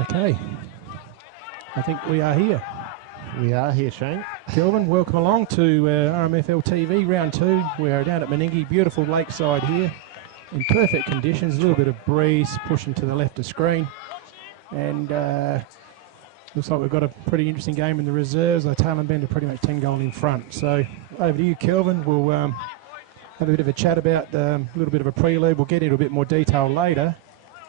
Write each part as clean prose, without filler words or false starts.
Okay, I think we are here. We are here, Shane. Kelvin, welcome along to RMFLTV round 2. We're down at Meningie, beautiful lakeside here, in perfect conditions. A little bit of breeze pushing to the left of screen, and looks like we've got a pretty interesting game in the reserves. The Tailem are pretty much 10 goal in front. So over to you, Kelvin. We'll have a bit of a chat about a little bit of a prelude. We'll get into a bit more detail later.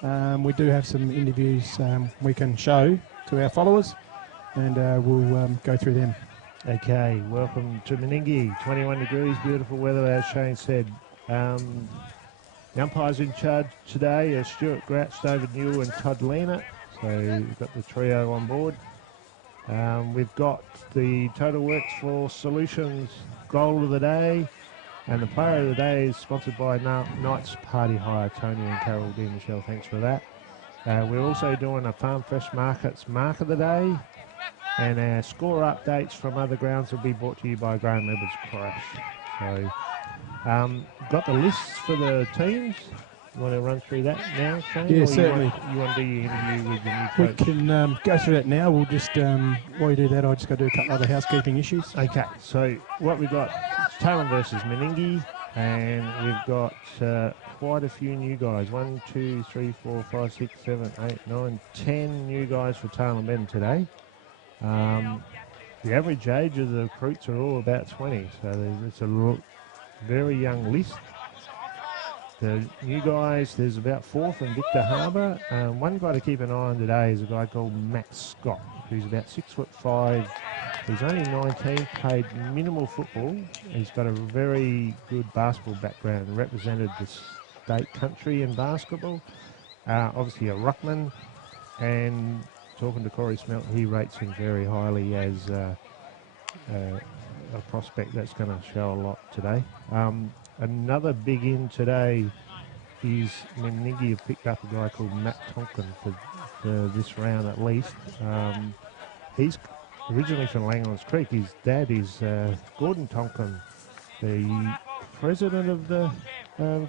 We do have some interviews we can show to our followers, and we'll go through them. Okay, welcome to Meningie. 21 degrees, beautiful weather, as Shane said. The umpires in charge today are Stuart Gratz, David Newell and Todd Lena. So we've got the trio on board. We've got the Total Workforce Solutions goal of the day. And the player of the day is sponsored by Knights Party Hire, Tony and Carol D. Michelle. Thanks for that. We're also doing a Farm Fresh Markets Mark of the Day. And our score updates from other grounds will be brought to you by Graham Edwards Crash. So, got the lists for the teams. You want to run through that now, Shane? Yeah, or certainly. You want to do your interview with the new We coach? can go through that now. We'll just, while you do that, I'll just go do a couple other housekeeping issues. Okay, so what we've got, Tailem versus Meningie, and we've got quite a few new guys. 1, 2, 3, 4, 5, 6, 7, 8, 9, 10 new guys for Tailem today. The average age of the recruits are all about 20, so it's a very young list. The new guys, there's about 4 from Victor Harbour. One guy to keep an eye on today is a guy called Max Scott, who's about 6'5". He's only 19, played minimal football. He's got a very good basketball background, represented the state country in basketball. Obviously a ruckman, and talking to Corey Smelt, he rates him very highly as a prospect that's going to show a lot today. Another big in today is Meningie have picked up a guy called Matt Tonkin for this round at least. He's originally from Langlands Creek. His dad is Gordon Tonkin, the president of the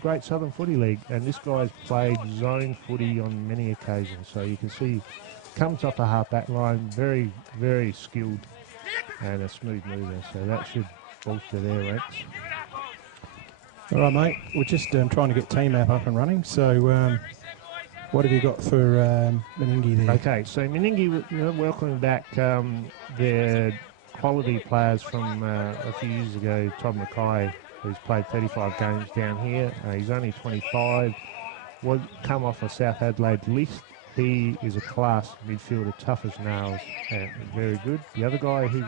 Great Southern Footy League, and this guy's played zone footy on many occasions. So you can see, comes off a half-back line, very, very skilled and a smooth mover. So that should bolster their ranks. All right, mate. We're just trying to get team app up and running. So what have you got for Meningie there? Okay, so Meningie welcoming back their quality players from a few years ago. Todd Mackay, who's played 35 games down here. He's only 25. Would come off a South Adelaide list. He is a class midfielder, tough as nails, and very good. The other guy who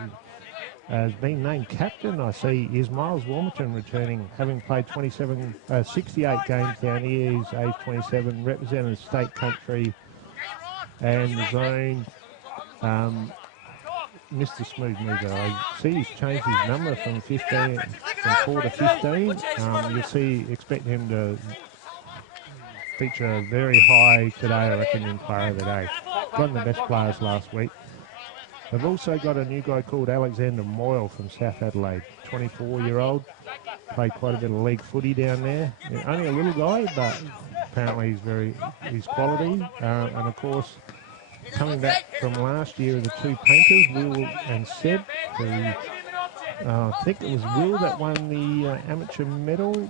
has been named captain, I see, is Miles Warmerton, returning, having played 68 games down here. He's age 27, representing state country and the zone. Mr. Smooth Mover. I see he's changed his number from 4 to 15. You'll see, expect him to feature very high today, I reckon, in player of the day. One of the best players last week. They've also got a new guy called Alexander Moyle from South Adelaide, 24-year-old. Played quite a bit of league footy down there. Yeah, only a little guy, but apparently he's quality. And of course, coming back from last year, the 2 painters, Will and Seb, who I think it was Will that won the amateur medal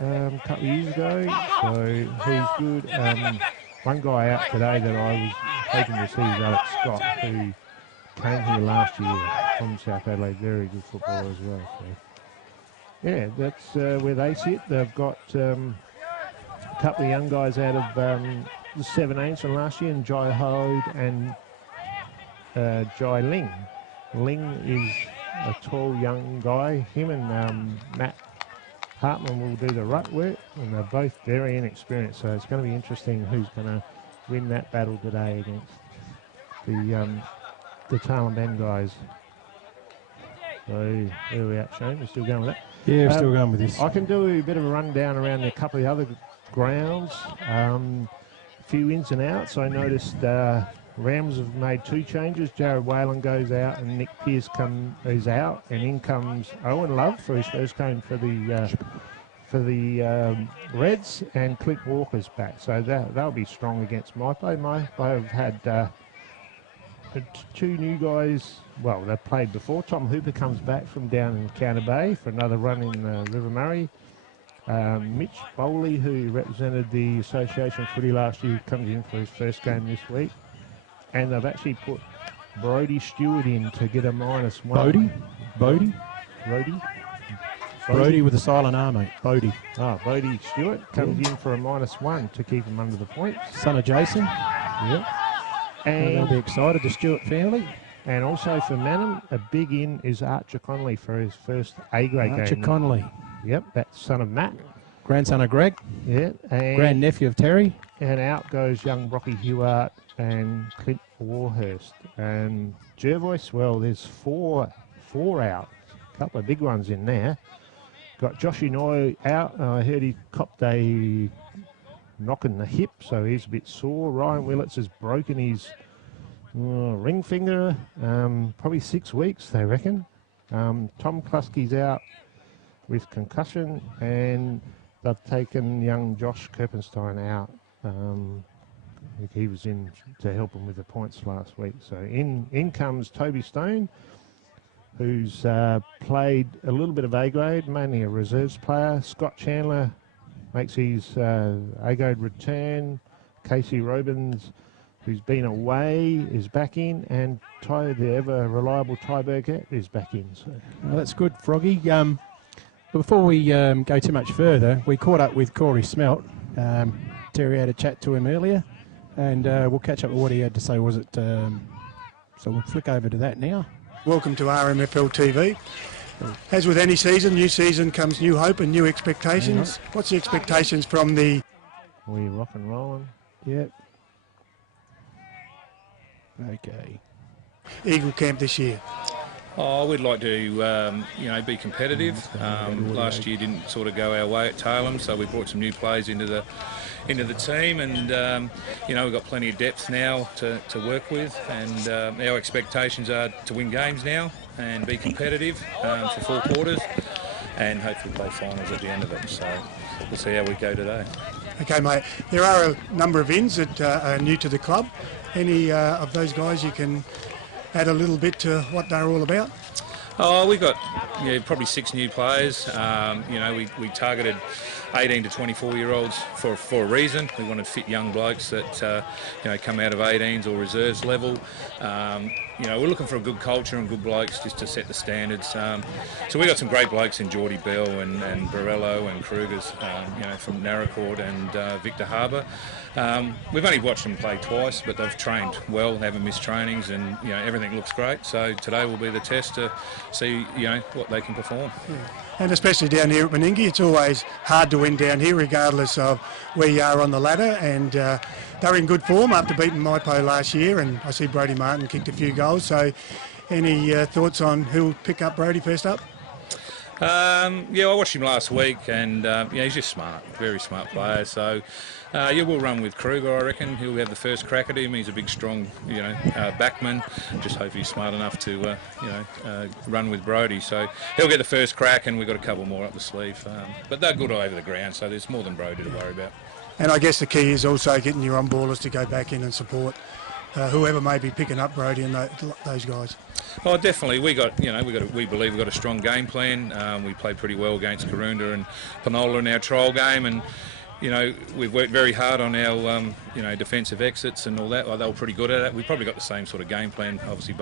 a couple of years ago. So he's good. One guy out today that I was hoping to see is Alex Scott, who came here last year from South Adelaide. Very good footballer as well. So, yeah, that's where they sit. They've got a couple of young guys out of the 17s from last year, and Jai Hode and Jai Ling. Ling is a tall young guy. Him and Matt Hartman will do the ruck work, and they're both very inexperienced. So it's going to be interesting who's going to win that battle today against the Tailem guys. So there we are, Shane. We're still going with that. Yeah, we're still going with this. I can do a bit of a rundown around a couple of other grounds. A few ins and outs. I noticed Rams have made 2 changes. Jared Whalen goes out and Nick Pearce is out, and in comes Owen Love for his first game for for the Reds, and Clint Walker's back, so they'll be strong against Maipo. Maipo have had two new guys. Well, they've played before. Tom Hooper comes back from down in Counter Bay for another run in River Murray. Mitch Bowley, who represented the association footy last year, comes in for his first game this week. And they've actually put Brody Stewart in to get a -1. Brody with a silent R, mate. Bodie. Oh, Bodie Stewart comes in for a -1 to keep him under the points. Son of Jason. Yep. And they'll be excited, the Stewart family. And also for Manham, a big in is Archer Connolly for his first A-grade game. Archer Connolly. Yep, that's son of Matt. Grandson of Greg. Yeah. And grandnephew of Terry. And out goes young Brocky Hewart and Clint Warhurst. And Jervois, well, there's four out. A couple of big ones in there. Got Joshy Noy out. I heard he copped a knock in the hip, so he's a bit sore. Ryan Willits has broken his ring finger. Probably 6 weeks, they reckon. Tom Kluski's out with concussion, and they've taken young Josh Kerpenstein out. He was in to help him with the points last week. So in comes Toby Stone, who's played a little bit of A-grade, mainly a reserves player. Scott Chandler makes his A-grade return. Casey Robins, who's been away, is back in, and the ever-reliable Ty Burkett is back in. So. Well, that's good, Froggy. Before we go too much further, we caught up with Corey Smelt. Terry had a chat to him earlier, and we'll catch up with what he had to say. So we'll flick over to that now. Welcome to RMFLTV. As with any season, new season comes new hope and new expectations. What's the expectations from the... We rock and rolling. Yep. Okay. Eagle Camp this year? Oh, we'd like to, be competitive. Last year didn't sort of go our way at Tailem, so we brought some new players into the team, and we've got plenty of depth now to work with, and our expectations are to win games now and be competitive for 4 quarters, and hopefully play finals at the end of it. So we'll see how we go today. Okay, mate. There are a number of ins that are new to the club. Any of those guys you can add a little bit to what they're all about? Oh, we've got probably 6 new players. We targeted 18 to 24-year-olds for a reason. We wanted fit young blokes that come out of 18s or reserves level. We're looking for a good culture and good blokes just to set the standards. So we got some great blokes in Geordie Bell and Borello and Krugers, from Narracourt and Victor Harbour. We've only watched them play twice, but they've trained well, they haven't missed trainings, and everything looks great. So today will be the test to see what they can perform. Yeah. And especially down here at Meningie, it's always hard to win down here, regardless of where you are on the ladder. And they're in good form after beating Maipo last year, and I see Brodie Martin kicked a few goals. So, any thoughts on who'll pick up Brodie first up? I watched him last week, and he's just smart, very smart player. So, we'll run with Kruger, I reckon. He'll have the first crack at him. He's a big, strong, backman. Just hope he's smart enough to, run with Brodie. So he'll get the first crack, and we've got a couple more up the sleeve. But they're good all over the ground, so there's more than Brodie to worry about. And I guess the key is also getting your on-ballers to go back in and support whoever may be picking up Brodie and those guys. Oh, definitely. We believe we've got a strong game plan. We played pretty well against Karoonda and Penola in our trial game, and we've worked very hard on our defensive exits and all that. Well, they were pretty good at it. We probably got the same sort of game plan. Obviously,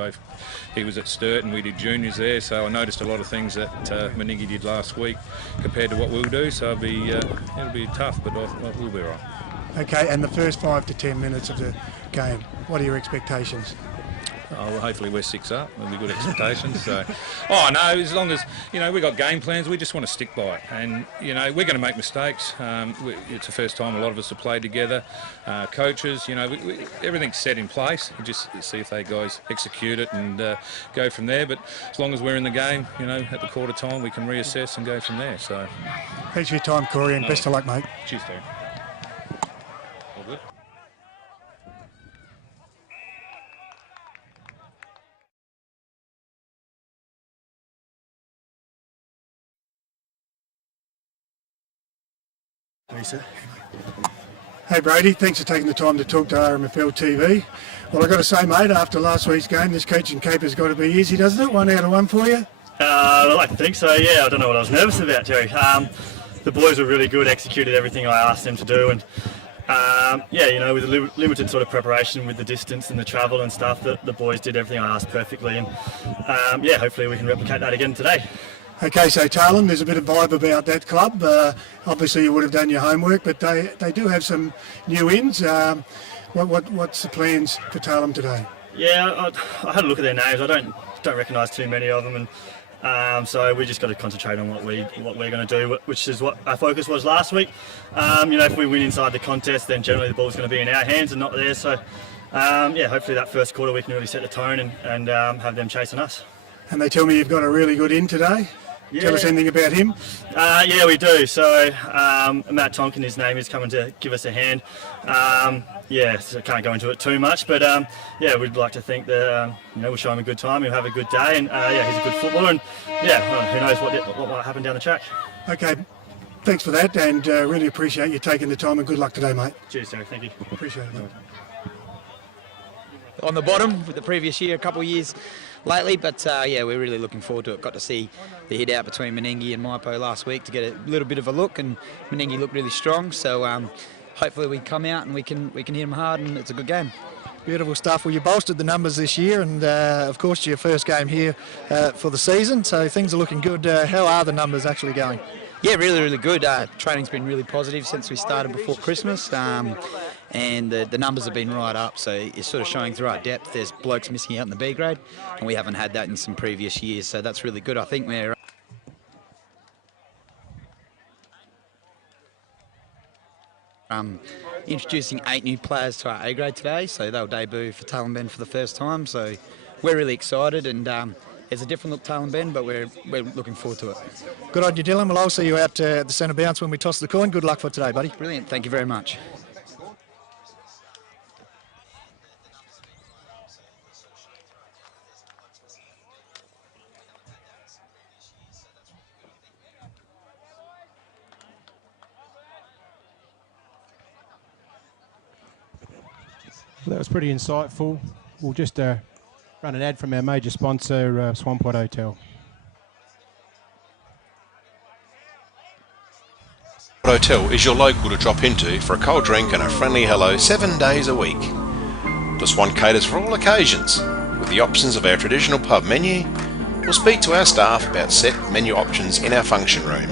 he was at Sturt and we did juniors there, so I noticed a lot of things that Meningie did last week compared to what we'll do. So it'll be tough, but we'll be all right. Okay, and the first 5 to 10 minutes of the game, what are your expectations? Oh, well, hopefully we're 6 up. There'll be good expectations. So, as long as we got game plans, we just want to stick by it. And we're going to make mistakes. It's the first time a lot of us have played together. Coaches, everything's set in place. We just see if they guys execute it and go from there. But as long as we're in the game, at the quarter time, we can reassess and go from there. So, thanks for your time, Corey, and best of luck, mate. Cheers, Terry. Lisa. Hey Brady, thanks for taking the time to talk to RMFLTV. Well, I've got to say, mate, after last week's game, this coaching caper's got to be easy, doesn't it? 1 out of 1 for you? I like to think so, yeah. I don't know what I was nervous about, Terry. The boys were really good, executed everything I asked them to do, and yeah, you know, with the limited sort of preparation with the distance and the travel and stuff, the boys did everything I asked perfectly, and yeah, hopefully we can replicate that again today. Okay, so Tailem, there's a bit of vibe about that club. Obviously you would have done your homework, but they do have some new ins. What's the plans for Tailem today? Yeah, I had a look at their names. I don't recognise too many of them, and so we just got to concentrate on what we're going to do, which is what our focus was last week. You know, if we win inside the contest, then generally the ball's going to be in our hands and not theirs. So yeah, hopefully that first quarter we can really set the tone and have them chasing us. And they tell me you've got a really good in today. Yeah. Tell us anything about him. Yeah, we do. So Matt Tonkin, his name, is coming to give us a hand. Yeah, so I can't go into it too much, but yeah, we'd like to think that you know, we'll show him a good time. He'll have a good day, and yeah, he's a good footballer. And yeah, well, who knows what might happen down the track. Okay, thanks for that, and really appreciate you taking the time. And good luck today, mate. Cheers, Terry. Thank you. Appreciate it, mate. On the bottom with the previous year, a couple of years lately, but yeah, we're really looking forward to it. Got to see the hit out between Meningie and Maipo last week to get a little bit of a look, and Meningie looked really strong, so hopefully we come out and we can hit them hard, and it's a good game. Beautiful stuff. Well, you bolstered the numbers this year, and of course your first game here for the season, so things are looking good. How are the numbers actually going? Yeah, really, really good. Training's been really positive since we started before Christmas, and the numbers have been right up, so it's sort of showing the right depth. There's blokes missing out in the B grade, and we haven't had that in some previous years, so that's really good. I think we're introducing 8 new players to our A grade today, so they'll debut for Tailem Ben for the first time, so we're really excited, and it's a different look Tailem Ben, but we're looking forward to it. Good on you, Dylan. Well, I'll see you out at the centre bounce when we toss the coin. Good luck for today, buddy. Brilliant. Thank you very much. That was pretty insightful. We'll just run an ad from our major sponsor, Swampwood Hotel. Hotel is your local to drop into for a cold drink and a friendly hello 7 days a week. The Swan caters for all occasions with the options of our traditional pub menu. We'll speak to our staff about set menu options in our function room.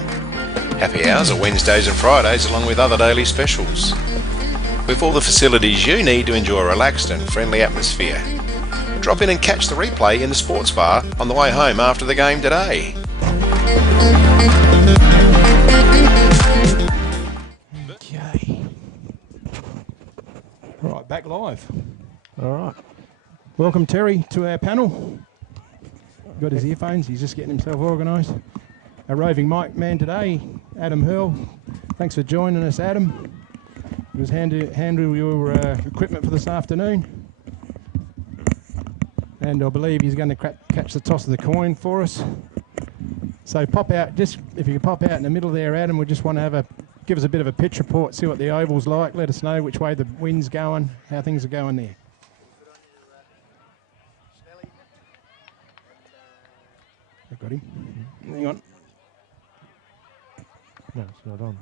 Happy hours are Wednesdays and Fridays along with other daily specials. With all the facilities you need to enjoy a relaxed and friendly atmosphere. Drop in and catch the replay in the sports bar on the way home after the game today. Okay. Right, back live. All right. Welcome, Terry, to our panel. Got his earphones, he's just getting himself organised. Our roving mic man today, Adam Hurl. Thanks for joining us, Adam. It was handle your equipment for this afternoon. And I believe he's going to catch the toss of the coin for us. So pop out, just if you can pop out in the middle there, Adam, we just want to give us a bit of a pitch report, see what the oval's like, let us know which way the wind's going, how things are going there. I've got him. Hang on. No, it's not on.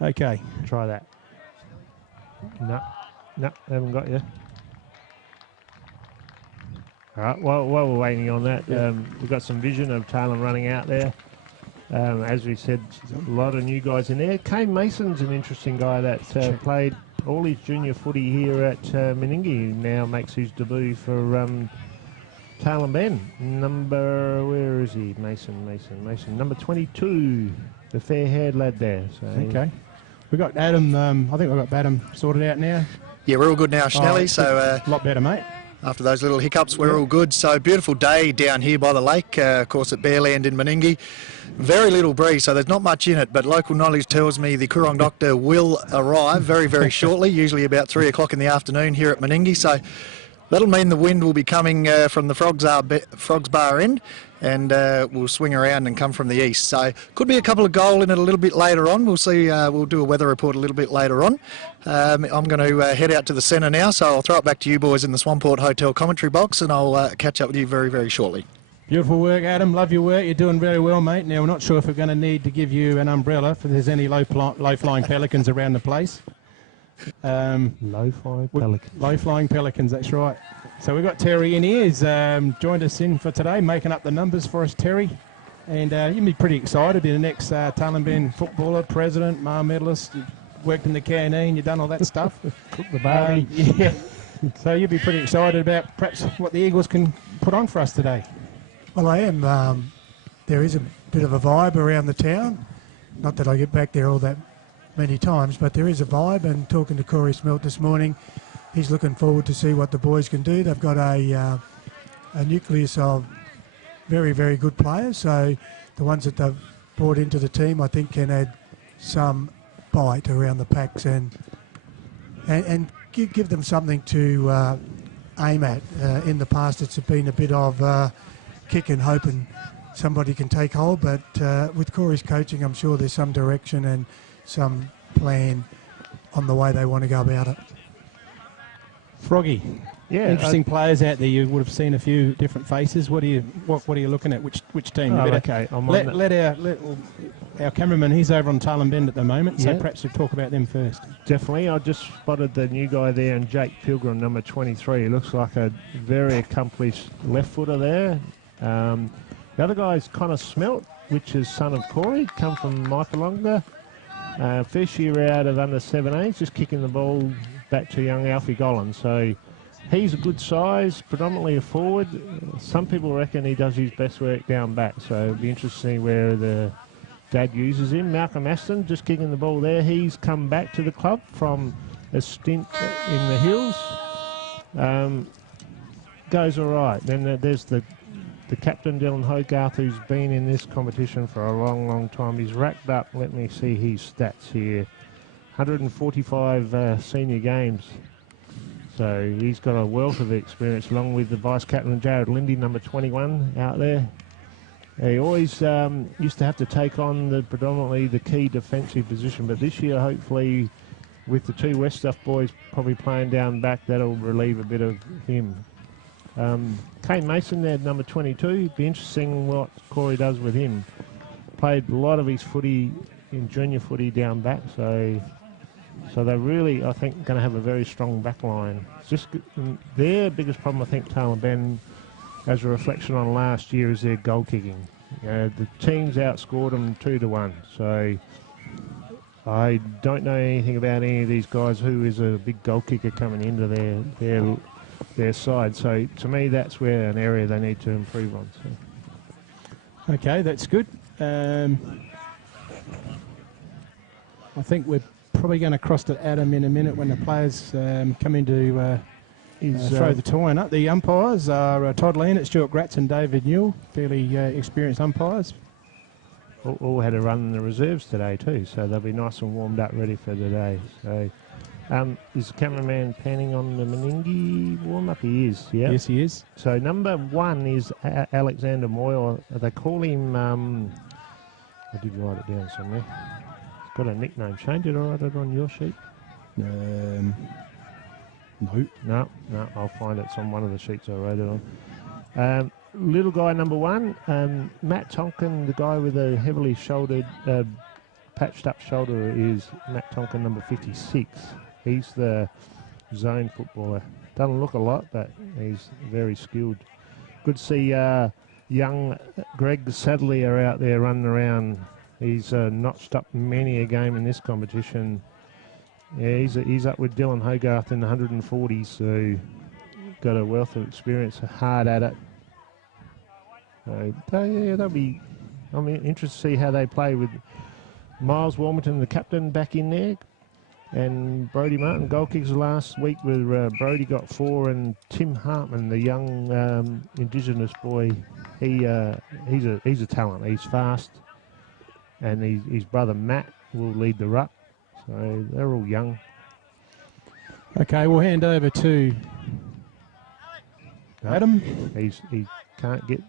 Okay. Try that. No, haven't got you. All right, while we're waiting on that, we've got some vision of Tailem running out there. As we said, a lot of new guys in there. Kane Mason's an interesting guy that played all his junior footy here at Meningie. Now makes his debut for Tailem Ben. Where is he? Mason. Number 22, the fair-haired lad there. So Okay. We got Adam, I think we've got Adam sorted out now. Yeah, we're all good now, Schnelly. So a lot better, mate. after those little hiccups, we're all good. So beautiful day down here by the lake, of course at Bearland in Meningie. Very little breeze, so there's not much in it, but local knowledge tells me the Coorong Doctor will arrive very, very shortly, usually about 3 o'clock in the afternoon here at Meningie. So That'll mean the wind will be coming from the Frogs Bar end, and will swing around and come from the east. So could be a couple of goal in it a little bit later on. We'll see. We'll do a weather report a little bit later on. I'm going to head out to the centre now, so I'll throw it back to you boys in the Swamport Hotel commentary box, and I'll catch up with you very, very shortly. Beautiful work, Adam. Love your work. You're doing very well, mate. Now, we're not sure if we're going to need to give you an umbrella if there's any low-flying pelicans around the place. Low-flying pelicans. Low-flying pelicans, that's right. So we've got Terry in here. He's joined us in for today, making up the numbers for us, Terry. And you'll be pretty excited. You're the next Tailem footballer, president, Mar medalist. You've worked in the canteen, you've done all that stuff. Cook the barbie. Yeah. So you'll be pretty excited about perhaps what the Eagles can put on for us today. Well, I am. There is a bit of a vibe around the town. Not that I get back there all that many times, but there is a vibe. And talking to Corey Smelt this morning, he's looking forward to see what the boys can do. They've got a nucleus of very, very good players. So the ones that they've brought into the team, I think, can add some bite around the packs and give them something to aim at. In the past, it's been a bit of kick and hope and somebody can take hold, but with Corey's coaching, I'm sure there's some direction and some plan on the way they want to go about it. Froggy, Yeah, interesting players out there. You would have seen a few different faces. What are you looking at? Which team? You better okay. let our cameraman. He's over on Tailem Bend at the moment, so Yeah. perhaps we'll talk about them first. Definitely. I just spotted the new guy there, and Jake Pilgrim, number 23. He looks like a very accomplished left footer there. The other guy's Connor Smelt, which is son of Corey, come from Micalonga. First year out of under 17s, just kicking the ball back to young Alfie Gollan. So he's a good size, predominantly a forward. Some people reckon he does his best work down back, so it'll be interesting where the dad uses him. Malcolm Aston, just kicking the ball there. He's come back to the club from a stint in the Hills. Goes all right. Then there's the captain, Dylan Hogarth, who's been in this competition for a long, long time. He's racked up, let me see his stats here, 145 senior games. So he's got a wealth of experience, along with the vice-captain, Jared Lindy, number 21, out there. He always used to have to take on predominantly the key defensive position, but this year, hopefully, with the two West Stuff boys probably playing down back, that'll relieve a bit of him. Kane Mason there, number 22. It'd be interesting what Corey does with him. Played a lot of his footy in junior footy down back, so they're really, I think, going to have a very strong back line. Just their biggest problem, I think, Tailem Bend, as a reflection on last year, is their goal kicking. The teams outscored them 2-1, so I don't know anything about any of these guys who is a big goal kicker coming into their side. So to me, that's where an area they need to improve on. So. Okay, that's good. I think we're probably going to cross to Adam in a minute when the players come in to throw the tie up. The umpires are Todd Leonard, Stuart Gratz and David Newell, fairly experienced umpires. All had a run in the reserves today too, so they'll be nice and warmed up, ready for today. So, is the cameraman panning on the Meningie warm-up? He is, yeah? Yes, he is. So number 1 is Alexander Moyle. They call him, I did write it down somewhere. He's got a nickname. Shane, did I write it on your sheet? No, I'll find it. It's on one of the sheets I wrote it on. Little guy, number 1, Matt Tonkin, the guy with a heavily shouldered, patched up shoulder, is Matt Tonkin, number 56. He's the zone footballer. Doesn't look a lot, but he's very skilled. Good to see young Greg Sadlier out there running around. He's notched up many a game in this competition. Yeah, he's up with Dylan Hogarth in the 140s, so got a wealth of experience, hard at it. So, they'll be. I'm interested to see how they play with Miles Warmington, the captain, back in there, and Brodie Martin, goal kickers last week, where Brodie got 4, and Tim Hartman, the young Indigenous boy, he's a talent. He's fast, and his brother Matt will lead the ruck. So they're all young. Okay, we'll hand over to Adam. He can't get...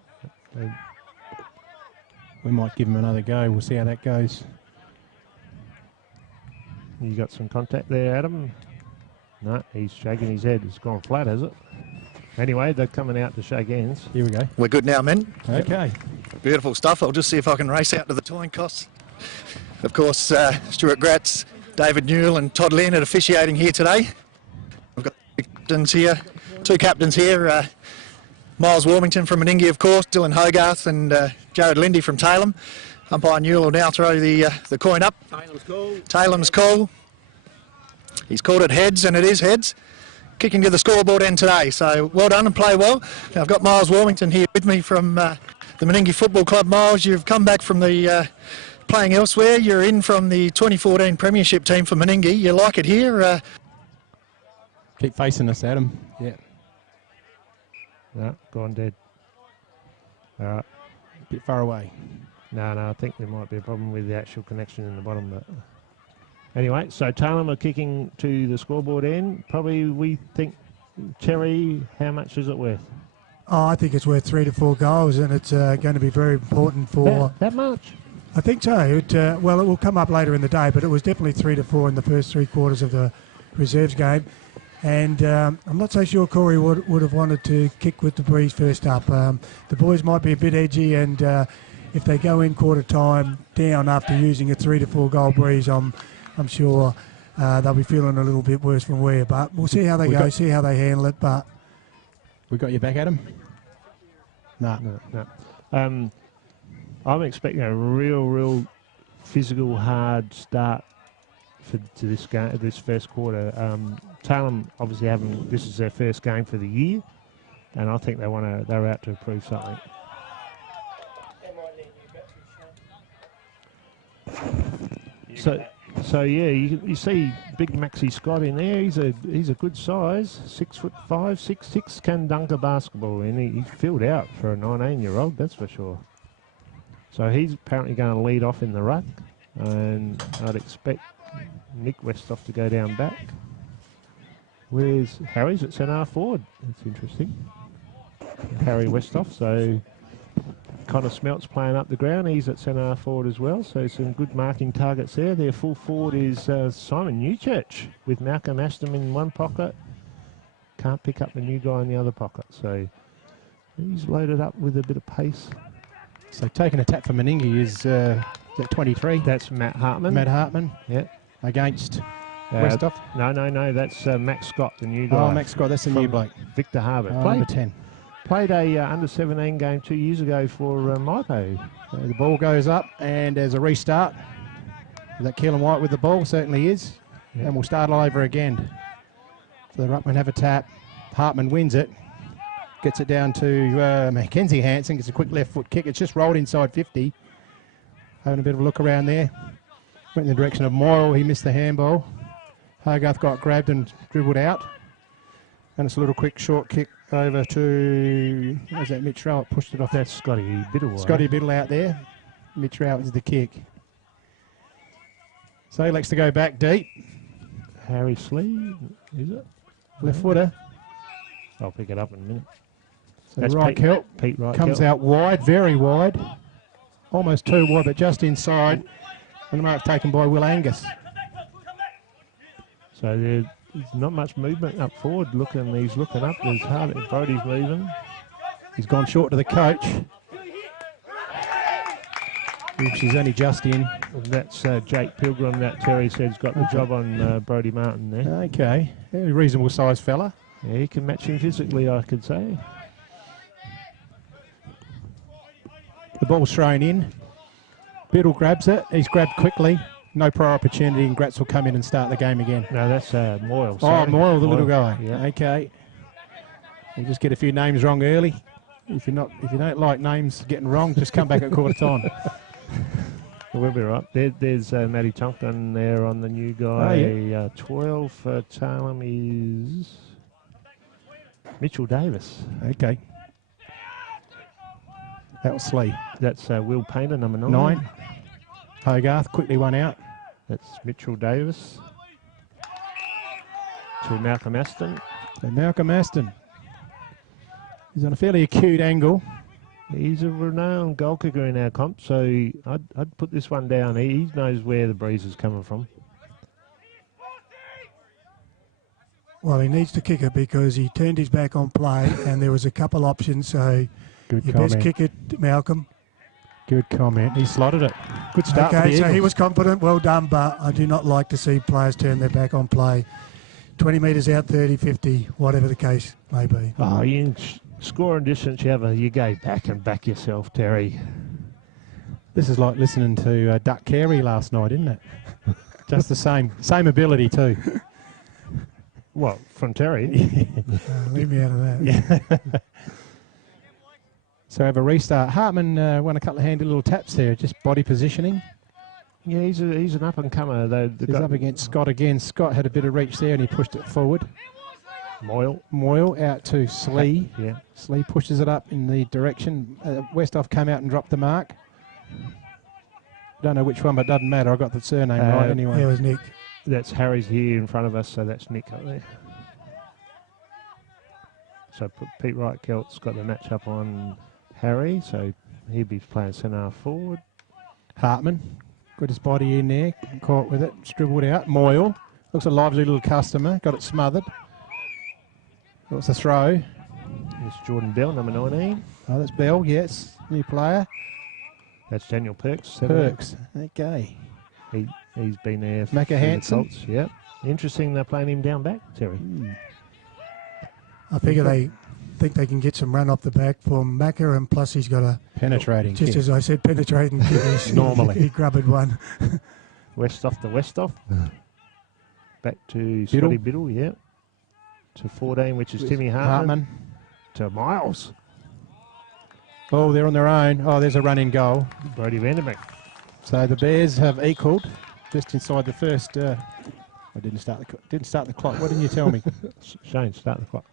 We might give him another go. We'll see how that goes. You got some contact there, Adam? No, he's shaking his head. It's gone flat, has it? Anyway, they're coming out to shake hands. Here we go. We're good now, men. Okay. Beautiful stuff. I'll just see if I can race out to the towing costs. Of course, Stuart Gratz, David Newell and Todd Leonard officiating here today. We've got captains here, two captains here. Miles Warmington from Meningie, of course, Dylan Hogarth and Jared Lindy from Tailem. Umpire Newell will now throw the coin up. Talem's call. Talem's call. He's called it heads, and it is heads. Kicking to the scoreboard end today, so well done and play well. Now, I've got Miles Warmington here with me from the Meningie Football Club. Miles, you've come back from the playing elsewhere. You're in from the 2014 Premiership team for Meningie. You like it here? Keep facing us, Adam. Yeah. No, gone dead. All right. A bit far away. No, I think there might be a problem with the actual connection in the bottom. But anyway, so Tailem are kicking to the scoreboard end. Probably we think, Terry, how much is it worth? Oh, I think it's worth 3 to 4 goals, and it's going to be very important for... That much? I think so. Well, it will come up later in the day, but it was definitely 3 to 4 in the first 3 quarters of the reserves game. And I'm not so sure Corey would have wanted to kick with the breeze first up. The boys might be a bit edgy, and if they go in quarter time down after using a 3 to 4 goal breeze, I'm sure they'll be feeling a little bit worse than we are. But we'll see how they go, see how they handle it. But we got your back, Adam? No. I'm expecting a real physical, hard start to this game, this first quarter. Tailem obviously this is their first game for the year, and I think they're out to prove something. So yeah, you see big Maxi Scott in there. He's a good size, 6'5", 6'6", can dunk a basketball, and he's filled out for a 19-year-old, that's for sure. So he's apparently going to lead off in the ruck, and I'd expect Nick Westhoff to go down back. Where's Harry's at centre forward? That's interesting. Harry Westhoff. So Connor Smelt's playing up the ground. He's at centre forward as well. So some good marking targets there. Their full forward is Simon Newchurch with Malcolm Ashton in one pocket. Can't pick up the new guy in the other pocket. So he's loaded up with a bit of pace. So taking a tap for Meningie is that 23. That's Matt Hartman. Matt Hartman. Yeah. Against Westhoff. No. That's Max Scott, the new guy. Oh, Max Scott. That's the new bloke. Victor Harbour. Number 10. Played a under-17 game 2 years ago for Maipo. So the ball goes up, and there's a restart. Is that Keelan White with the ball? Certainly is. Yeah. And we'll start all over again. So the ruckman have a tap. Hartman wins it. Gets it down to Mackenzie Hansen. Gets a quick left foot kick. It's just rolled inside 50. Having a bit of a look around there. Went in the direction of Moyle. He missed the handball. Hogarth got grabbed and dribbled out. And it's a little quick short kick over to, where's that, Mitch Rowett pushed it off. That's Scotty Biddle. Scotty Biddle out there. Mitch Rowett is the kick. So he likes to go back deep. Harry Slee, is it? Left footer. I'll pick it up in a minute. So That's Reichelt Pete Reichelt. comes out wide, very wide. Almost too wide, but just inside. And the mark taken by Will Angus. So there's not much movement up forward. He's looking up. There's hardly Brody's moving. He's gone short to the coach. She's only just in. That's Jake Pilgrim that Terry said's got the job on Brody Martin there. Okay, a reasonable sized fella. Yeah, he can match him physically, I could say. The ball's thrown in. Biddle grabs it. He's grabbed quickly. No prior opportunity, and Gratz will come in and start the game again. No, that's Moyle. Oh, Moyle, the little guy. Yeah. Okay. We'll just get a few names wrong early. If you don't like names getting wrong, just come back at quarter time. We'll be right. There's Matty Tonkin there on the new guy. Oh, yeah. 12 for Tailem is Mitchell Davis. Okay. That was Slee. That's Will Painter, number 9. 9. Hogarth, quickly one out. That's Mitchell Davis. To Malcolm Aston. So Malcolm Aston. He's on a fairly acute angle. He's a renowned goal kicker in our comp, so I'd put this one down. He knows where the breeze is coming from. Well, he needs to kick it because he turned his back on play and there was a couple options, so Good you comment. best kick it, Malcolm. Good comment. He slotted it. Good start for Okay, the so he Eagles. was confident, well done, but I do not like to see players turn their back on play. 20 metres out, 30, 50, whatever the case may be. Oh, in scoring distance, you go back and back yourself, Terry. This is like listening to Duck Carey last night, isn't it? Just the same ability too. What, from Terry? Leave me out of that. Yeah. So have a restart. Hartman won a couple of handy little taps there, just body positioning. Yeah, he's an up-and-comer. He's up against Scott again. Scott had a bit of reach there and he pushed it forward. Moyle out to Slee. Yeah. Slee pushes it up in the direction. Westhoff came out and dropped the mark. Don't know which one, but it doesn't matter. I got the surname right anyway. There was Nick. That's Harry's here in front of us, so that's Nick up there. So Pete Wright-Kelt's got the match up on Harry, so he'll be playing centre half forward. Hartman got his body in there, caught with it, scribbled out. Moyle looks a lively little customer, got it smothered. What's the throw? It's Jordan Bell, number 19. Oh, that's Bell, yes, new player. That's Daniel Perks. 17. Perks, okay. He's been there for Macca the Hansen. Colts. Yep. Interesting they're playing him down back, Terry. I figure they think they can get some run off the back for Macca, and plus he's got a Penetrating just kick. as I said, penetrating kick. Normally. He grubbed one. Westhoff to Westhoff. Back to Scotty Biddle, yep. To 14, which is Timmy Hartman. To Miles. Oh, they're on their own. Oh, there's a run in goal. Brody Vanderbeek. So the Bears have equalled just inside the first. I didn't start the clock. What didn't you tell me? Shane, start the clock.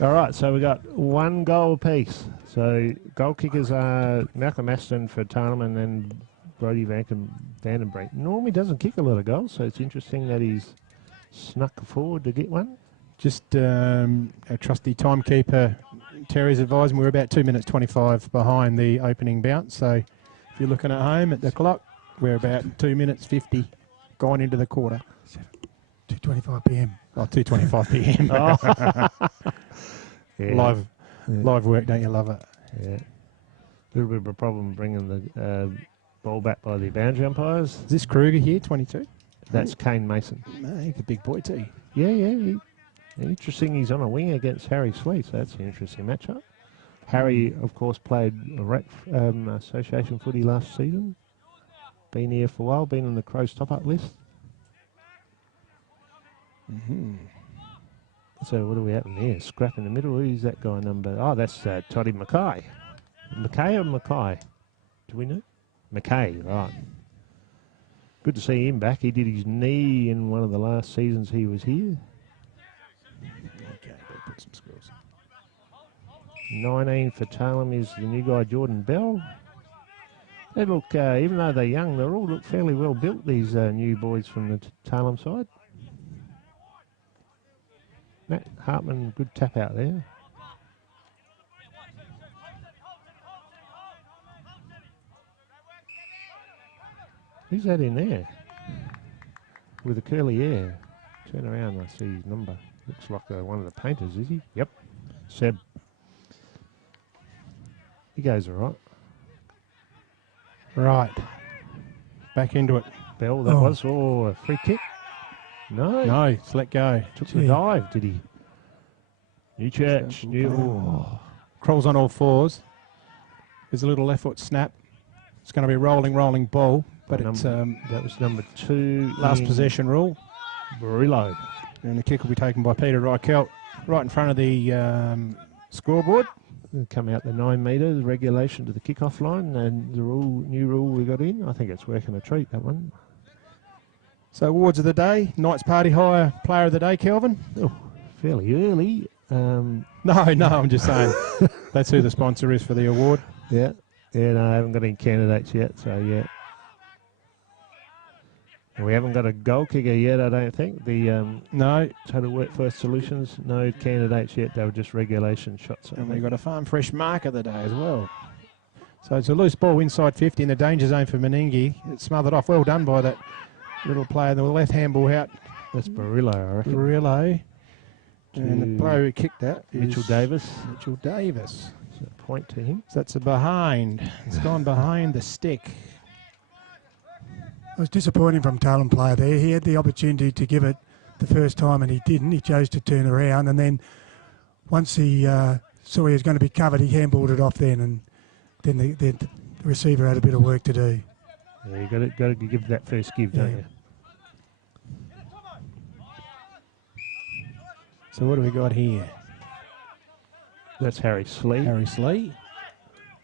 All right, so we got 1 goal apiece. So goal kickers are Malcolm Aston for Tailem and then Brody Vandenbrink. Normally doesn't kick a lot of goals, so it's interesting that he's snuck forward to get one. Just our trusty timekeeper, Terry's advising we're about 2 minutes 25 behind the opening bounce. So if you're looking at home at the clock, we're about 2 minutes 50 gone into the quarter. 2:25 p.m. Oh, 2:25 p.m. Yeah. Live work, don't you love it? Yeah. A little bit of a problem bringing the ball back by the boundary umpires. Is this Kruger here, 22? That's Kane Mason. No, he's a big boy too. Yeah. Interesting, he's on a wing against Harry Slee, so that's an interesting matchup. Harry, of course, played association footy last season. Been here for a while, been on the Crows top-up list. So what are we having here? Scrap in the middle. Who's that guy number? Oh, that's Toddy Mackay. Mackay or Mackay? Do we know? Mackay, right. Good to see him back. He did his knee in one of the last seasons he was here. Okay, better put some scores. 19 for Tailem is the new guy, Jordan Bell. They look, even though they're young, they all look fairly well built, these new boys from the Tailem side. Matt Hartman, good tap out there. Who's that in there? With the curly hair. Turn around, I see his number. Looks like one of the painters, is he? Yep. Seb. He goes all right. Right. Back into it. Bell, that was. Oh, a free kick. No. No, it's let go. Took the dive, did he? New Church. Crawls on all fours. There's a little left foot snap. It's going to be rolling ball, but it's that was number 2. last possession rule. Barillo. And the kick will be taken by Peter Reichelt right in front of the scoreboard. It'll come out the 9 metres, regulation to the kickoff line, and the new rule we got in. I think it's working a treat, that one. So awards of the day, Knights Party Hire Player of the Day, Kelvin. Oh, fairly early. No, I'm just saying that's who the sponsor is for the award. Yeah, no, I haven't got any candidates yet, so yeah. We haven't got a goal kicker yet, I don't think. The No. Total Workforce Solutions, no candidates yet. They were just regulation shots. And we've got a farm fresh mark of the day as well. So it's a loose ball inside 50 in the danger zone for Meningie. It's smothered off. Well done by that little player. The left handball out. That's Barillo, I reckon. Barillo. And the player who kicked that is Mitchell Davis. Mitchell Davis. So a point to him. So that's a behind. It's gone behind the stick. It was disappointing from Tailem player there. He had the opportunity to give it the first time and he didn't. He chose to turn around, and then once he saw he was going to be covered, he handballed it off then, and then the receiver had a bit of work to do. Yeah, you got to give that first give, don't you? So what do we got here? That's Harry Slee. Harry Slee.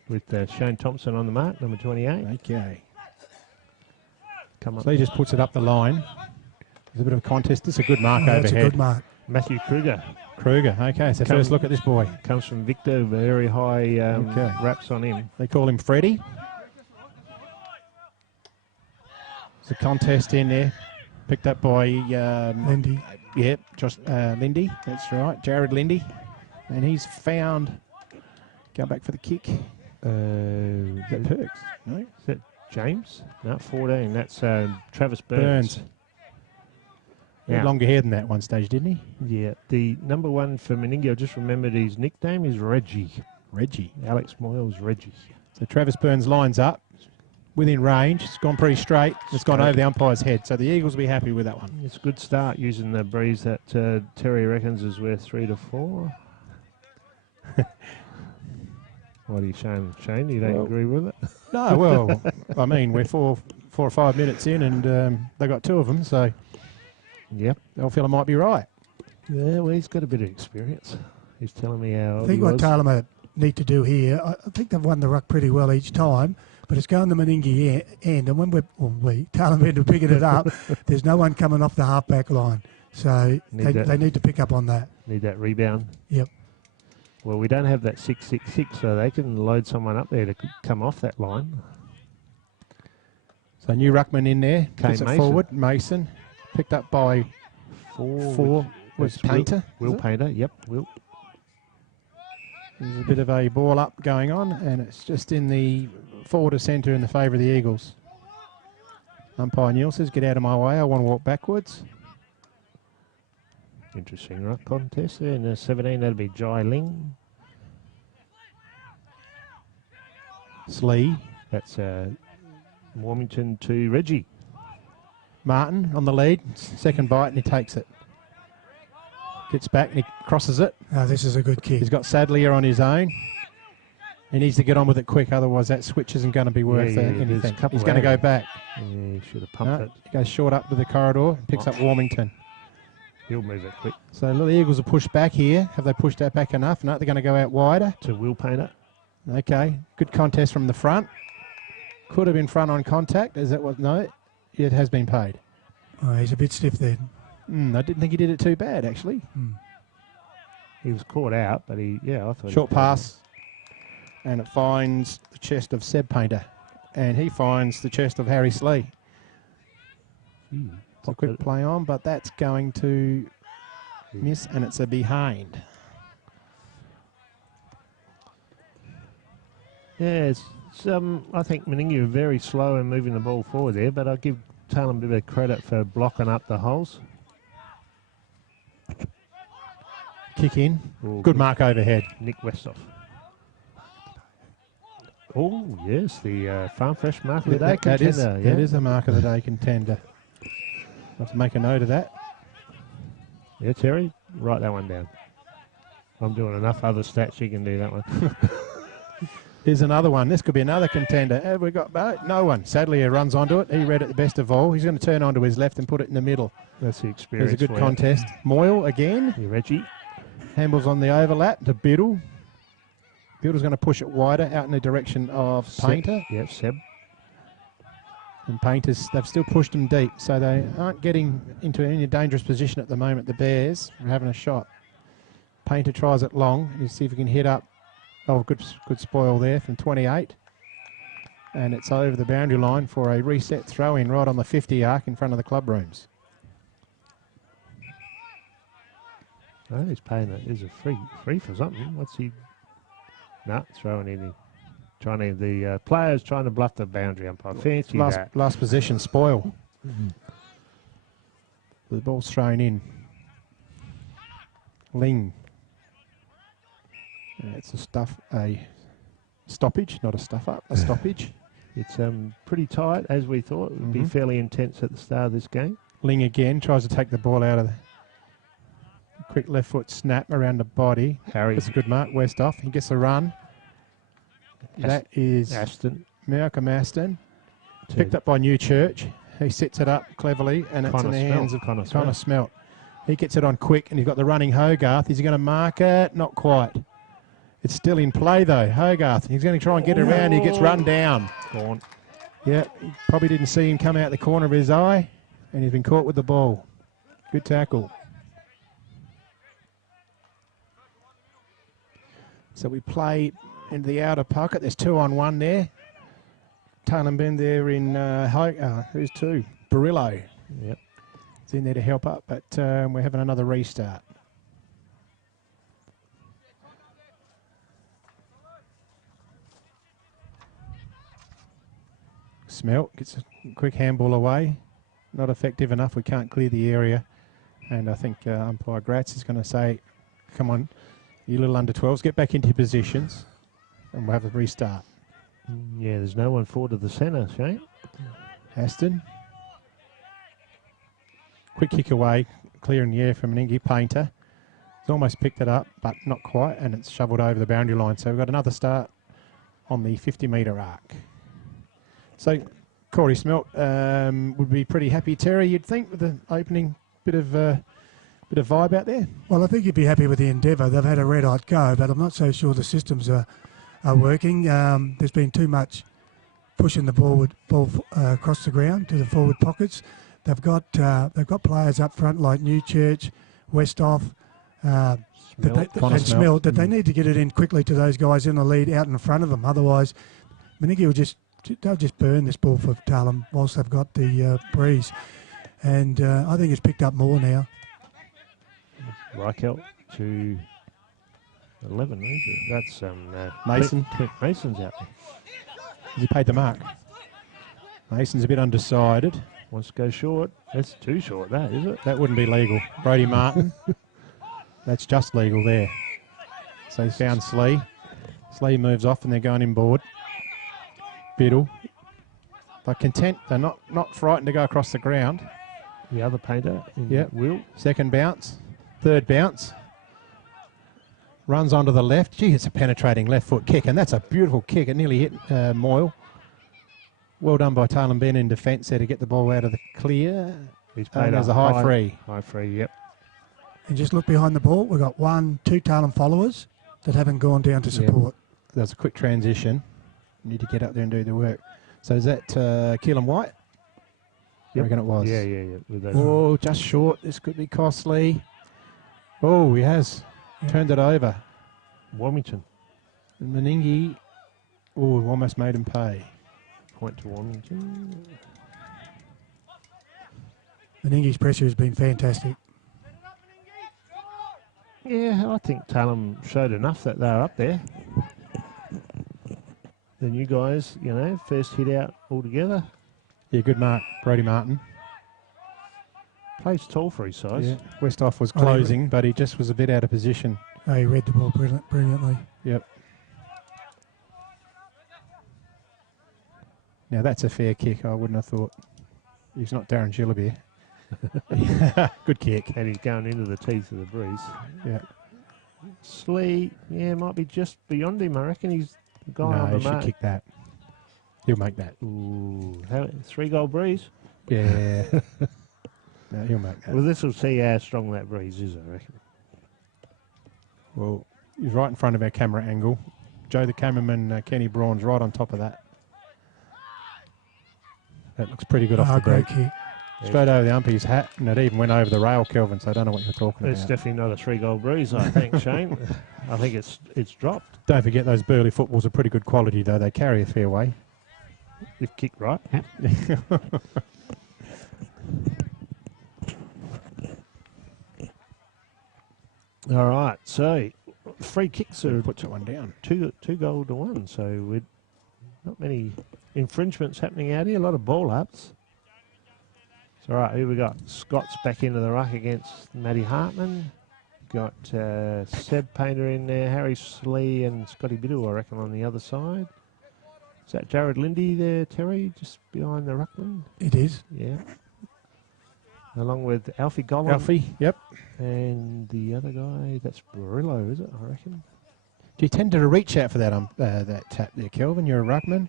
With Shane Thompson on the mark, number 28. Okay. Come on. Slee just puts it up the line. There's a bit of a contest. It's a good mark overhead. That's a good mark. Matthew Kruger. Kruger, okay, so first look at this boy. Comes from Victor, very high wraps on him. They call him Freddie. There's a contest in there. Picked up by Lindy. Yep, just Lindy, that's right, Jared Lindy. And he's found, go back for the kick. Is that Perks? No? Is that James? No, 14. That's Travis Burns. He had Now, longer hair than that one stage, didn't he? yeah, the number one for Meningie, I just remembered his nickname is Reggie. Reggie. Alex Moyles, Reggie. So Travis Burns lines up within range. It's gone pretty straight. It's gone over the umpire's head. So the Eagles will be happy with that one. It's a good start using the breeze that Terry reckons is worth 3 to 4. What are you saying, Shane? You don't agree with it? No, well, I mean, we're 4 or 5 minutes in and they got 2 of them, so Yep. old fella might be right. Yeah, well, he's got a bit of experience. He's telling me how I think what Tailem need to do here, I think they've won the ruck pretty well each time, but it's going the Meningie end, and when Tailem end are picking it up, there's no one coming off the half-back line. So they need to pick up on that. Need that rebound. Yep. Well, we don't have that 6-6-6, so they can load someone up there to come off that line. So new ruckman in there, puts it Mason. forward. Mason, picked up by 4 was Painter. Will Painter, yep, Will. There's a bit of a ball up going on, and it's just in the forward of centre in the favour of the Eagles. Umpire Neil says, get out of my way, I want to walk backwards. Interesting ruck contest there. In the 17, that'll be Jai Ling. Slee. That's Warmington to Reggie. Martin on the lead, second bite, and he takes it. Gets back and he crosses it. Oh, this is a good kick. He's got Sadlier on his own. He needs to get on with it quick, otherwise that switch isn't going to be worth anything. He's going to go back. Yeah, he should have pumped it. He goes short up to the corridor, picks up Warmington. He'll move it quick. So the Eagles will push back here. Have they pushed that back enough? No, they're going to go out wider. To Will Painter. Okay, good contest from the front. Could have been front on contact. Is that what? No, it has been paid. Oh, he's a bit stiff then. I didn't think he did it too bad, actually. He was caught out, but I thought... Short pass, and it finds the chest of Seb Painter, and he finds the chest of Harry Slee. It's a quick play on, but that's going to miss, and it's a behind. Yeah, I think Meningie are very slow in moving the ball forward there, but I'll give Tailem a bit of credit for blocking up the holes. Kick in. Good mark overhead. Nick Westhoff. Oh, yes, the Farm Fresh Mark of the Day contender. That is a Mark of the Day contender. I'll have to make a note of that. Yeah, Terry, write that one down. I'm doing enough other stats, you can do that one. Here's another one. This could be another contender. Have we got no one? Sadly, he runs onto it. He read it the best of all. He's going to turn onto his left and put it in the middle. That's the experience. There's a good contest. Moyle again. Yeah, Reggie. Handles on the overlap to Biddle. Biddle's going to push it wider out in the direction of Painter. Yep, Seb. And Painters, they've still pushed him deep, so they aren't getting into any dangerous position at the moment. The Bears are having a shot. Painter tries it long. You see if he can hit up. Oh, good spoil there from 28. And it's over the boundary line for a reset throw-in right on the 50 arc in front of the club rooms. Oh, he's paying it. Is a free for something. What's he? No, throwing in. The players trying to bluff the boundary umpire. Fancy that. Last possession spoil. The ball's thrown in. Ling. It's a stoppage, not a stuff up, a stoppage. It's pretty tight, as we thought. It would be fairly intense at the start of this game. Ling again tries to take the ball out of the quick left foot snap around the body. Harry. That's a good mark. West off. He gets a run. That is Malcolm Aston. Picked up by Newchurch. He sets it up cleverly, and it's in the hands of Connor Smelt. He gets it on quick, and he's got the running Hogarth. Is he going to mark it? Not quite. It's still in play, though. Hogarth, he's going to try and get it around. He gets run down. Gone. Yeah, he probably didn't see him come out the corner of his eye, and he's been caught with the ball. Good tackle. So we play into the outer pocket. There's 2-on-1 there. Tailem Ben there in who's two? Barillo. Yep. It's in there to help up, but we're having another restart. Smelt gets a quick handball away. Not effective enough. We can't clear the area. And I think umpire Gratz is going to say, come on, you little under 12s, get back into your positions. And we'll have a restart. Yeah, there's no one forward to the centre, Shane. Aston. Quick kick away, clear in the air from Meningie. Painter. He's almost picked it up, but not quite, and it's shoveled over the boundary line. So we've got another start on the 50-metre arc. So Corey Smelt would be pretty happy, Terry, you'd think, with the opening bit of vibe out there? Well, I think you'd be happy with the endeavour. They've had a red-hot go, but I'm not so sure the systems are working. There's been too much pushing the ball across the ground to the forward pockets. They've got players up front like Newchurch, Westhoff, and Smelt that they need to get it in quickly to those guys in the lead out in front of them. Otherwise, Meningie they'll just burn this ball for Tailem whilst they've got the breeze. And I think it's picked up more now. Reichelt to 11, is it? That's Mason. Mason's out there. Has he paid the mark? Mason's a bit undecided. Wants to go short. That's too short, that, is it? That wouldn't be legal. Brody Martin. That's just legal there. So he's found Slee. Slee moves off and they're going inboard. Biddle. They're content. They're not frightened to go across the ground. The other painter. Yep. Will. Second bounce. Third bounce. Runs onto the left. Gee, it's a penetrating left foot kick, and that's a beautiful kick. It nearly hit Moyle. Well done by Tailem Ben in defence there to get the ball out of the clear. He's played as a high free. High free, yep. And just look behind the ball. We've got 2 Tailem followers that haven't gone down to support. Yep. There's a quick transition. Need to get up there and do the work. So is that Keelan White? Yep. I reckon it was. Yeah. Oh, just short. This could be costly. Oh, he has turned it over. Wilmington. And Meningie, almost made him pay. Point to Wilmington. Meningie's pressure has been fantastic. Yeah, I think Tailem showed enough that they're up there. The new guys, first hit out altogether. Yeah, good mark, Brody Martin. Plays tall for his size. Yeah. Westhoff was closing, but he just was a bit out of position. Oh, he read the ball brilliantly. Yep. Now that's a fair kick, I wouldn't have thought. He's not Darren Gillibeer. Good kick. And he's going into the teeth of the breeze. Yeah. Slee, might be just beyond him. I reckon he's the guy on the he should mark. kick that. He'll make that. Ooh, 3-goal breeze? Yeah. No, he'll make that. Well, this will see how strong that breeze is, I reckon. Well, he's right in front of our camera angle. Joe, the cameraman, Kenny Braun's right on top of that. That looks pretty good off the great break. kick. Straight over the umpy's hat, and it even went over the rail, Kelvin, so I don't know what you're talking It's about. definitely not a 3-goal breeze, I think, Shane. I think it's dropped. Don't forget those Burley footballs are pretty good quality, though. They carry a fair way. If kicked right. All right, so free kicks are Puts it one down. two goal to one. So with not many infringements happening out here. A lot of ball ups. So all right, here we got Scott's back into the ruck against Matty Hartman. Got Seb Painter in there, Harry Slee and Scotty Biddle, I reckon, on the other side. Is that Jared Lindy there, Terry, just behind the ruckman? It is. Yeah. Along with Alfie Gollan. Alfie, yep. And the other guy, that's Barillo, is it, I reckon? Do you tend to reach out for that tap there, Kelvin? You're a ruckman.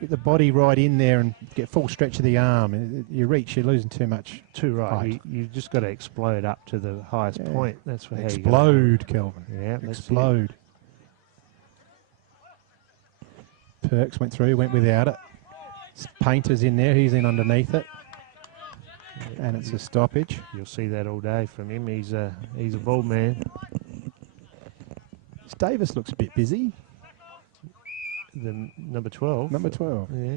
Get the body right in there and get full stretch of the arm. You reach, you're losing too much. Too right. height. You've just got to explode up to the highest point. That's where Explode, Kelvin. Yeah, explode. Perks went through, went without it. Painter's in there, he's in underneath it. And it's a stoppage. You'll see that all day from him. He's a ball man. Davis looks a bit busy. The number 12. Number 12. Yeah.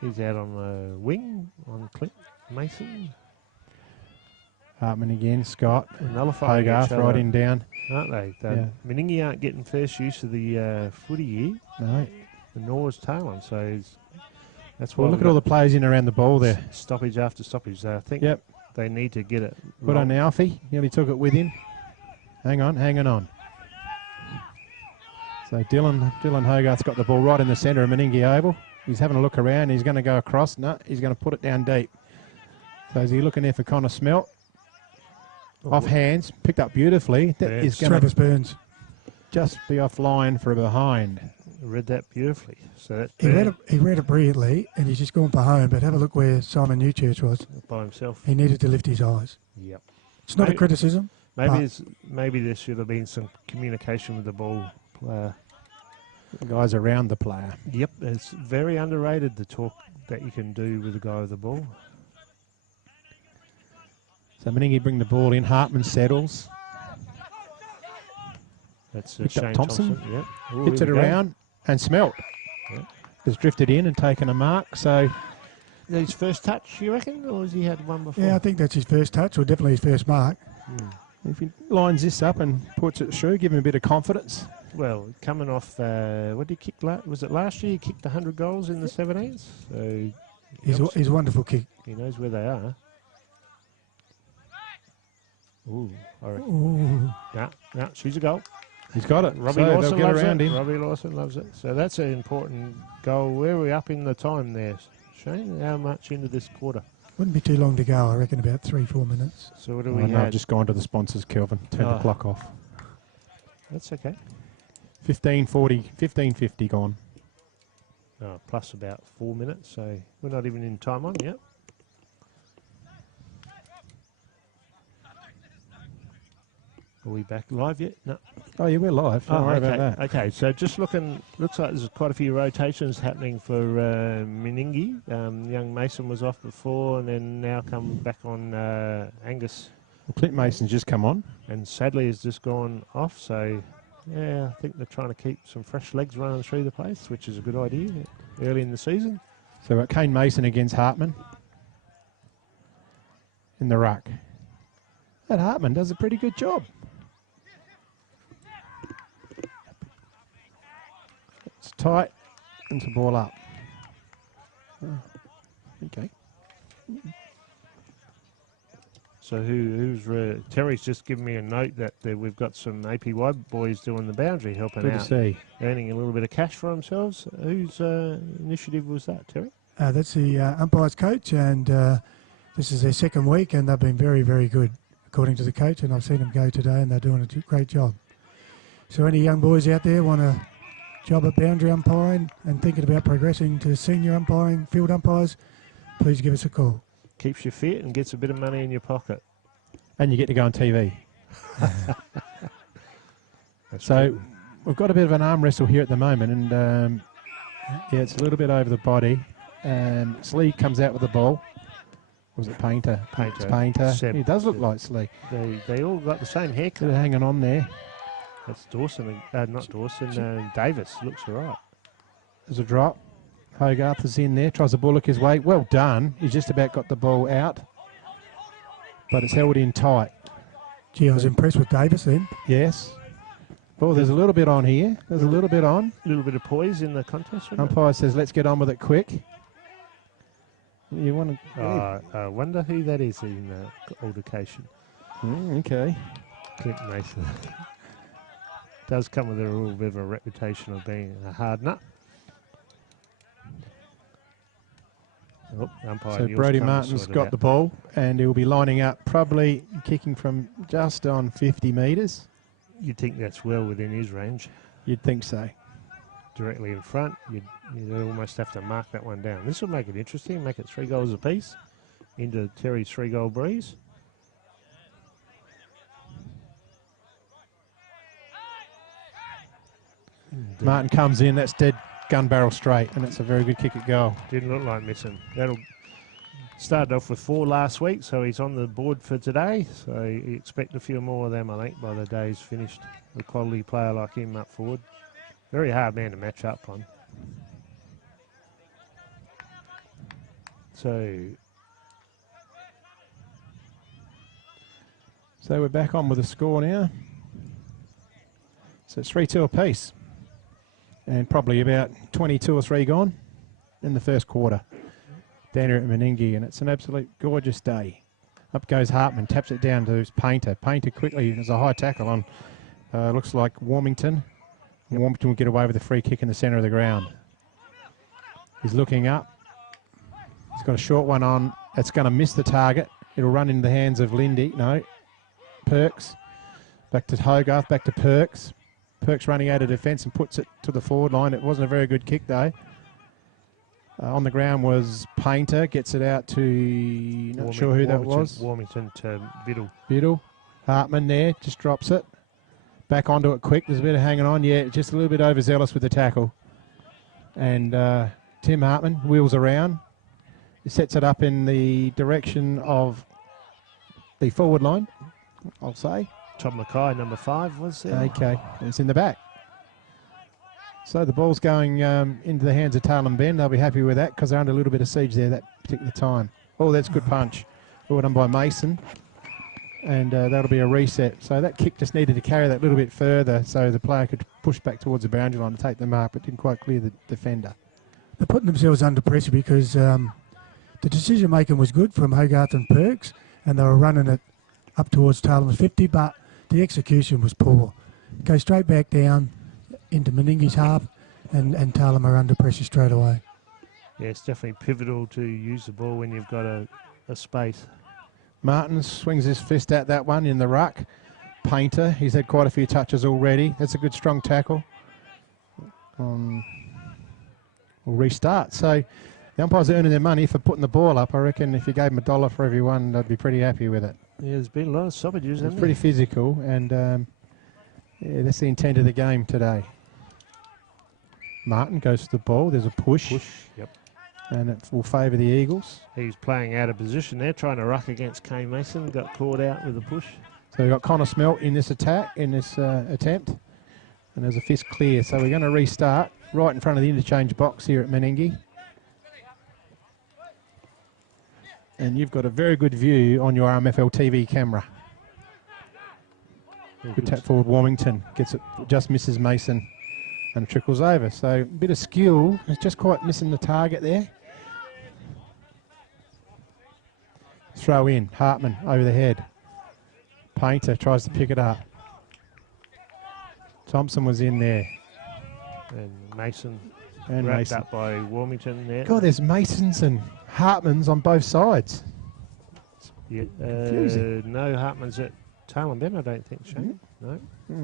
He's out on the wing on Clint Mason. Hartman again, Scott. Nullifying Hogarth each other, right in down. aren't they? Yeah. Meningie aren't getting first use of the footy here. No. Nor is Tailem. So that's why. Well, look at all the players in around the ball there. Stoppage after stoppage. I think they need to get it. Good on Alfie. Nearly took it with him. Hanging on. So Dylan Hogarth's got the ball right in the centre of Meningie Oval. He's having a look around. He's going to go across. No, he's going to put it down deep. So is he looking there for Connor Smelt? Off hands, picked up beautifully. That is going Travis Burns. Just be offline for a behind. Read that beautifully. So that's He read it brilliantly, and he's just gone for home. But have a look where Simon Newchurch was. by himself. He needed to lift his eyes. Yep. It's not a criticism. Maybe there should have been some communication with the ball player. The guys around the player. Yep, it's very underrated, the talk that you can do with the guy with the ball. So Meningie bring the ball in. Hartman settles. That's Picked up Shane Thompson. Yep. Ooh, Hits it here we go. around and Smelt. Yep. Has drifted in and taken a mark. So His first touch, you reckon, or has he had one before? Yeah, I think that's his first touch, or definitely his first mark. if he lines this up and puts it through, give him a bit of confidence. Well, coming off, what did he kick? Was it last year? He kicked 100 goals in the 17s. So He's a wonderful kick. he knows where they are. Ooh, I reckon. Ooh. No, she's a goal. He's got it. Robbie So they'll Lawson get loves around it. him. Robbie Lawson loves it. So that's an important goal. Where are we up in the time there, Shane? How much into this quarter? Wouldn't be too long to go. I reckon about 3-4 minutes. So what do Oh, we no, have? I've just gone to the sponsors, Kelvin. Turn the clock off. That's okay. 15:50 gone. Oh, plus about 4 minutes. So we're not even in time on yet. Are we back live yet? No. Oh, yeah, we're live. Don't worry about that. Okay, so just looking, looks like there's quite a few rotations happening for Meningie. Young Mason was off before and then now come back on Angus. Well, Clint Mason's just come on. And Sadly has just gone off, so yeah, I think they're trying to keep some fresh legs running through the place, which is a good idea early in the season. So we've got Kane Mason against Hartman in the ruck. That Hartman does a pretty good job. It's tight and it's a ball up. Oh, okay. So Terry's just given me a note that we've got some APY boys doing the boundary, helping Good out, to see. earning a little bit of cash for themselves. Whose initiative was that, Terry? That's the umpires coach, and this is their second week, and they've been very, very good, according to the coach, and I've seen them go today, and they're doing a great job. So any young boys out there want a job at boundary umpiring and thinking about progressing to senior umpiring, field umpires, please give us a call. Keeps you fit and gets a bit of money in your pocket. And you get to go on TV. So we've got a bit of an arm wrestle here at the moment, and yeah, it's a little bit over the body. Slee comes out with the ball. Was it Painter? It's Painter. Seb. He does look like Slee. They all got the same haircut. They're hanging on there. That's Dawson, not Dawson, Davis looks all right. There's a drop. Hogarth is in there, tries to bullock his way. Well done. He's just about got the ball out, but it's held in tight. Gee, I was impressed with Davis then. Yes. Well, there's a little bit on here. There's a little bit on. A little bit of poise in the contest. Umpire says, let's get on with it quick. You want to... I wonder who that is in the altercation. Okay. Clint Mason. Does come with a little bit of a reputation of being a hard nut. Oh, so Brodie Martin's got the ball, and he'll be lining up, probably kicking from just on 50 metres. You'd think that's well within his range. You'd think so. Directly in front, you'd almost have to mark that one down. This will make it interesting, make it 3 goals apiece into Terry's 3-goal breeze. Martin comes in, that's dead gun barrel straight, and it's a very good kick at goal. Didn't look like missing. That'll started off with 4 last week, so he's on the board for today. So you expect a few more of them, I think, by the day's finished. A quality player like him up forward. Very hard man to match up on. So we're back on with the score now. So it's 3-2 apiece. And probably about 22 or 3 gone in the first quarter down here at Meningie, and it's an absolute gorgeous day. Up goes Hartman, taps it down to Painter. Painter quickly, there's a high tackle on, looks like Warmington. And Warmington will get away with a free kick in the centre of the ground. He's looking up. He's got a short one on. It's going to miss the target. It'll run into the hands of Lindy. No, Perks. Back to Hogarth, back to Perks. Perks running out of defence and puts it to the forward line. It wasn't a very good kick though. On the ground was Painter, gets it out to, not sure who that was. Warmington to Biddle. Biddle. Hartman there, just drops it. Back onto it quick, there's a bit of hanging on. Yeah, just a little bit overzealous with the tackle. And Tim Hartman wheels around. He sets it up in the direction of the forward line, I'll say. Tom Mackay, number 5, was there. Okay, and it's in the back. So the ball's going into the hands of Tailem Ben. They'll be happy with that because they're under a little bit of siege there that particular time. Oh, that's a good punch. Well done by Mason. And that'll be a reset. So that kick just needed to carry that little bit further so the player could push back towards the boundary line to take the mark, but didn't quite clear the defender. They're putting themselves under pressure because the decision making was good from Hogarth and Perks, and they were running it up towards Talem's 50, but the execution was poor. Go straight back down into Meningie's half, and Tailem are under pressure straight away. Yeah, it's definitely pivotal to use the ball when you've got a space. Martin swings his fist at that one in the ruck. Painter, he's had quite a few touches already. That's a good strong tackle. We'll restart. So the umpires are earning their money for putting the ball up. I reckon if you gave them $1 for every one, they'd be pretty happy with it. Yeah, there's been a lot of stoppages. It's pretty physical, and yeah, that's the intent of the game today. Martin goes to the ball. There's a push. Yep. And it will favour the Eagles. He's playing out of position there, trying to ruck against Kane Mason. Got caught out with a push. So we've got Connor Smelt in this attack, in this attempt. And there's a fist clear. So we're going to restart right in front of the interchange box here at Meningie. And you've got a very good view on your RMFLTV camera. Good tap forward, Warmington. Gets it, just misses Mason. And trickles over. So a bit of skill. It's just quite missing the target there. Throw in. Hartman over the head. Painter tries to pick it up. Thompson was in there. And Mason and wrapped Mason up by Warmington there. God, there's Masons and Hartmans on both sides. Yeah, confusing. no Hartmans at Tailem Ben, I don't think, Shane. No.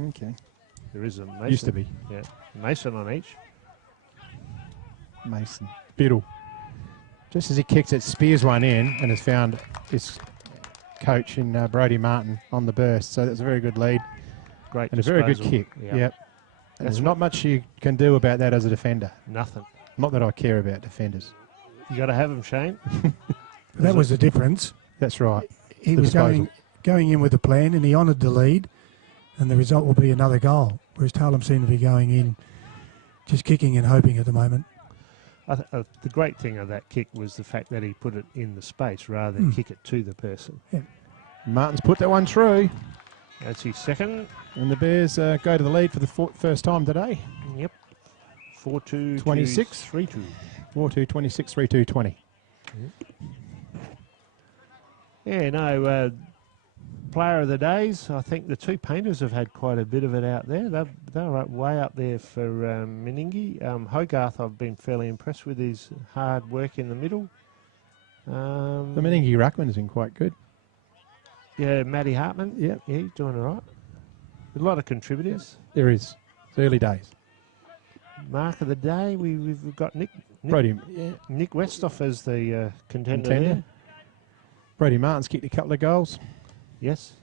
Okay. There is a Mason. Used to be. Yeah. Mason on each. Mason. Biddle. Just as he kicks it, spears one in and has found his coach in Brodie Martin on the burst. So that's a very good lead. Great and a very good disposal. kick. Yep. And there's not much you can do about that as a defender. Nothing. Not that I care about defenders. You got to have them, Shane. That was the difference. That's right. He The was disposal. going in with a plan, and he honoured the lead, and the result will be another goal. Whereas Tailem seemed to be going in just kicking and hoping at the moment. The great thing of that kick was the fact that he put it in the space rather than kick it to the person. Yeah. Martin's put that one through. That's his second. And the Bears go to the lead for the first time today. Yep. 4-2, 26. 3-2. 4-2, 26, 3-2, 20. Yeah, no, player of the days, I think the two painters have had quite a bit of it out there. They're way up there for Meningie. Hogarth, I've been fairly impressed with his hard work in the middle. The Meningie ruckman has been quite good. Yeah, Matty Hartman, yeah, he's doing all right. A lot of contributors. There is. It's early days. Mark of the day, we've got Nick Westhoff as the contender there. Brody Martin's kicked a couple of goals. Yes.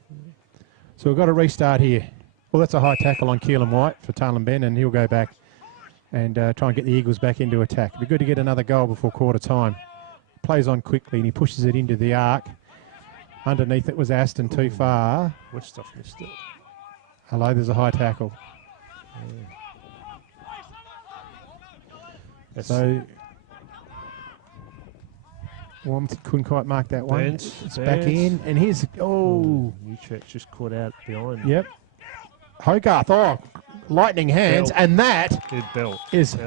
So we've got a restart here. Well, that's a high tackle on Keelan White for Tailem Ben, and he'll go back and try and get the Eagles back into attack. It'd be good to get another goal before quarter time. Plays on quickly, and he pushes it into the arc. Underneath it was Aston too far. Westhoff missed it. Hello, there's a high tackle. Yeah. So Womps couldn't quite mark that one. It's back in, and here's Newchurch just caught out behind. Yep. Hogarth, lightning hands, and that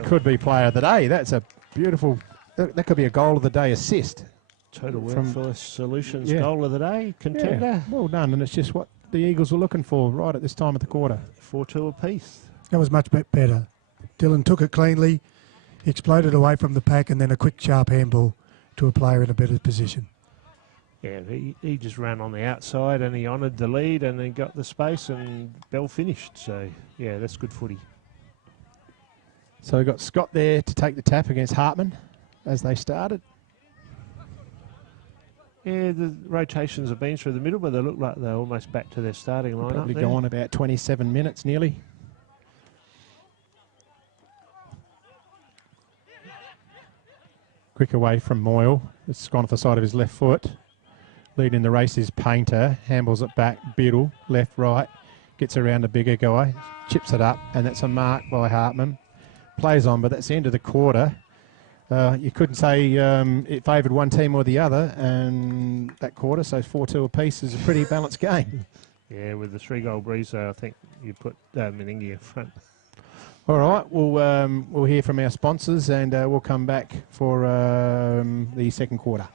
could be player of the day. That's a beautiful. That could be a goal of the day assist. Total Workforce Solutions goal of the day, contender. Yeah. Well done, and it's just what the Eagles were looking for right at this time of the quarter. 4-2 apiece. That was much better. Dylan took it cleanly, exploded away from the pack, and then a quick, sharp handball to a player in a better position. Yeah, he just ran on the outside and he honoured the lead and then got the space and Bell finished. So, yeah, that's good footy. So we've got Scott there to take the tap against Hartman as they started. Yeah, the rotations have been through the middle, but they look like they're almost back to their starting lineup. Probably go on about 27 minutes nearly. Quick away from Moyle. It's gone off the side of his left foot. Leading the race is Painter. Handballs it back. Biddle, left, right. Gets around a bigger guy. Chips it up, and that's a mark by Hartman. Plays on, but that's the end of the quarter. You couldn't say it favoured one team or the other, and that quarter, so 4-2 apiece, is a pretty balanced game. Yeah, with the 3-goal breeze, I think you put Meningie in front. All right, we'll hear from our sponsors, and we'll come back for the second quarter.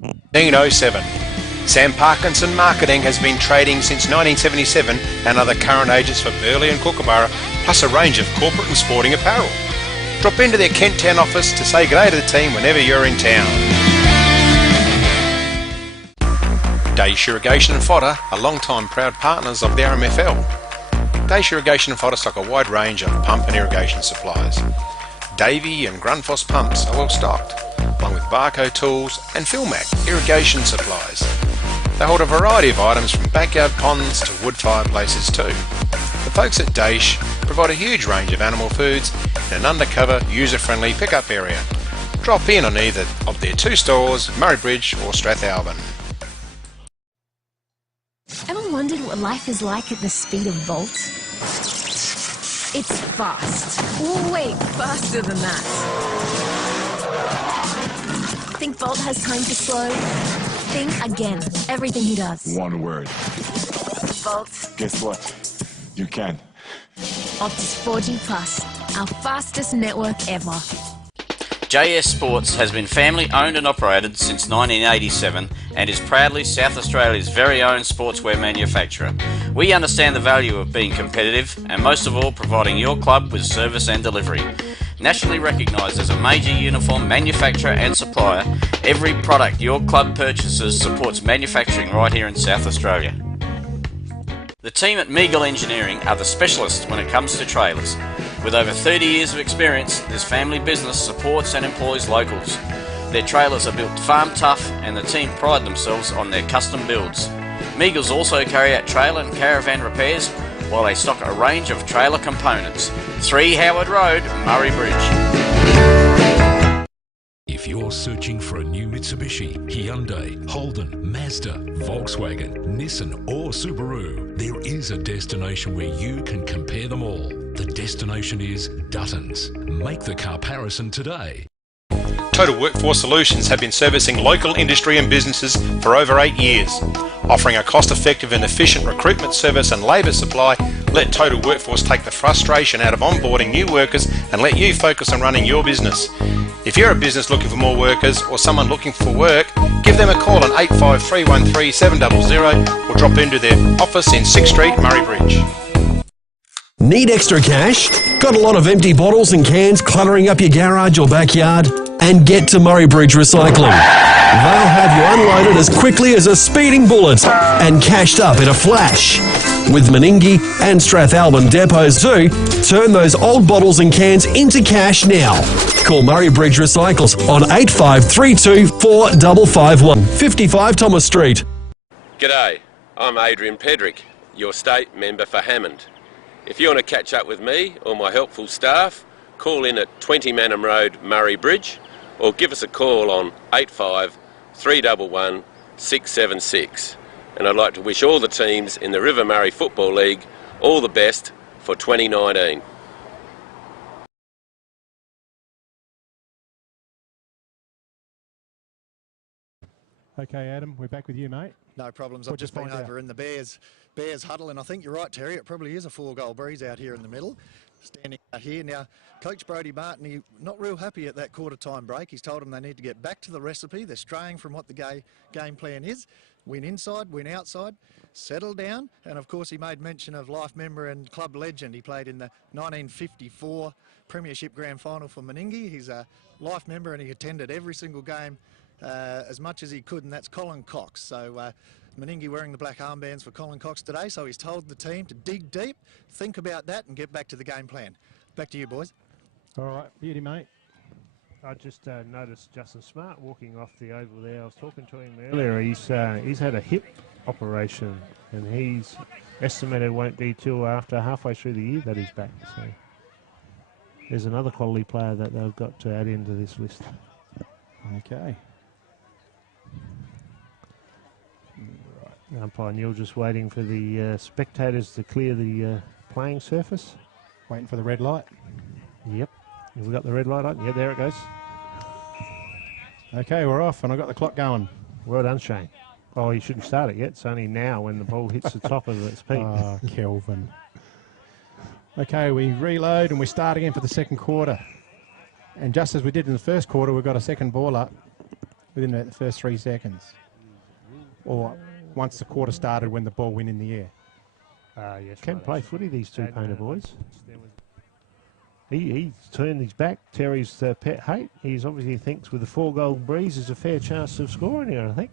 (1907). Sam Parkinson Marketing has been trading since 1977 and are the current agents for Burleigh and Kookaburra, plus a range of corporate and sporting apparel. Drop into their Kent Town office to say good day to the team whenever you're in town. Daish Irrigation and Fodder are long-time proud partners of the RMFL. Daish Irrigation and Fodder stock a wide range of pump and irrigation supplies. Davey and Grundfos pumps are well stocked, along with Barco tools and Philmac irrigation supplies. They hold a variety of items from backyard ponds to wood fireplaces too. The folks at Daish provide a huge range of animal foods in an undercover, user-friendly pickup area. Drop in on either of their two stores, Murray Bridge or Strathalbyn. Ever wondered what life is like at the speed of Volt? It's fast. Oh, wait, faster than that. Think Volt has time to slow? Think again. Everything he does. One word. Volt. Guess what? You can. Optus 4G Plus, our fastest network ever. JS Sports has been family owned and operated since 1987 and is proudly South Australia's very own sportswear manufacturer. We understand the value of being competitive and most of all providing your club with service and delivery. Nationally recognised as a major uniform manufacturer and supplier, every product your club purchases supports manufacturing right here in South Australia. The team at Meagle Engineering are the specialists when it comes to trailers. With over 30 years of experience, this family business supports and employs locals. Their trailers are built farm tough and the team pride themselves on their custom builds. Meagles also carry out trailer and caravan repairs while they stock a range of trailer components. 3 Howard Road, Murray Bridge. If you're you're searching for a new Mitsubishi, Hyundai, Holden, Mazda, Volkswagen, Nissan or Subaru, there is a destination where you can compare them all. The destination is Dutton's. Make the comparison today. Total Workforce Solutions have been servicing local industry and businesses for over 8 years. Offering a cost-effective and efficient recruitment service and labour supply, let Total Workforce take the frustration out of onboarding new workers and let you focus on running your business. If you're a business looking for more workers or someone looking for work, give them a call on 85313 700 or drop into their office in 6th Street, Murray Bridge. Need extra cash? Got a lot of empty bottles and cans cluttering up your garage or backyard? And get to Murray Bridge Recycling. They'll have you unloaded as quickly as a speeding bullet and cashed up in a flash. With Meningie and Strathalbyn depots too, turn those old bottles and cans into cash now. Call Murray Bridge Recycles on 8532 4551 55 Thomas Street. G'day, I'm Adrian Pedrick, your state member for Hammond. If you want to catch up with me or my helpful staff, call in at 20 Manham Road, Murray Bridge, or give us a call on 85 311 676. And I'd like to wish all the teams in the River Murray Football League all the best for 2019. Okay, Adam, we're back with you, mate. No problems. I've just been over in the Bears huddle, and I think you're right, Terry. It probably is a 4-goal breeze out here in the middle. Standing out here now, Coach Brodie Martin, he's not real happy at that quarter-time break. He's told them they need to get back to the recipe. They're straying from what the game plan is. Win inside, win outside, settle down. And of course, he made mention of life member and club legend. He played in the 1954 Premiership Grand Final for Meningie. He's a life member and he attended every single game as much as he could, and that's Colin Cox. So Meningie wearing the black armbands for Colin Cox today, so he's told the team to dig deep, think about that and get back to the game plan. Back to you, boys. All right, beauty, mate. I just noticed Justin Smart walking off the oval there. I was talking to him earlier. He's had a hip operation, and he's estimated won't be till after halfway through the year that he's back. So there's another quality player that they've got to add into this list. Okay. Umpire Neil just waiting for the spectators to clear the playing surface. Waiting for the red light. Yep. Have we got the red light on? Yeah, there it goes. Okay, we're off, and I've got the clock going. Well done, Shane. Oh, you shouldn't start it yet. It's only now when the ball hits the top of its peak. Oh, Kelvin. Okay, we reload, and we start again for the second quarter. And just as we did in the first quarter, we've got a second ball up within the first 3 seconds. Or once the quarter started when the ball went in the air. Yes, can play footy, these two Painter boys. He's turned his back. Terry's pet hate. He's obviously thinks with a 4-goal breeze there's a fair chance of scoring here, I think.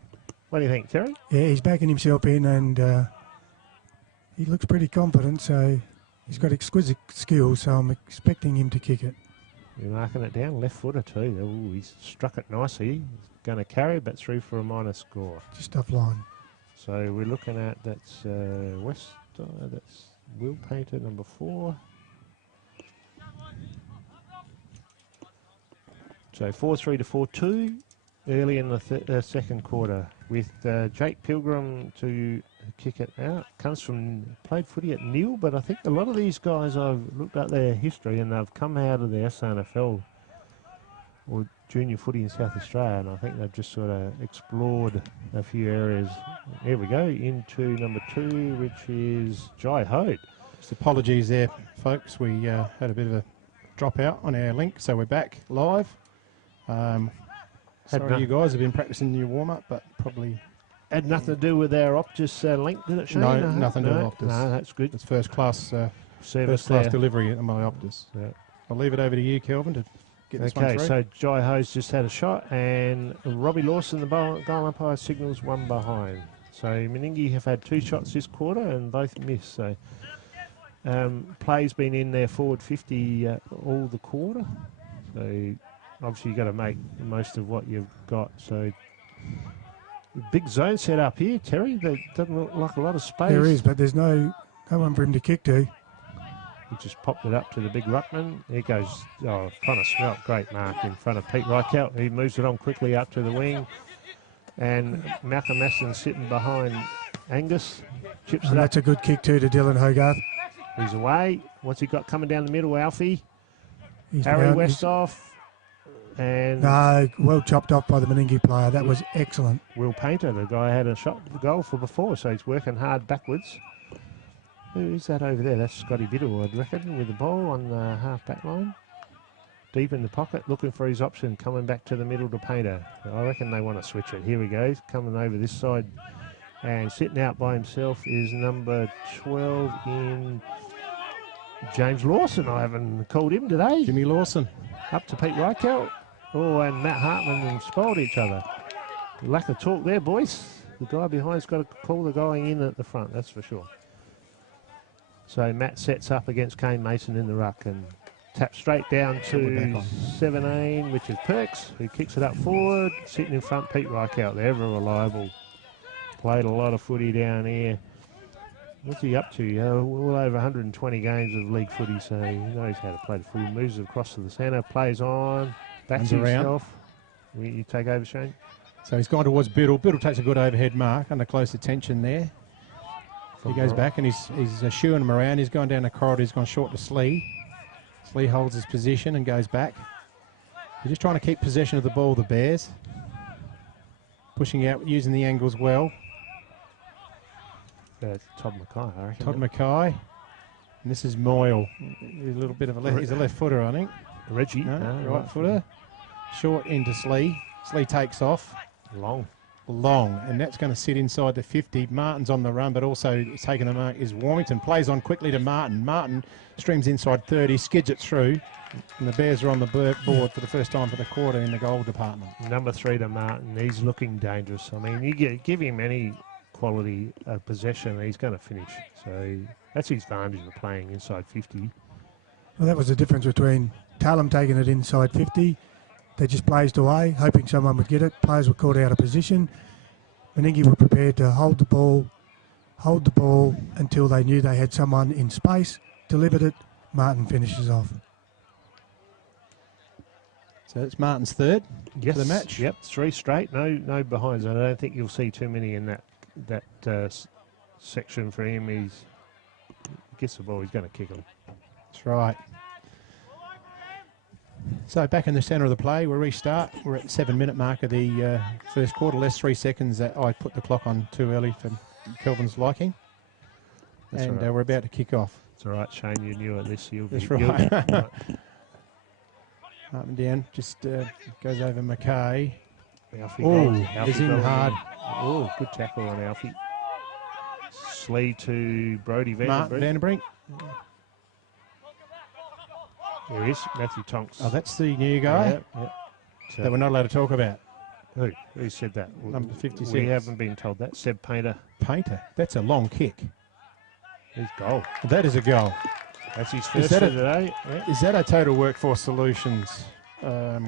What do you think, Terry? Yeah, he's backing himself in, and he looks pretty confident, so he's got exquisite skills, so I'm expecting him to kick it. You're marking it down, left footer too. Ooh, he's struck it nicely. He's going to carry, but through for a minor score. Just offline. So we're looking at, that's that's Will Painter, number 4. So 4-3 to 4-2 early in the second quarter, with Jake Pilgrim to kick it out. Comes from, played footy at Neil, but I think a lot of these guys, I've looked at their history and they've come out of the SNFL or junior footy in South Australia, and I think they've just sort of explored a few areas. Here we go, into number 2, which is Jai Hote. Just apologies there, folks. We had a bit of a dropout on our link, so we're back live. Sorry, you guys have been practicing your warm-up, but probably... Had nothing to do with our Optus link, did it, Shane? No, nothing to do with Optus. No, that's good. It's first-class service delivery at my Optus. Yeah. I'll leave it over to you, Kelvin, to get this one through. So Jai Ho's just had a shot, and Robbie Lawson, the goal umpire, signals one behind. So Meningie have had 2 shots this quarter, and both missed. So play's been in there forward 50 all the quarter. So obviously you've got to make the most of what you've got. So big zone set up here, Terry. There doesn't look like a lot of space. There is, but there's no one for him to kick to. He just popped it up to the big ruckman. There goes, oh, kind of smelt. Great mark in front of Pete Reichelt. He moves it on quickly up to the wing. And Malcolm Masson sitting behind Angus. Chips it up. That's a good kick too to Dylan Hogarth. He's away. What's he got coming down the middle, Alfie? He's Harry down, Westhoff. And no, well chopped off by the Meningie player. That was excellent. Will Painter, the guy had a shot the goal for before, so he's working hard backwards. Who is that over there? That's Scotty Biddle, I'd reckon, with the ball on the half-back line. Deep in the pocket, looking for his option, coming back to the middle to Painter. I reckon they want to switch it. Here he goes, coming over this side. And sitting out by himself is number 12 in James Lawson. I haven't called him today. Jimmy Lawson. Up to Pete Reichelt. Oh, and Matt Hartman spoiled each other. Lack of talk there, boys. The guy behind's got to call the guy in at the front, that's for sure. So Matt sets up against Kane Mason in the ruck and taps straight down to 17, which is Perks, who kicks it up forward. Sitting in front, Pete Reichelt, they're ever reliable. Played a lot of footy down here. What's he up to? Well over 120 games of league footy, so he knows how to play the footy. Moves across to the centre, plays on, backs himself. You take over, Shane. So he's gone towards Biddle. Biddle takes a good overhead mark under close attention there. He goes back and he's shooing him around. He's gone down the corridor. He's gone short to Slee. Slee holds his position and goes back. They're just trying to keep possession of the ball, the Bears. Pushing out, using the angles well. Todd Mackay, I reckon. Todd Mackay. And this is Moyle. A little bit of a left. He's a left footer, I think. Reggie. No, right footer. Short into Slee. Slee takes off. Long. And that's going to sit inside the 50. Martin's on the run, but also taking the mark is Warmington. Plays on quickly to Martin. Martin streams inside 30, skids it through. And the Bears are on the board for the first time for the quarter in the goal department. Number 3 to Martin. He's looking dangerous. I mean, you give him any quality possession, he's going to finish. So that's his advantage of playing inside 50. Well, that was the difference between Tailem taking it inside 50. They just blazed away, hoping someone would get it. Players were caught out of position. Meningie were prepared to hold the ball until they knew they had someone in space, delivered it. Martin finishes off. So it's Martin's third for the match. Yep, 3 straight, no behinds. I don't think you'll see too many in that section for him. He gets the ball, he's going to kick him. That's right. So back in the centre of the play, we'll restart. We're at the 7-minute mark of the first quarter, less 3 seconds. I put the clock on too early for Kelvin's liking. That's and right. we're about to kick off. It's all right, Shane, you knew it. That's right. Up and down, just goes over Mackay. Oh, he's in hard. Oh, good tackle on Alfie. Slee to Brody Vandenbrink. There he is, Matthew Tonks. Oh, that's the new guy that we're not allowed to talk about. Who said that? Number 56. We haven't been told that. Seb Painter. That's a long kick. His goal. That is a goal. That's his first for today. Yeah. Is that a Total Workforce Solutions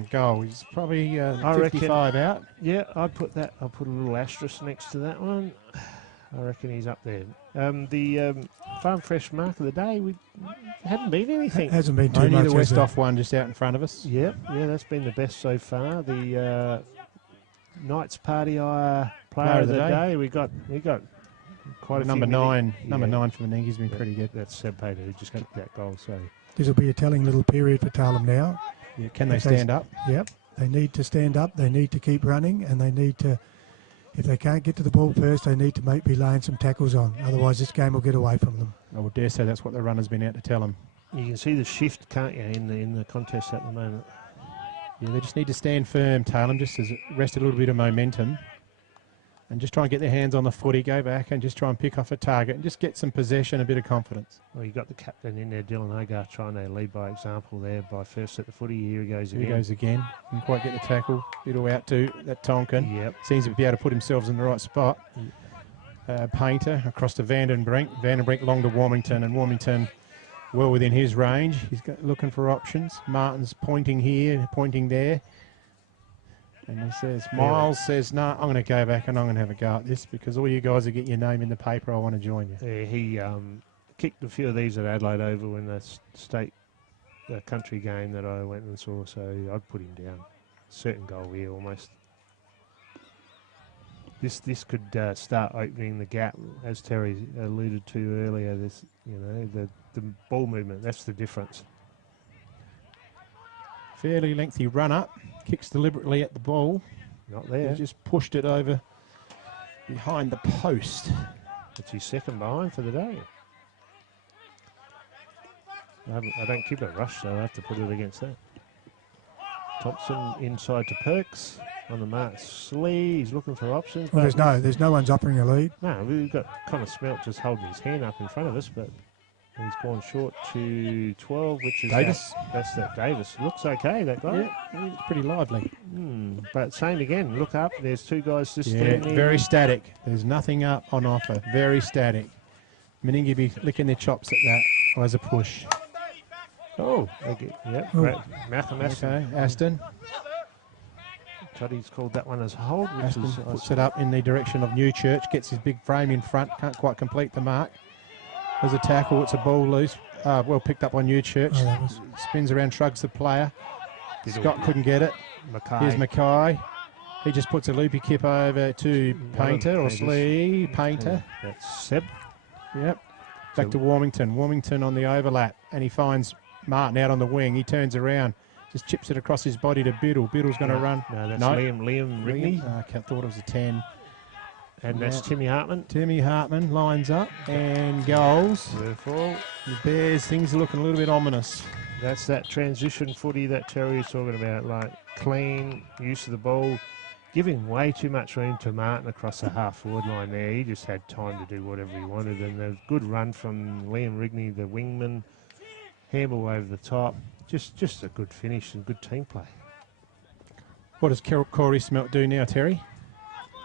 goal? He's probably 55 out. Yeah, I'll put a little asterisk next to that one. I reckon he's up there. The Farm Fresh mark of the day, we hadn't been anything. Hasn't been too much. Only the Westhoff one just out in front of us. Yeah, that's been the best so far. The Knights Party player of the day. We got quite a number few 9. Number 9 for Meningie's been pretty good. That's Seb Pater who just kicked that goal. So this will be a telling little period for Tailem now. Yeah, can they stand up? Yep, they need to stand up. They need to keep running, and they need to. If they can't get to the ball first, they need to be laying some tackles on. Otherwise, this game will get away from them. I would dare say that's what the runner's been out to tell them. You can see the shift, can't you, in the contest at the moment. Yeah, they just need to stand firm, Tailem, just to rest a little bit of momentum. And just try and get their hands on the footy, go back and just try and pick off a target and just get some possession, a bit of confidence. Well, you got the captain in there, Dylan Hogarth, trying to lead by example there by first at the footy. Here he goes again. Didn't quite get the tackle. It'll out to that Tonkin. Yep. Seems to be able to put himself in the right spot. Painter across to Vandenbrink. Vandenbrink long to Warmington, and Warmington well within his range. He's looking for options. Martin's pointing here, pointing there. And he says, Miles says, no, I'm going to go back and I'm going to have a go at this because all you guys are getting your name in the paper. I want to join you. Yeah, kicked a few of these at Adelaide Oval in the state country game that I went and saw, so I'd put him down. Certain goal here almost. This could start opening the gap, as Terry alluded to earlier. This, you know, the ball movement, that's the difference. Fairly lengthy run up, kicks deliberately at the ball. Not there. He just pushed it over behind the post. It's his second behind for the day. I don't keep it rush, so I have to put it against that. Thompson inside to Perks. On the mark, Slee, he's looking for options. Well, there's no one's offering a lead. No, we've got Connor Smelt just holding his hand up in front of us, but he's gone short to 12, which is Davis. That's that Davis. Looks okay, that guy. Yeah, he's pretty lively. But same again, look up, there's two guys just standing there. Very static. There's nothing up on offer. Very static. Meningie be licking their chops at that as a push. Oh, okay. Yep, great. Malcolm Aston. Okay, Aston. Juddy's called that one as a hold. Aston puts it up in the direction of Newchurch, gets his big frame in front, can't quite complete the mark. There's a tackle, it's a ball loose. Well picked up on Newchurch. Spins around, shrugs the player. Scott couldn't get it. Here's Mackay. He just puts a loopy kip over to Painter or Slee. Painter. That's Seb. Yep. Back to Warmington. Warmington on the overlap, and he finds Martin out on the wing. He turns around. Just chips it across his body to Biddle. Biddle's going to run. No, that's Liam Rigney. I thought it was a 10. And that's Timmy Hartman. Timmy Hartman lines up and goals. Beautiful. The Bears, things are looking a little bit ominous. That's that transition footy that Terry was talking about, like clean use of the ball, giving way too much room to Martin across the half-forward line there. He just had time to do whatever he wanted, and a good run from Liam Rigney, the wingman, handball over the top. Just a good finish and good team play. What does Corey Smelt do now, Terry?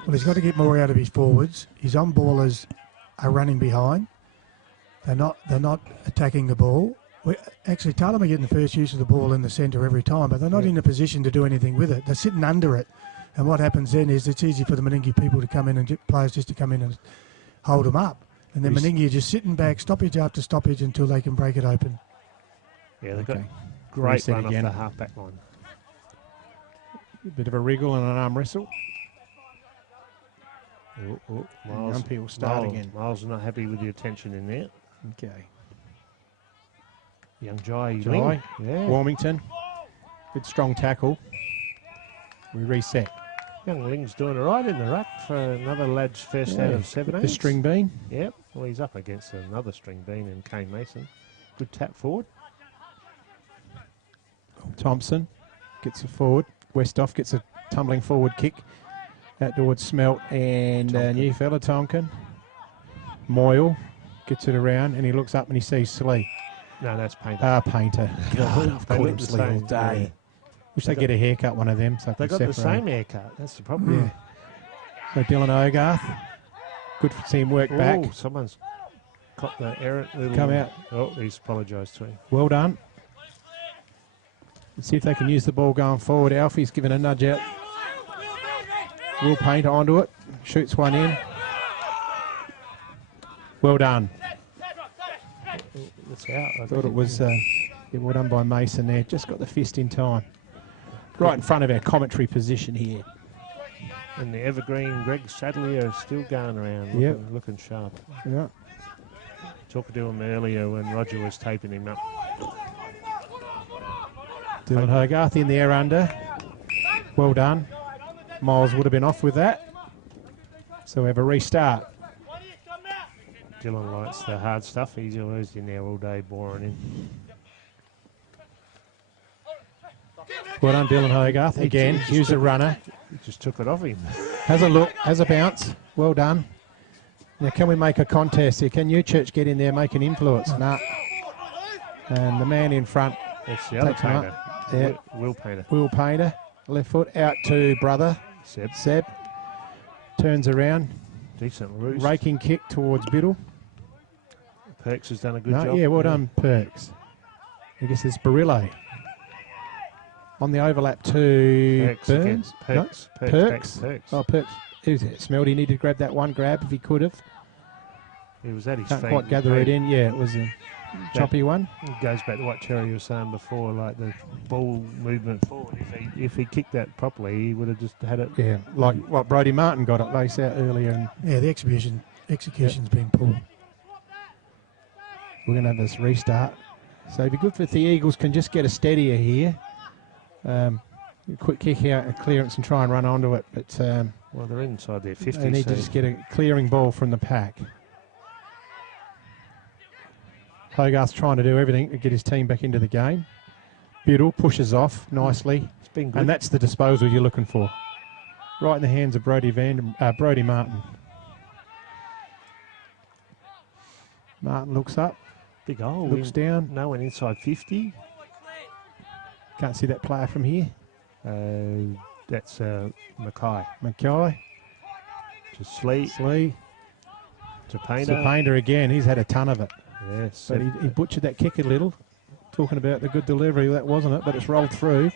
Well, he's got to get more out of his forwards. His on-ballers are running behind. They're not attacking the ball. Actually, Tailem are getting the first use of the ball in the centre every time, but they're not in a position to do anything with it. They're sitting under it. And what happens then is it's easy for the Meningie people to come in and players just to come in and hold them up. And then Meningie are just sitting back, stoppage after stoppage until they can break it open. Yeah, they've got great run off the half-back line. A bit of a wriggle and an arm wrestle. Miles, Umpy will start again. Miles is not happy with the attention in there. Okay. Young Jai. Yeah. Warmington. Good strong tackle. We reset. Young Ling's doing all right in the ruck for another lad's first out of 17. The string bean. Yep. Well, he's up against another string bean in Kane Mason. Good tap forward. Thompson gets it forward. Westhoff gets a tumbling forward kick out towards Smelt and new fella Tonkin. Moyle gets it around and he looks up and he sees Slee. No, that's Painter. Painter. God, I've called him Slee all day. Yeah. Wish they get a haircut, one of them. So they got the same haircut. That's the problem. Yeah. So Dylan Hogarth. Good to see him work back. Someone's got the errant little... Come out. Oh, he's apologised to him. Well done. Let's see if they can use the ball going forward. Alfie's given a nudge out. Will Painter onto it. Shoots one in. Well done. It's out. I thought it was well done by Mason there. Just got the fist in time. Right in front of our commentary position here. And the evergreen Greg Sadley are still going around, looking sharp. Yeah. Talking to him earlier when Roger was taping him up. Dylan Hogarth in the air under. Well done. Miles would have been off with that. So we have a restart. Dylan likes the hard stuff. He's always in there all day boring in. Well done, Dylan Hogarth. Again, use a runner. He just took it off him. Has a look, has a bounce. Well done. Now, can we make a contest here? Can Newchurch get in there, make an influence? No. And the man in front. That's the other Painter. Yeah. Will Painter. Will Painter. Left foot out to brother. Seb. Turns around. Decent roost. Raking kick towards Biddle. Perks has done a good job. Yeah, well done, Perks. I guess it's Barillo. On the overlap to Burns. Perks. Oh, Perks. Who's it? Smelty needed to grab that one grab if he could have. He was at his Can't feet. quite gather it in. Yeah, it was a choppy one. It goes back to what Terry was saying before, like the ball movement forward. If he kicked that properly, he would have just had it. Yeah, like what Brody Martin got it lace out earlier. And Yeah, the execution's been poor. we're going to have this restart. So it'd be good if the Eagles can just get a steadier here. A quick kick out, a clearance and try and run onto it. But well, they're inside their 50. they need to just get a clearing ball from the pack. Hogarth's trying to do everything to get his team back into the game. Biddle pushes off nicely. It's been good. And that's the disposal you're looking for. Right in the hands of Brody Martin. Martin looks up. Big hole. Looks down. No one inside 50. Can't see that player from here. That's Mackay. Mackay. To Slee. To Painter. To Painter again. He's had a ton of it. Yes. But he butchered that kick a little. Talking about the good delivery, that wasn't it, but it's rolled through.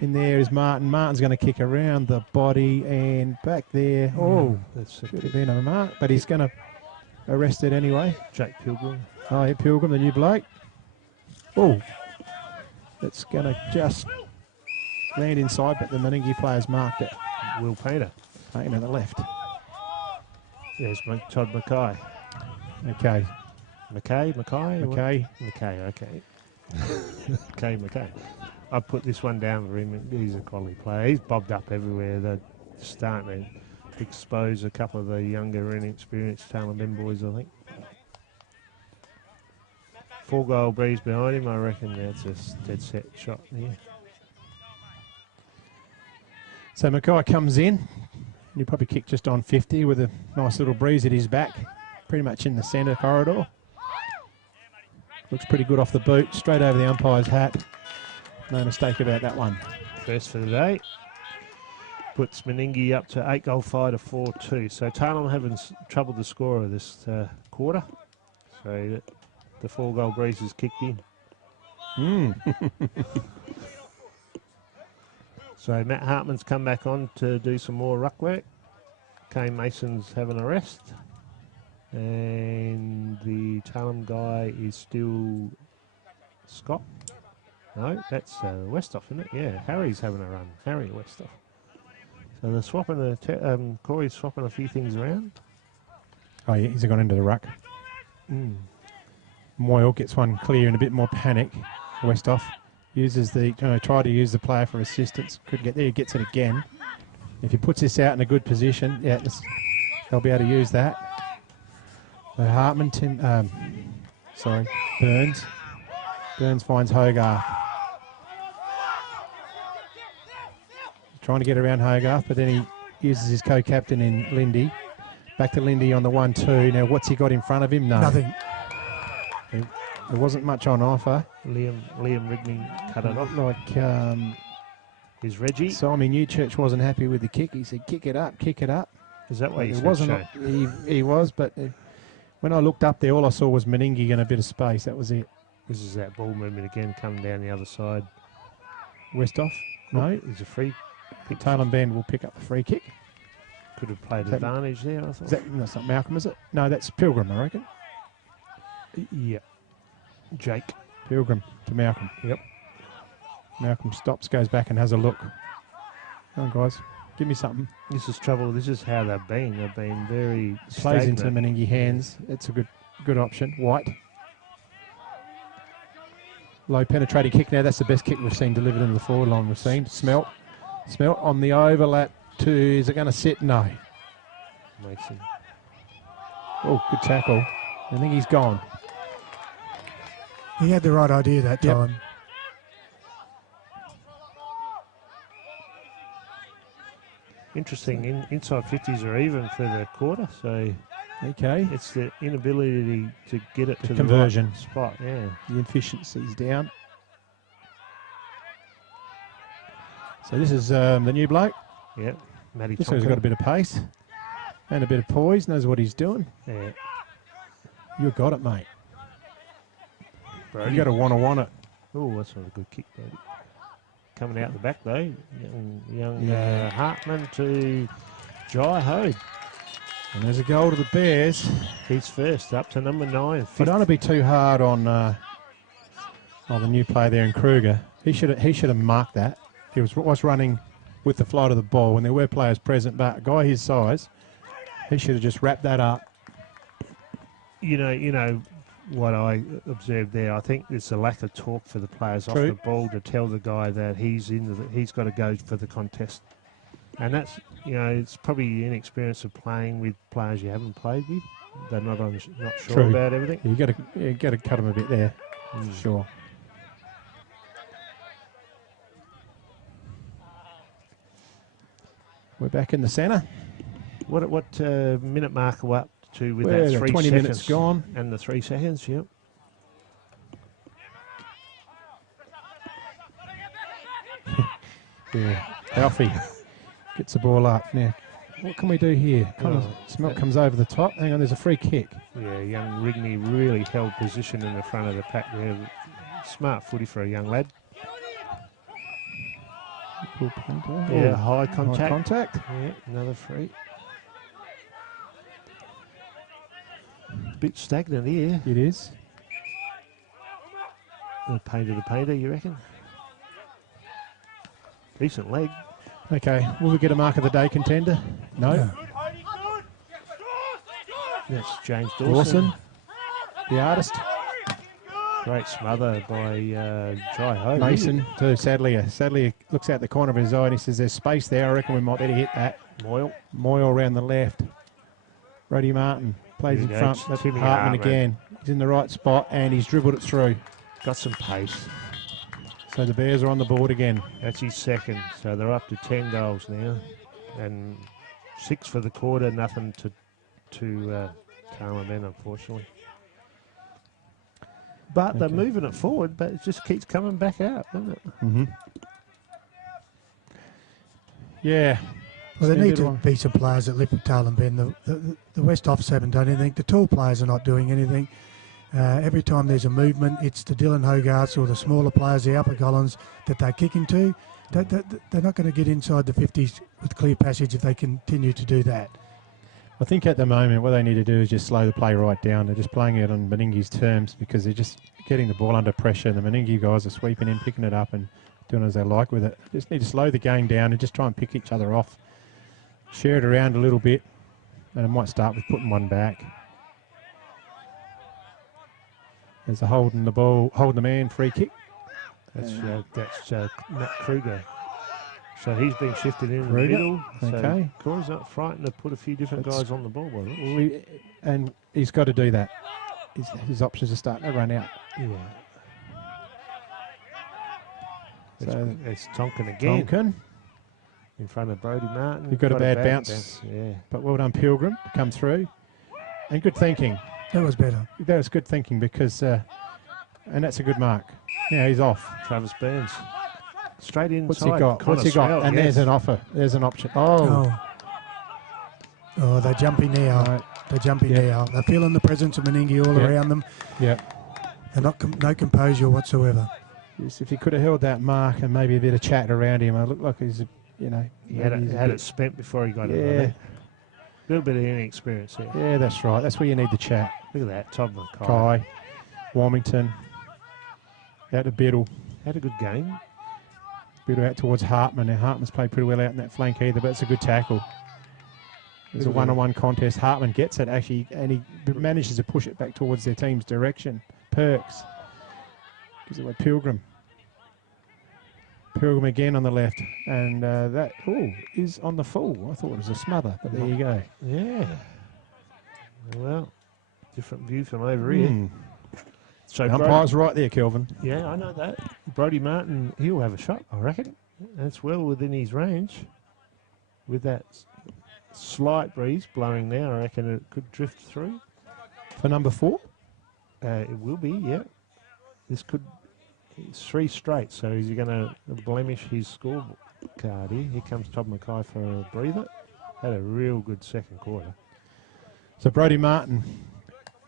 In there is Martin. Martin's going to kick around the body and back there. Oh, should have been a mark, but he's going to arrest it anyway. Jake Pilgrim. Oh, yeah, Pilgrim, the new bloke. Oh, it's going to just land inside, but the Meningie players marked it. Will Painter. Painter to the left. Yes, Todd Mackay. Okay. Mackay. Okay. Mackay. I put this one down for him. He's a quality player. He's bobbed up everywhere. They're starting to expose a couple of the younger, inexperienced Tailem boys, I think. 4-goal breeze behind him. I reckon that's a dead set shot there. So Mackay comes in. He'll probably kick just on 50 with a nice little breeze at his back. Pretty much in the centre corridor. Looks pretty good off the boot. Straight over the umpire's hat. No mistake about that one. First for the day. Puts Meningie up to 8-goal fight of 4-2. So Tailem haven't troubled the scorer this quarter. So the 4-goal breeze is kicked in. So Matt Hartman's come back on to do some more ruck work. Kane Mason's having a rest. And the Tailem guy is still Scott. No, that's Westhoff, isn't it? Yeah, Harry's having a run. Harry Westhoff. So they're swapping Corey's swapping a few things around. Oh yeah, he's gone into the ruck. Moyle gets one clear in a bit more panic. Westhoff uses try to use the player for assistance. Couldn't get there. He gets it again. If he puts this out in a good position, yeah, they'll be able to use that. Hartman, Burns. Burns finds Hogarth. Trying to get around Hogarth, but then he uses his co-captain in Lindy. Back to Lindy on the 1-2. Now, what's he got in front of him? No. Nothing. There wasn't much on offer. Liam Rigning cut it off. Like, is Reggie? Simon Newchurch wasn't happy with the kick. He said, kick it up. Is that what he said? It wasn't. He was, but when I looked up there, all I saw was Meningie and a bit of space. That was it. This is that ball movement again, coming down the other side. Westhoff? No. It's a free kick. Tailem band will pick up the free kick. Could have played advantage there, I thought. That's not Malcolm, is it? No, that's Pilgrim, I reckon. Yeah. Jake. Pilgrim to Malcolm. Yep. Malcolm stops, goes back and has a look. Come on, guys. Give me something. This is trouble. This is how they've been. They've been very Plays stagnant. into Meningie hands. It's a good option. White. Low penetrating kick now. That's the best kick we've seen delivered in the forward line we've seen. Smelt on the overlap to, is it going to sit? No. Mason. Oh, good tackle. I think he's gone. He had the right idea that time. Interesting. Inside 50s are even for the quarter, so okay. It's the inability to get it to conversion the right spot. Yeah, the efficiency's down. So this is the new bloke. Yeah, Matty. This guy's got a bit of pace and a bit of poise. Knows what he's doing. Yeah, you got it, mate. Brody. You got to want it. Oh, that's not a good kick, Brody. Coming out the back though, young Hartman to Jai Hode. And there's a goal to the Bears. He's first, up to number 9. I don't want to be too hard on the new player there in Kruger. He should have marked that. He was running with the flight of the ball when there were players present, but a guy his size, he should have just wrapped that up. You know what I observed there. I think there's a lack of talk for the players off the ball to tell the guy that he's got to go for the contest, and that's it's probably inexperience of playing with players you haven't played with. They're not sure about everything. You got to cut them a bit there, for sure. We're back in the centre. What minute mark are we up to with that 3 20 seconds? minutes gone. And the 3 seconds, yep. Yeah, Alfie gets the ball up. Now, what can we do here? Smelt comes over the top. Hang on, there's a free kick. Yeah, young Rigney really held position in the front of the pack there. Smart footy for a young lad. Yeah, high contact. High contact. Yeah, another free. Bit stagnant here. It is. The painter, you reckon? Decent leg. Okay, will we get a mark of the day contender? No. That's James Dawson. The artist. Great smother by Jai Ho. Mason, too. Sadly, he looks out the corner of his eye and he says there's space there. I reckon we might better hit that. Moyle around the left. Brody Martin plays in front. That's Hartman again. He's in the right spot and he's dribbled it through. Got some pace. So the Bears are on the board again. That's his second. So they're up to 10 goals now. And 6 for the quarter, nothing to Tailem, unfortunately. But they're moving it forward, but it just keeps coming back out, doesn't it? Mm-hmm. Yeah. Well, there need to be some players that live with Tailem, Ben. The West Offs haven't done anything. The tall players are not doing anything. Every time there's a movement, it's the Dylan Hogarths or the smaller players, the upper Collins, that they're kicking to. They're not going to get inside the 50s with clear passage if they continue to do that. I think at the moment what they need to do is just slow the play right down. They're just playing it on Meningie's terms because they're just getting the ball under pressure. The Meningie guys are sweeping in, picking it up and doing as they like with it. Just need to slow the game down and just try and pick each other off. Share it around a little bit, and it might start with putting one back. There's a holding the man free kick. That's Matt Kruger. So he's been shifted in the Kruger. middle. Okay. So Corey's not frightened to put a few different guys on the ball. And he's got to do that. His options are starting to run out. Yeah. So it's Tonkin again. Tonkin. In front of Brody Martin. He got a bad bounce. Yeah. But well done, Pilgrim, to come through. And good thinking. That was better. That was good thinking because, and that's a good mark. Yeah, he's off. Travis Burns. Straight inside. What's he got? What's he got? And there's an offer. There's an option. Oh, they're jumping now. Right. They're jumping now. They're feeling the presence of Meningie all around them. Yep. They're not no composure whatsoever. Yes, if he could have held that mark and maybe a bit of chat around him, it looked like he's, he had it spent before he got it. Yeah. A little bit of inexperience there. Yeah, that's right. That's where you need the chat. Look at that. Todd Mackay. Kai, Warmington, out to Biddle. Had a good game. Biddle out towards Hartman. Now Hartman's played pretty well out in that flank either, but it's a good tackle. There's a one-on-one contest. Hartman gets it actually, and he manages to push it back towards their team's direction. Perks gives it away. Pilgrim again on the left, and that is on the full. I thought it was a smother, but there you go. Yeah. Well, different view from over here. So the umpire's right there, Kelvin. Yeah, I know that. Brody Martin, he'll have a shot, I reckon. That's well within his range. With that slight breeze blowing now, I reckon it could drift through. For number 4? It will be, yeah. It's 3 straight, so is he going to blemish his scorecard here? Here comes Todd Mackay for a breather. Had a real good second quarter. So Brody Martin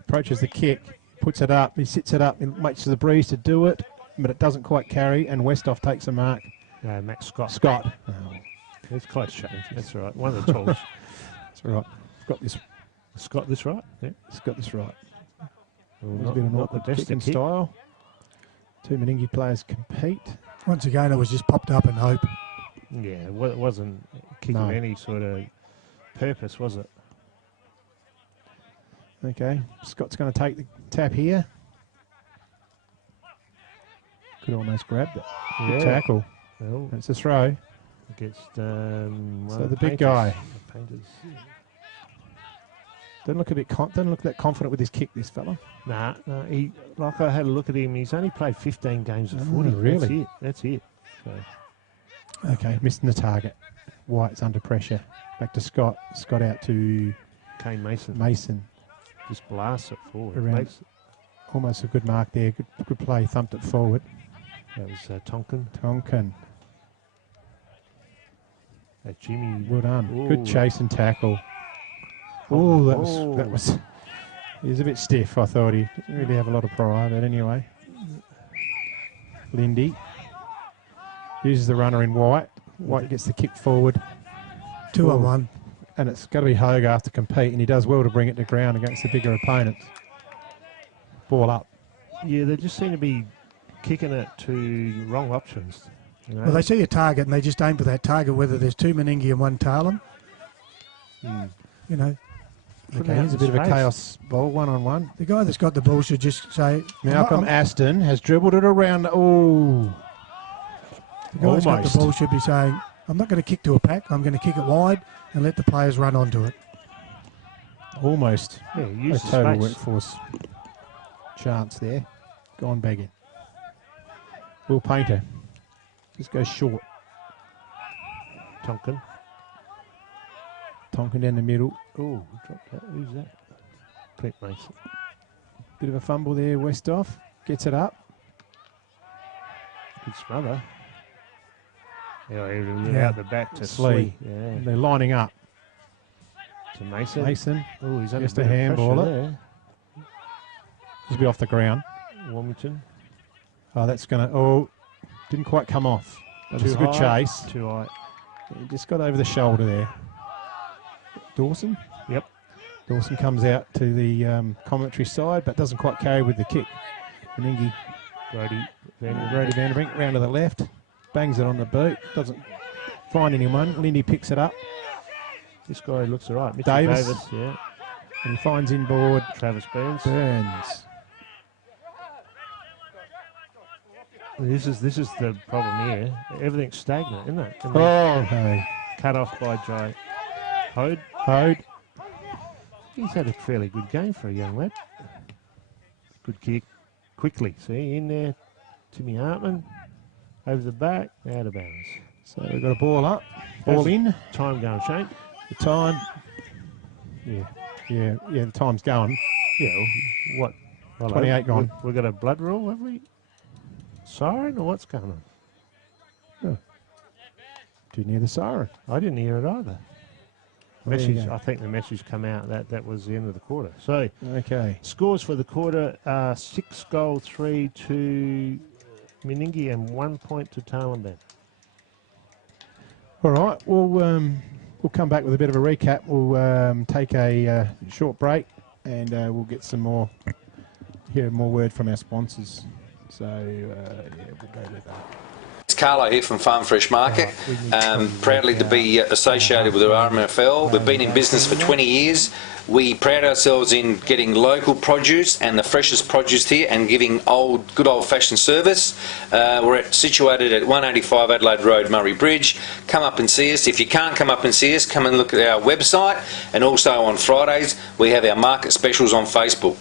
approaches the kick, puts it up, he sits it up, he waits for the breeze to do it, but it doesn't quite carry, and Westhoff takes a mark. Max Scott. Scott. It's close change. That's all right. One of the tools. That's all right. got this. Got this right. Yeah. It's got this right. Well, It was not, a bit of an not the awkward best kicking to kick. style. Two Meningie players compete. Once again, it was just popped up and hope. Yeah, it wasn't kicking any sort of purpose, was it? Okay, Scott's going to take the tap here. Could almost grab it. Good tackle. Well, It's a throw. Against So the big guy. The Painters. Doesn't look that confident with his kick, this fella. Nah, he, like I had a look at him, he's only played 15 games of Oh, footy. really? That's it. So, Okay, missing the target. White's under pressure. Back to Scott. Scott out to Kane Mason. Mason. Just blasts it forward. Around. Makes- Almost a good mark there. Good play. Thumped it forward. That was Tonkin. Tonkin. Jimmy. Well done. Ooh. Good chase and tackle. Oh, that was. He was a bit stiff. I thought he didn't really have a lot of pride, but anyway. Lindy uses the runner in White. White gets the kick forward. 2-on-1. And it's got to be Hogarth to compete, and he does well to bring it to ground against the bigger opponents. Ball up. Yeah, they just seem to be kicking it to wrong options. You know? Well, they see a target and they just aim for that target, whether there's two Meningie and one Tailem. You know. Okay, here's a bit of a chaos ball, 1-on-1. The guy that's got the ball should just say... Malcolm Aston has dribbled it around. Oh, The guy that's got the ball should be saying, I'm not going to kick to a pack, I'm going to kick it wide and let the players run onto it. Almost. Yeah, A use the total space. workforce chance there. Gone back in. Will Painter. Just goes short. Tonkin. Tonkin down the middle. Oh, dropped that. Who's that? Clint Mason. Bit of a fumble there, Westhoff. Gets it up. Good smother. Yeah, out the back to Slee. Yeah. They're lining up. To Mason. Mason. Oh, he's under Just a bit of handball pressure it. there. Just be off the ground. Wilmington. Oh, that's going to... Oh, didn't quite come off. That was a good high, chase. Too high. He just got over the shoulder there. Dawson? Yep. Dawson comes out to the commentary side, but doesn't quite carry with the kick. Meningie. Brody Vanderbrink round to the left. Bangs it on the boot. Doesn't find anyone. Lindy picks it up. This guy looks all right. Mitchell Davis. yeah. And he finds inboard Travis Burns. This is the problem here. Everything's stagnant, isn't it? And Oh, hey. cut off by Jai Hode. Hode. He's had a fairly good game for a young lad. Good kick. Quickly. See, in there. Timmy Hartman. Over the back. Out of bounds. So we've got a ball up. Ball in. Time going, Shane. The time. Yeah, the time's going. Yeah, what? Hello? 28 gone. We've got a blood rule, have we? Siren, or what's going on? Oh. Didn't hear the siren. I didn't hear it either. Well, there you Message. go. I think the message come out that was the end of the quarter. So, Okay. scores for the quarter are 6-3 to Meningie and 1 point to Tailem. All right. We'll come back with a bit of a recap. We'll take a short break and we'll get some more, hear more word from our sponsors. So, we'll go with that. It's Carlo here from Farm Fresh Market. Proudly to be associated with the RMFL. We've been in business for 20 years. We pride ourselves in getting local produce and the freshest produce here and giving good old-fashioned service. We're situated at 185 Adelaide Road, Murray Bridge. Come up and see us. If you can't come up and see us, come and look at our website. And also on Fridays, we have our market specials on Facebook.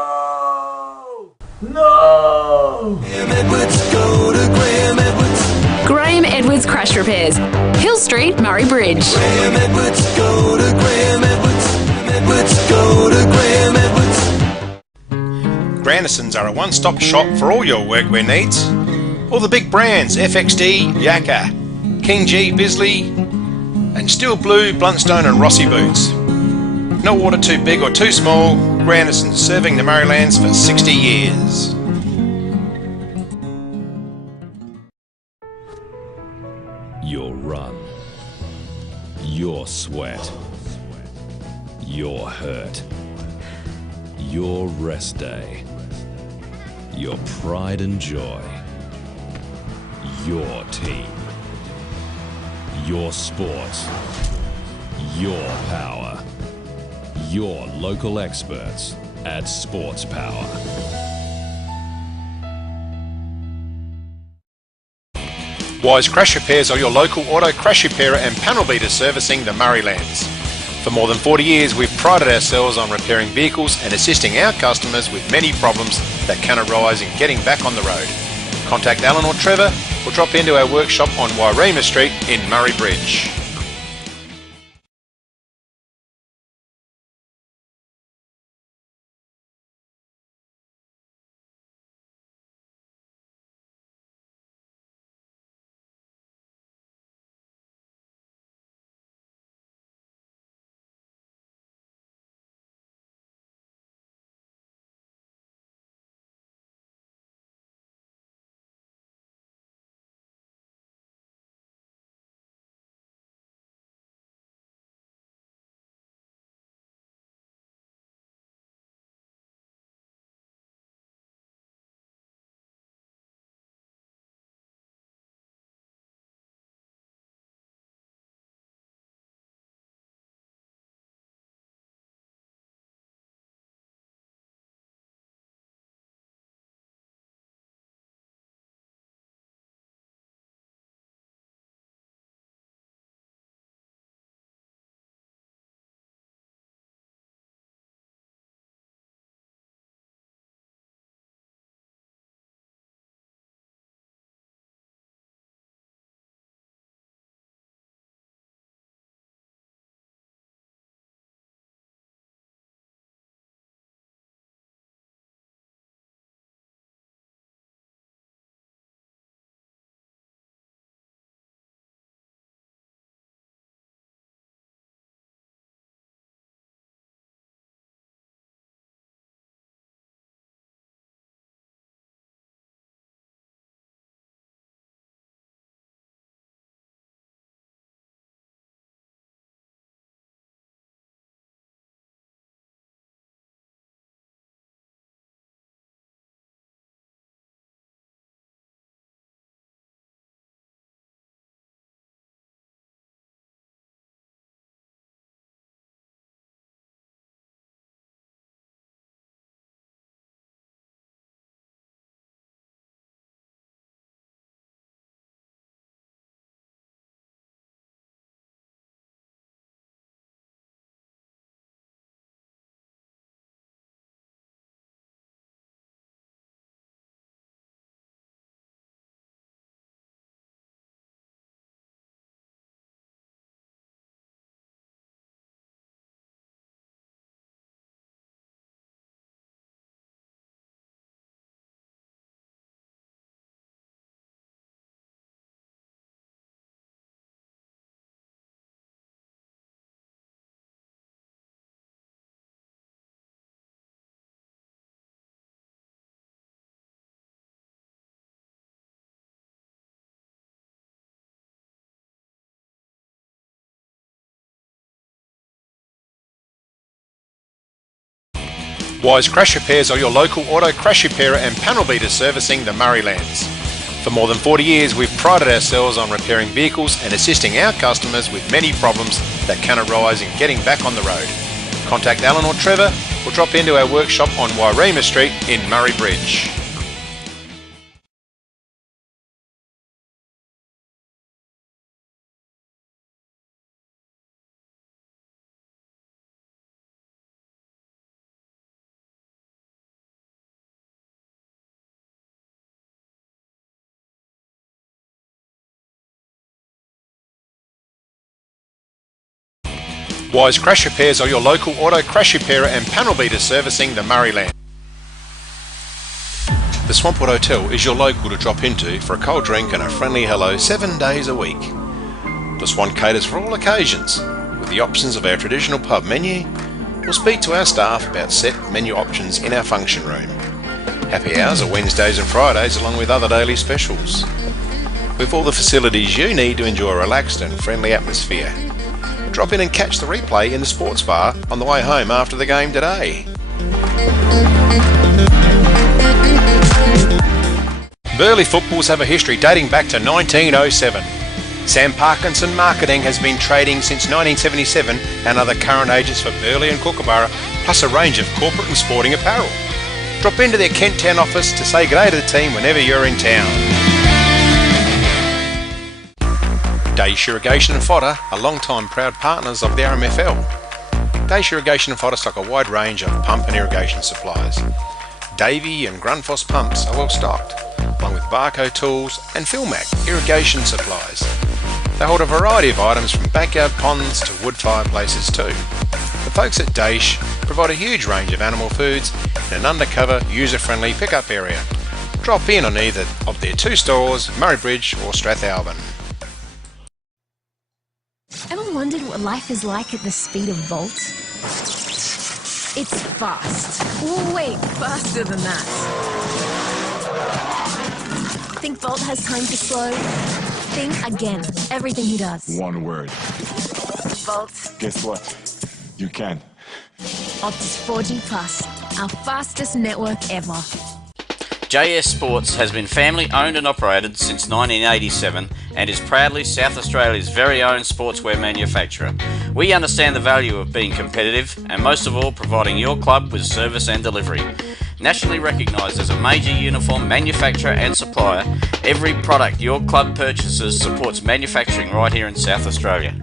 No! No! Graham Edwards Crash Repairs, Hill Street, Murray Bridge. Grandisons are a one-stop shop for all your workwear needs. All the big brands, FXD, Yakka, King G, Bisley, and Steel Blue, Bluntstone and Rossi boots. No order too big or too small, Grandisons serving the Murraylands for 60 years. run, your sweat, your hurt, your rest day, your pride and joy, your team, your sport, your power, your local experts at Sports Power. Wise Crash Repairs are your local auto crash repairer and panel beater servicing the Murraylands. For more than 40 years, we've prided ourselves on repairing vehicles and assisting our customers with many problems that can arise in getting back on the road. Contact Alan or Trevor or drop into our workshop on Wairema Street in Murray Bridge. Wise Crash Repairs are your local auto crash repairer and panel beater servicing the Murraylands. For more than 40 years, we've prided ourselves on repairing vehicles and assisting our customers with many problems that can arise in getting back on the road. Contact Alan or Trevor or drop into our workshop on Wairema Street in Murray Bridge. Wise Crash Repairs are your local auto crash repairer and panel beater servicing the Murraylands. The Swampwood Hotel is your local to drop into for a cold drink and a friendly hello 7 days a week. The Swan caters for all occasions with the options of our traditional pub menu. We'll speak to our staff about set menu options in our function room. Happy hours are Wednesdays and Fridays along with other daily specials. with all the facilities you need to enjoy a relaxed and friendly atmosphere. Drop in and catch the replay in the sports bar on the way home after the game today. Burleigh footballs have a history dating back to 1907. Sam Parkinson Marketing has been trading since 1977 and are the current agents for Burleigh and Kookaburra, plus a range of corporate and sporting apparel. Drop into their Kent Town office to say g'day to the team whenever you're in town. Daish Irrigation and Fodder are long-time proud partners of the RMFL. Daish Irrigation and Fodder stock a wide range of pump and irrigation supplies. Davey and Grundfos pumps are well stocked, along with Barco tools and Philmac irrigation supplies. They hold a variety of items from backyard ponds to wood fireplaces too. The folks at Daish provide a huge range of animal foods in an undercover, user-friendly pickup area. Drop in on either of their two stores, Murray Bridge or Strathalbyn. Ever wondered what life is like at the speed of Volt? It's fast. Oh, wait, faster than that. Think Volt has time to slow? Think again. Everything he does. One word. Volt. Guess what? You can. Optus 4G Plus, our fastest network ever. JS Sports has been family owned and operated since 1987 and is proudly South Australia's very own sportswear manufacturer. We understand the value of being competitive and most of all providing your club with service and delivery. Nationally recognised as a major uniform manufacturer and supplier, every product your club purchases supports manufacturing right here in South Australia.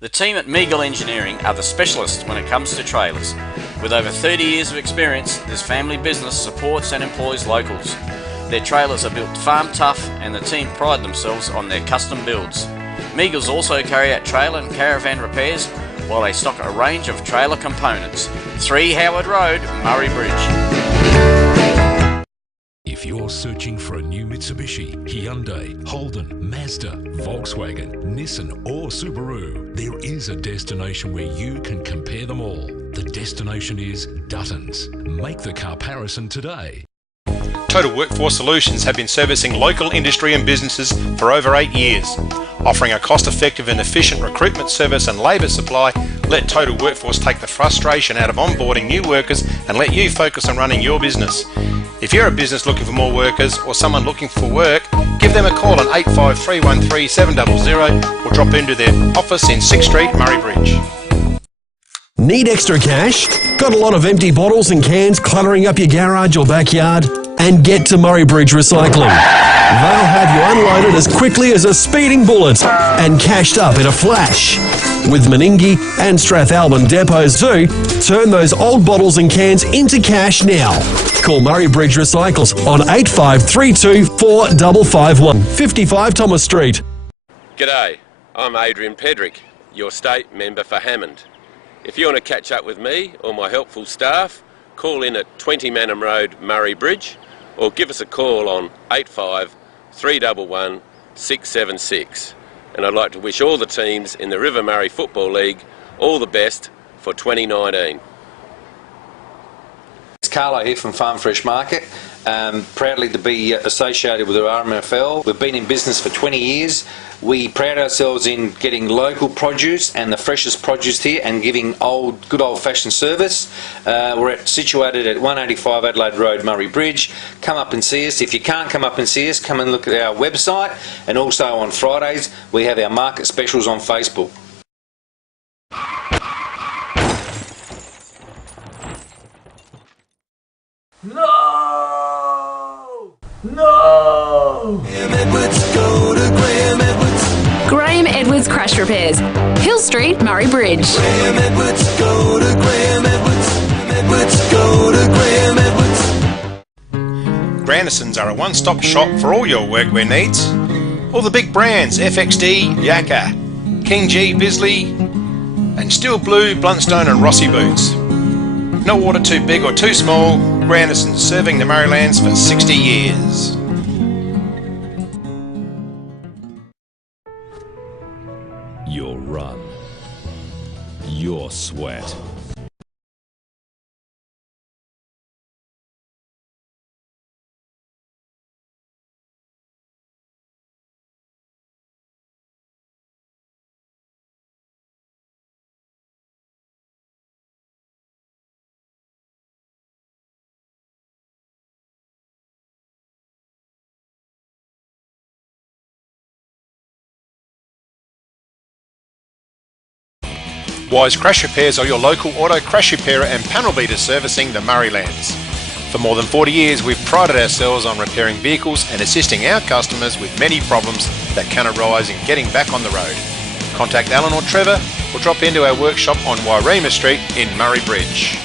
The team at Meningie Engineering are the specialists when it comes to trailers. With over 30 years of experience, this family business supports and employs locals. Their trailers are built farm tough and the team pride themselves on their custom builds. Meagles also carry out trailer and caravan repairs while they stock a range of trailer components. 3 Howard Road, Murray Bridge. If you're searching for a new Mitsubishi, Hyundai, Holden, Mazda, Volkswagen, Nissan or Subaru, there is a destination where you can compare them all. The destination is Dutton's. Make the comparison today. Total Workforce Solutions have been servicing local industry and businesses for over 8 years. Offering a cost-effective and efficient recruitment service and labour supply, let Total Workforce take the frustration out of onboarding new workers and let you focus on running your business. If you're a business looking for more workers or someone looking for work, give them a call on 85313 700 or drop into their office in 6th Street, Murray Bridge. Need extra cash? Got a lot of empty bottles and cans cluttering up your garage or backyard? And get to Murray Bridge Recycling. They'll have you unloaded as quickly as a speeding bullet and cashed up in a flash. With Meningie and Strathalbyn depots too, turn those old bottles and cans into cash now. Call Murray Bridge Recycles on 8532 4551 55 Thomas Street. G'day, I'm Adrian Pedrick, your state member for Hammond. If you want to catch up with me or my helpful staff, call in at 20 Manham Road, Murray Bridge, or give us a call on 85 311 676. And I'd like to wish all the teams in the River Murray Football League all the best for 2019. It's Carlo here from Farm Fresh Market. Proudly to be associated with the RMFL. We've been in business for 20 years. We pride ourselves in getting local produce and the freshest produce here and giving good old-fashioned service. We're situated at 185 Adelaide Road, Murray Bridge. Come up and see us. If you can't come up and see us, come and look at our website, and also on Fridays we have our market specials on Facebook. No! No! Graham Edwards Crash Repairs, Hill Street, Murray Bridge. Grandisons are a one-stop shop for all your workwear needs. All the big brands, FXD, Yakka, King G, Bisley, and Steel Blue, Bluntstone and Rossi boots. No order too big or too small, Grandisons serving the Murraylands for 60 years. Your run, your sweat, Wise Crash Repairs are your local auto crash repairer and panel beater servicing the Murraylands. For more than 40 years, we've prided ourselves on repairing vehicles and assisting our customers with many problems that can arise in getting back on the road. Contact Alan or Trevor or drop into our workshop on Wairema Street in Murray Bridge.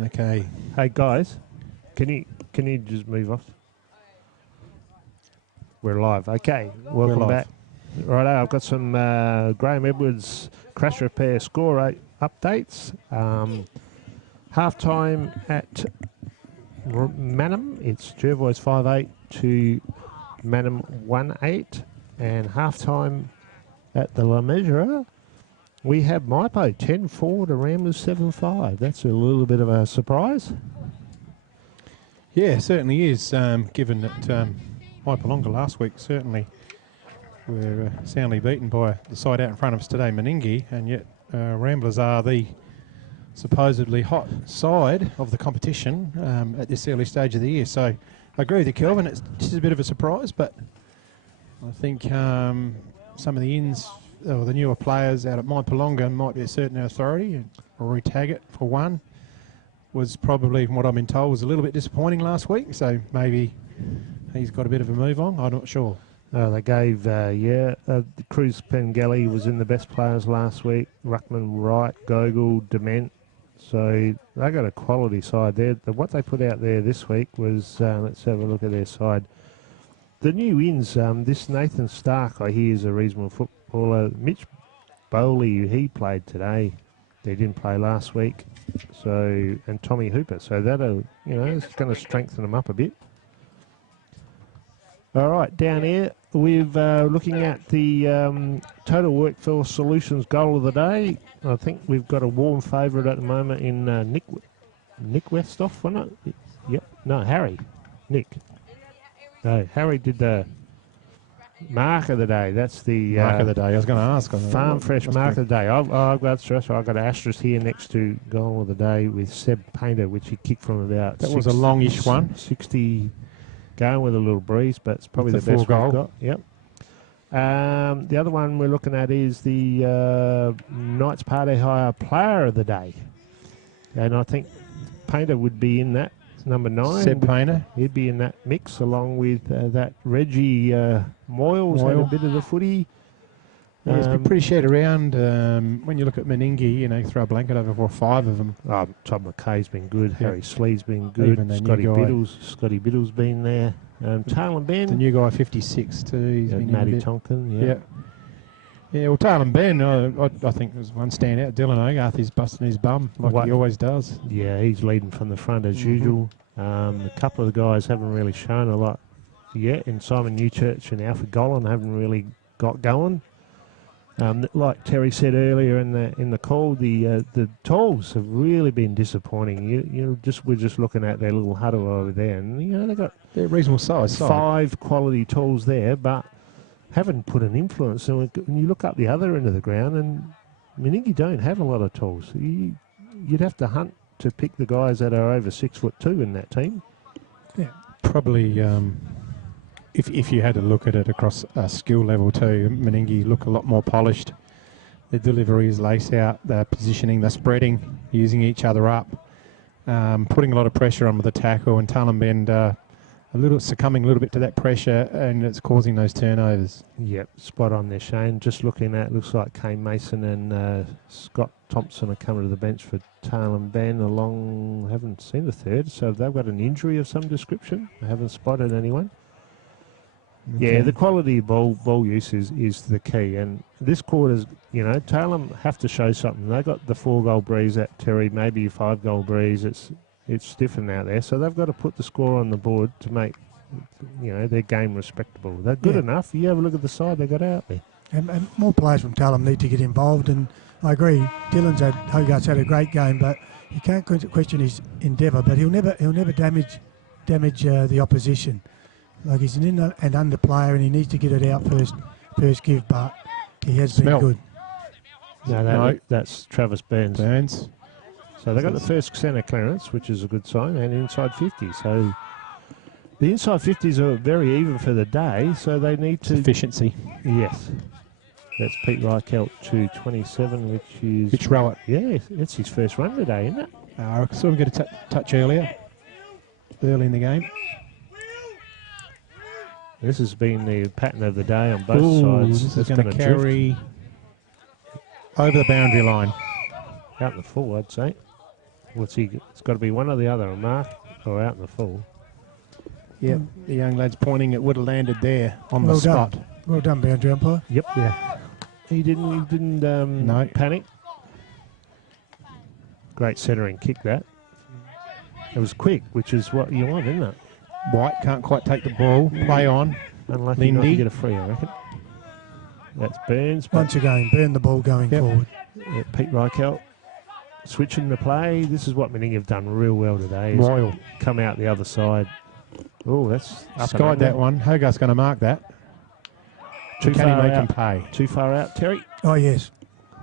Okay. Hey guys, can you just move off? We're live. Okay, welcome live. back. Righto, I've got some Graham Edwards crash repair score 8 updates. Half time at Manham, it's Jervois 5-8 to Manham 1-8, and half time at the La Mesura, we have Maipo 10-4 to Ramblers 7-5. That's a little bit of a surprise. Yeah, certainly is, given that Waipolonga last week certainly were soundly beaten by the side out in front of us today, Meningie, and yet Ramblers are the supposedly hot side of the competition at this early stage of the year. So I agree with you, Kelvin, it's just a bit of a surprise, but I think some of the ins, or the newer players out at Waipolonga might be a certain authority. Rory Taggart, for one, was probably, from what I've been told, was a little bit disappointing last week, so maybe he's got a bit of a move on. I'm not sure. They gave, Cruz Pengelly was in the best players last week. Ruckman, Wright, Gogol, Dement. So they got a quality side there. What they put out there this week was, let's have a look at their side. The new ins, this Nathan Stark, I hear, is a reasonable footballer. Mitch Bowley, he played today. They didn't play last week. So, and Tommy Hooper. So that'll, it's going to strengthen them up a bit. All right, down here, we're looking at the Total Workforce Solutions goal of the day. I think we've got a warm favourite at the moment in Nick Westhoff, wasn't it? Yep. No, Harry. Nick. No, Harry did the mark of the day. That's the Mark of the day. I was going to ask. Farm Fresh mark of the day. I've got an asterisk here next to goal of the day with Seb Painter, which he kicked from about. That was a longish one. 60. Going with a little breeze, but it's probably the best we've got. Yep. The other one we're looking at is the Knights Party Hire Player of the Day, and I think Painter would be in that. Number 9. Seb Painter. He'd be in that mix along with that Reggie Moyles had a bit of the footy. Yeah, it's been pretty shared around. When you look at Meningie, throw a blanket over 4 or 5 of them. Todd McKay's been good. Yeah. Harry Slee's been good. Scotty Biddle's been there. Tailem Ben. The new guy, 56 too. He's been Matty Tonkin. Yeah. Yeah, well, Tailem Ben, I think there's one standout. Dylan Ogarth, he's busting his bum like he always does. Yeah, he's leading from the front as usual. A couple of the guys haven't really shown a lot yet, and Simon Newchurch and Alfred Golan haven't really got going. Like Terry said earlier in the call, the tools have really been disappointing. We're just looking at their little huddle over there, and they're reasonable size. 5 quality tools there, but haven't put an influence. So when you look up the other end of the ground, and Meningie don't have a lot of tools. You'd have to hunt to pick the guys that are over 6'2" in that team. Yeah, probably. If you had to look at it across a skill level too, Meningie look a lot more polished. The delivery is lace out, the positioning, the spreading, using each other up, putting a lot of pressure on with the tackle, and Tailem Bend succumbing a little bit to that pressure, and it's causing those turnovers. Yep, spot on there, Shane. Just looking at, looks like Kane Mason and Scott Thompson are coming to the bench for Tailem Ben along. Haven't seen the third, so they've got an injury of some description. I haven't spotted anyone. Okay. Yeah, the quality of ball use is the key. And this quarter's, Tailem have to show something. They got the 4-goal breeze at Terry, maybe a 5-goal breeze. It's stiffened out there, so they've got to put the score on the board to make, their game respectable. They're good enough. You have a look at the side they got out there. And more players from Tailem need to get involved. And I agree, Hogarth's had a great game, but you can't question his endeavour. But he'll never damage the opposition. Like, he's an in and under player, and he needs to get it out first give. But he has been good. No, that's Travis Burns. So they got the first centre clearance, which is a good sign, and inside 50. So the inside 50s are very even for the day, so they need to... Efficiency. Yes. That's Pete Reichelt to 27, which is... Mitch Rowett. Yeah, it's his first run today, isn't it? I saw him get a touch early in the game. This has been the pattern of the day on both sides. This is going to carry over the boundary line. Out in the full, I'd say. It's got to be one or the other, a mark or out in the full. Yep, the young lad's pointing. It would have landed there on the spot. Well done, boundary umpire. Yep. Yeah. He didn't panic. Great centering kick that. It was quick, which is what you want, isn't it? White can't quite take the ball. Play on. Unlucky not to get a free, I reckon. That's Burns. Once again, burn the ball going forward. Yeah, Pete Reichelt switching the play. This is what Meningie have done real well today. Royal. Come out the other side. Oh, that's up. Skied that one. Hogarth's going to mark that. Too Can he far make out. him pay? Too far out, Terry. Oh, yes.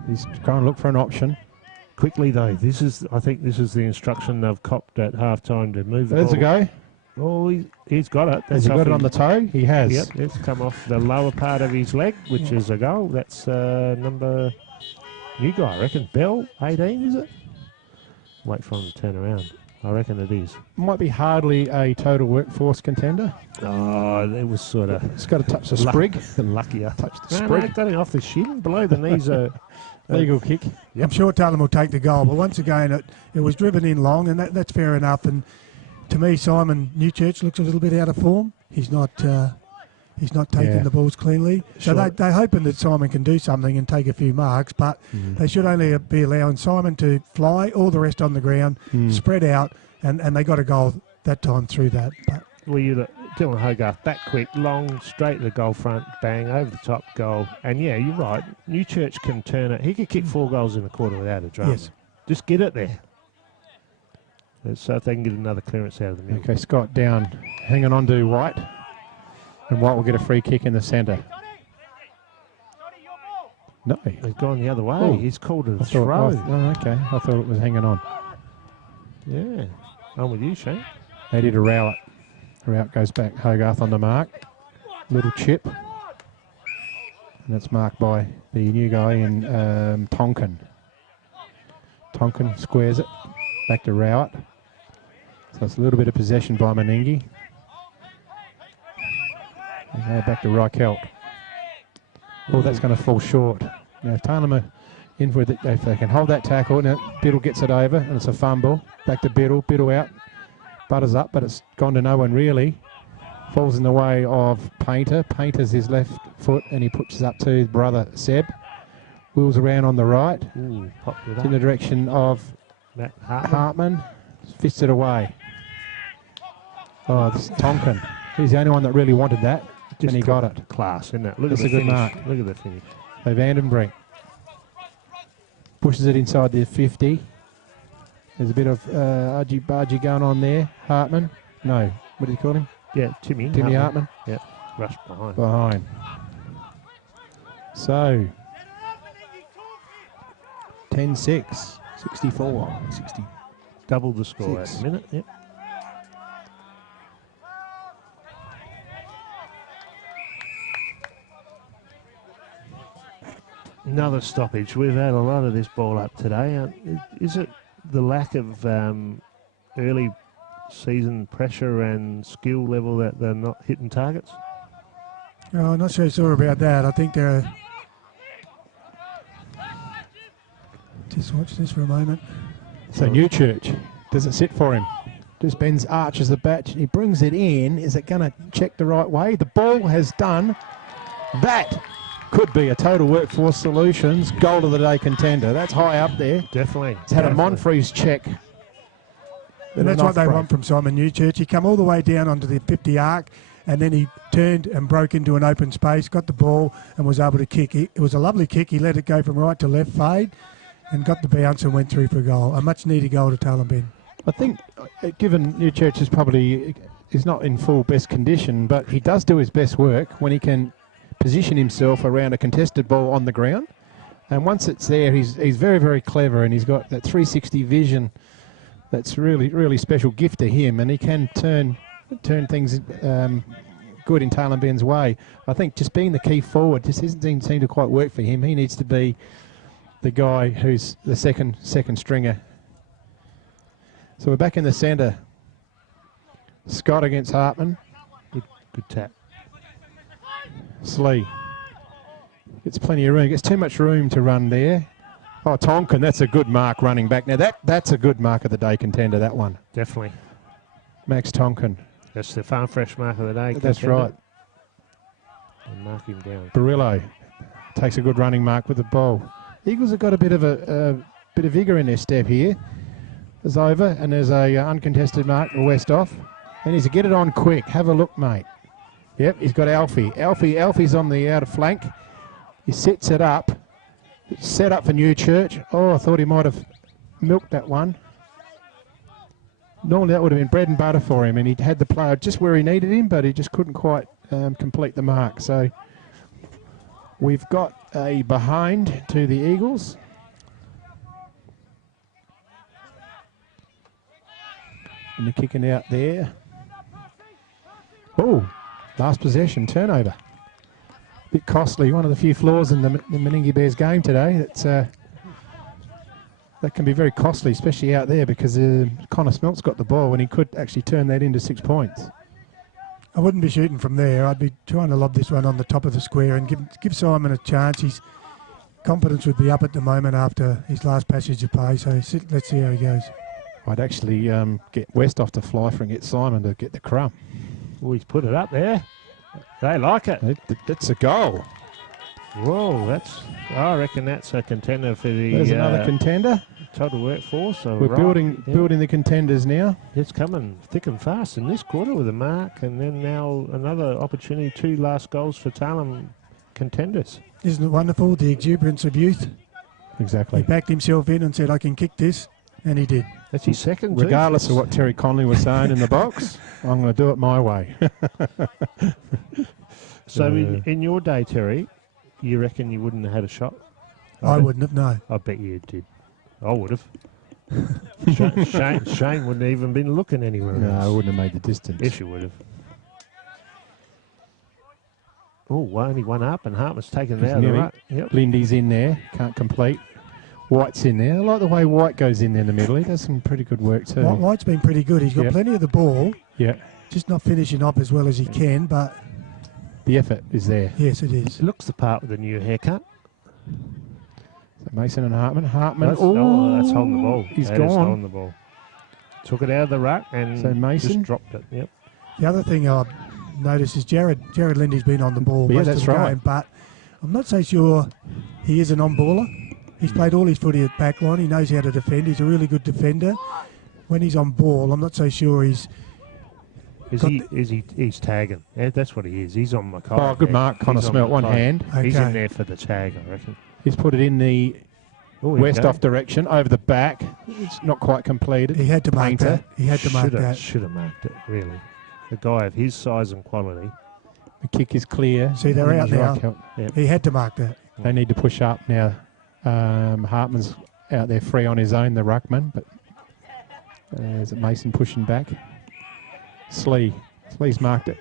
He's trying to look for an option. Quickly, though. I think this is the instruction they've copped at half-time to move the ball. There's a go. Oh, he's got it. Has he got it on the toe? He has. Yep, it's come off the lower part of his leg, which is a goal. That's number... New guy, I reckon. Bell, 18, is it? Wait for him to turn around. I reckon it is. Might be hardly a total workforce contender. Oh, it was sort of... It's got to touch the sprig. Luckier. Touch the No, sprig. getting off the shin. Below the knees are... Legal kick. Yep. I'm sure Tailem will take the goal, but once again, it was driven in long, and that's fair enough. And to me, Simon Newchurch looks a little bit out of form. He's not taking the balls cleanly. So they're hoping that Simon can do something and take a few marks, but they should only be allowing Simon to fly, all the rest on the ground, spread out, and they got a goal that time through that. But Dylan Hogarth, back quick, long, straight to the goal front, bang, over the top, goal. And yeah, you're right, Newchurch can turn it. He could kick 4 goals in a quarter without a drama. Yes. Just get it there. So if they can get another clearance out of the middle. Okay, Scott down, hanging on to White. And White will get a free kick in the centre. No. He's gone the other way. Oh. He's called it a throw. Okay, I thought it was hanging on. Yeah. I'm with you, Shane. They did a Rowett. Rowett goes back. Hogarth on the mark. Little chip. And that's marked by the new guy in Tonkin. Tonkin squares it. Back to Rowett. So it's a little bit of possession by Meningie. Now back to Reichelt. Oh, that's going to fall short. Now if Tailem are in with it, if they can hold that tackle, now Biddle gets it over, and it's a fumble. Back to Biddle. Biddle out. Butters up, but it's gone to no one really. Falls in the way of Painter. Painter's his left foot, and he pushes up to his brother Seb. Wheels around on the right. Ooh, popped it It's up. in the direction of Matt Hartman. Fists it away. Oh, this is Tonkin. He's the only one that really wanted that, and he got it. Class, isn't it? Look That's at a the good finish. mark. Look at the finish. So Vandenbrink pushes it inside the 50. There's a bit of argy-bargy going on there. Hartman. No. What do you call him? Yeah, Timmy Hartman. Yeah, rush behind. Behind. So, 10-6. 64. 60. Double the score at Six. the minute. Yep. Another stoppage. We've had a lot of this ball up today. Is it the lack of early season pressure and skill level that they're not hitting targets? Oh, I'm not so sure about that. I think they're... Just watch this for a moment. So Newchurch, does it sit for him? Just bends, arches the bat, he brings it in. Is it going to check the right way? The ball has done. That could be a Total Workforce Solutions goal of the day contender. That's high up there. Definitely. It's had a Monfreeze check. And that's what they want from Simon Newchurch. He come all the way down onto the 50 arc, and then he turned and broke into an open space, got the ball, and was able to kick. It was a lovely kick. He let it go from right to left, fade, and got the bounce and went through for a goal. A much needed goal to Tailem Ben. I think, given Newchurch is not in full best condition, but he does do his best work when he can position himself around a contested ball on the ground. And once it's there, he's very, very clever, and he's got that 360 vision. That's really, really special gift to him, and he can turn things good in Tailem Ben's way. I think just being the key forward just doesn't seem to quite work for him. He needs to be the guy who's the second stringer. So we're back in the centre. Scott against Hartman. Good tap. Slee gets plenty of room. Gets too much room to run there. Oh, Tonkin, that's a good mark running back. Now that's a good mark of the day contender, that one. Definitely. Max Tonkin. That's the farm fresh mark of the day. That's contender. right. And mark him down. Barillo takes a good running mark with the ball. Eagles have got a bit of vigor in their step here. It's over, and there's a uncontested mark for West off. And he's to get it on quick. Have a look, mate. Yep, he's got Alfie. Alfie's on the outer flank. He sets it up. It's set up for Newchurch. Oh, I thought he might have milked that one. Normally that would have been bread and butter for him, and he had the player just where he needed him, but he just couldn't quite complete the mark. So we've got a behind to the Eagles. And they're kicking out there. Oh, last possession, turnover. Bit costly, one of the few flaws in the Meningie Bears game today. That's that can be very costly, especially out there, because Connor Smelt's got the ball and he could actually turn that into 6 points. I wouldn't be shooting from there. I'd be trying to lob this one on the top of the square and give Simon a chance. His confidence would be up at the moment after his last passage of play, so let's see how he goes. I'd actually get West off to fly for and get Simon to get the crumb. Oh, he's put it up there. They like it. That's a goal. Whoa, I reckon that's a contender for the... There's another contender. Total Workforce. So we're building the contenders now. It's coming thick and fast in this quarter with a mark, and then now another opportunity, 2 last goals for Tailem contenders. Isn't it wonderful, the exuberance of youth? Exactly. He backed himself in and said, I can kick this, and he did. That's his second. Regardless of what Terry Conley was saying in the box, I'm going to do it my way. So in your day, Terry, you reckon you wouldn't have had a shot? I wouldn't have, no. I bet you did. I would have. Shane wouldn't have even been looking anywhere else. No, I wouldn't have made the distance. Yes, you would have. Oh, only one up, and Hartman's taken it out of the ruck. Yep. Lindy's in there, can't complete. White's in there. I like the way White goes in there in the middle. He does some pretty good work too. White's been pretty good. He's got plenty of the ball. Yeah. Just not finishing up as well as he can, but... The effort is there. Yes, it is. It looks the part with the new haircut. So Mason and Hartman. That's holding the ball. He's that gone. Is holding the ball. Took it out of the ruck and so Mason just dropped it. Yep. The other thing I've noticed is Jared Lindy's been on the ball most of the game, but I'm not so sure he is an on-baller. He's played all his footy at back line. He knows how to defend. He's a really good defender. When he's on ball, I'm not so sure he's... He's tagging. Yeah, that's what he is. He's on Mackay. Oh, good mark. Connor Smelt, one hand. Okay. He's in there for the tag, I reckon. He's put it in the west-off direction, over the back. It's not quite completed. He had to mark that. He had to mark that. Should have marked it, really. A guy of his size and quality. The kick is clear. See, they're out now. Yep. He had to mark that. They need to push up now. Hartman's out there free on his own, the ruckman, but is it Mason pushing back? Slee's marked it.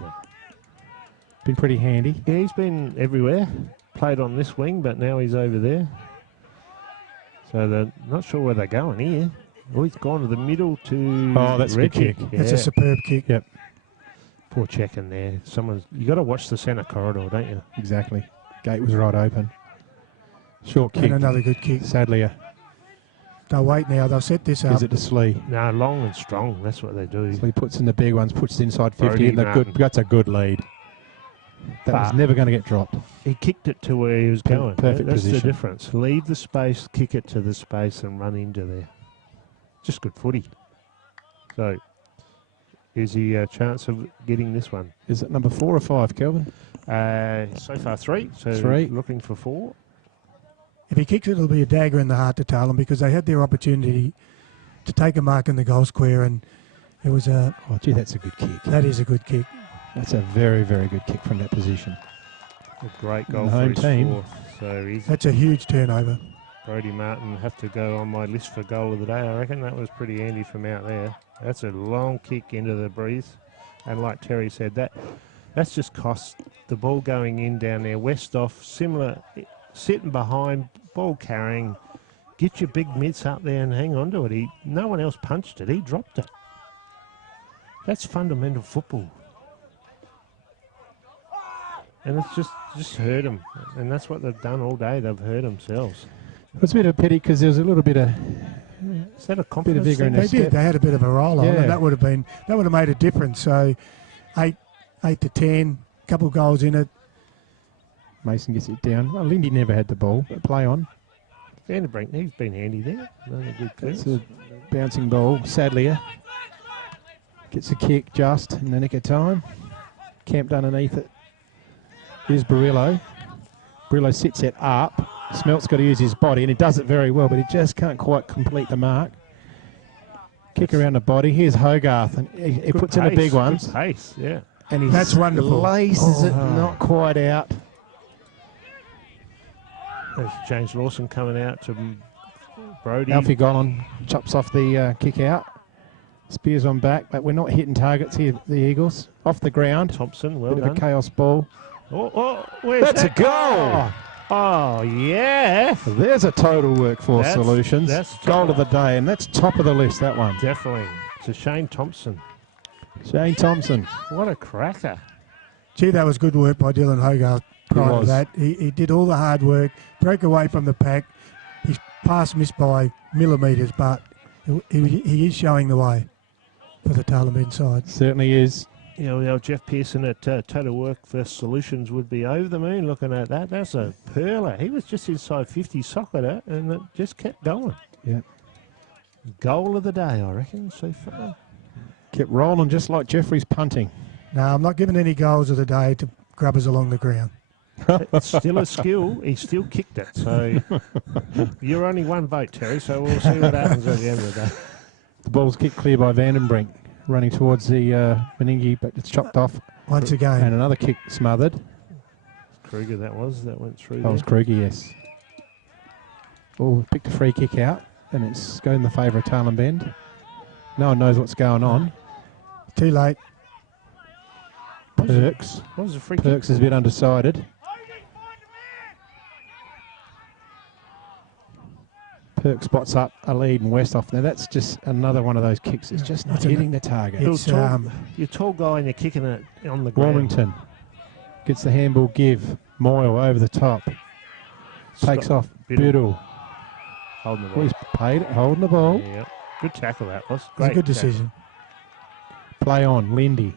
Yeah. Been pretty handy. Yeah, he's been everywhere. Played on this wing, but now he's over there. So they're not sure where they're going here. Oh, he's gone to the middle to. Oh, that's a good Reggie. kick. That's a superb kick. Yep. Poor check in there. You got to watch the centre corridor, don't you? Exactly. Gate was right open. Short kick. And another good kick. Sadly, They'll wait now. They'll set this up. gives it to Slee. No, long and strong. That's what they do. So he puts in the big ones, puts it inside 50, Brody and Martin. that's a good lead. That was But never going to get dropped. He kicked it to where he was going. Perfect That's position. the difference. Leave the space, kick it to the space, and run into there. Just good footy. So, is he a chance of getting this one? Is it number 4 or 5, Kelvin? So far 3. So 3. Looking for 4. If he kicks it, it'll be a dagger in the heart to Tailem because they had their opportunity to take a mark in the goal square, and it was a. Oh, gee, that's a good kick. That is a good kick. That's a very, very good kick from that position. A great goal The for home his team. 4th. So he's That's a huge turnover. Brody Martin have to go on my list for goal of the day. I reckon that was pretty handy from out there. That's a long kick into the breeze, and like Terry said, that's just cost the ball going in down there. Westhoff, similar, sitting behind, ball carrying. Get your big mitts up there and hang on to it. No one else punched it. He dropped it. That's fundamental football. And it's just hurt them. And that's what they've done all day. They've hurt themselves. It's a bit of a pity because there was a little bit of Is that a bit of confidence vigor in thing? their They did. step. They had a bit of a roll on, Yeah. and that would have made a difference. So, 8 to 10, couple goals in it. Mason gets it down. Well, Lindy never had the ball, but play on. Vanderbrink, he's been handy there. Another good That's clearance. a bouncing ball. Sadly, gets a kick just in the nick of time. Camped underneath it. Here's Barillo. Barillo sits it up. Smelt's got to use his body, and he does it very well, but he just can't quite complete the mark. Kick around the body. Here's Hogarth, and he Good puts in a pace, big one. Good pace, yeah. And he That's wonderful. laces it Oh. not quite out. There's James Lawson coming out to Brody. Alfie Golan chops off the kick out. Spears on back, but we're not hitting targets here, the Eagles. Off the ground. Thompson, well Bit done. of a chaos ball. Where's That's that? a goal! Oh, yeah. There's a total workforce That's- solutions. that's Goal of the day, and that's top of the list, that one. Definitely. To Shane Thompson. Shane Thompson. What a cracker. Gee, that was good work by Dylan Hogarth prior to was. that. He did all the hard work, broke away from the pack. His pass missed by millimetres, but he is showing the way for the Tailem inside. Certainly is. You know, Jeff Pearson at Total Workforce Solutions would be over the moon looking at that. That's a perler. He was just inside 50, socket it, and it just kept going. Yeah. Goal of the day, I reckon, so far. Kept rolling just like Jeffrey's punting. No, I'm not giving any goals of the day to grubbers along the ground. It's still a skill. He still kicked it. So you're only one vote, Terry, so we'll see what happens at the end of the day. The ball's kicked clear by Vandenbrink, running towards the Meningie, but it's chopped off. Once again. And another kick smothered. Kruger, that went through That was there. Kruger, yes. Oh, picked a free kick out, and it's going in the favour of Tailem Bend. No one knows what's going on. Too late. Perks. What was the free Perks kick? is a bit undecided. Perks spots up a lead in Westhoff. Now that's just another one of those kicks. It's just not It's a- hitting the target. You're It's, tall, you're a tall guy and you're kicking it on the ground. Warmington gets the handball give. Moyle over the top. Takes Scott off. Biddle. Biddle. Holding the Oh, ball. he's paid it, holding the ball. Yeah, good tackle that was. It's a Great good tackle. decision. Play on. Lindy.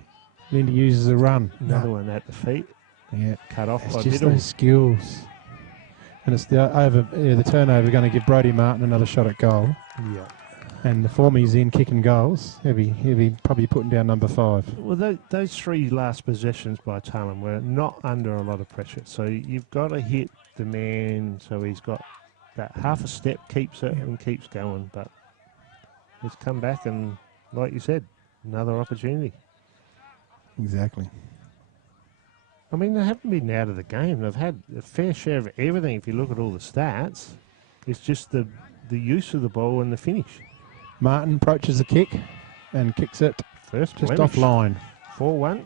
Lindy uses a run. Another one at the feet. Yeah. Cut off It's by just Biddle. those skills. And it's the turnover going to give Brody Martin another shot at goal. Yeah. And the form he's in, kicking goals, heavy, probably putting down number 5. Well, those 3 last possessions by Tailem were not under a lot of pressure. So you've got to hit the man so he's got that half a step, keeps it and keeps going. But it's come back and, like you said, another opportunity. Exactly. I mean, they haven't been out of the game. They've had a fair share of everything if you look at all the stats. It's just the use of the ball and the finish. Martin approaches the kick and kicks it First just blemish. offline. 4-1.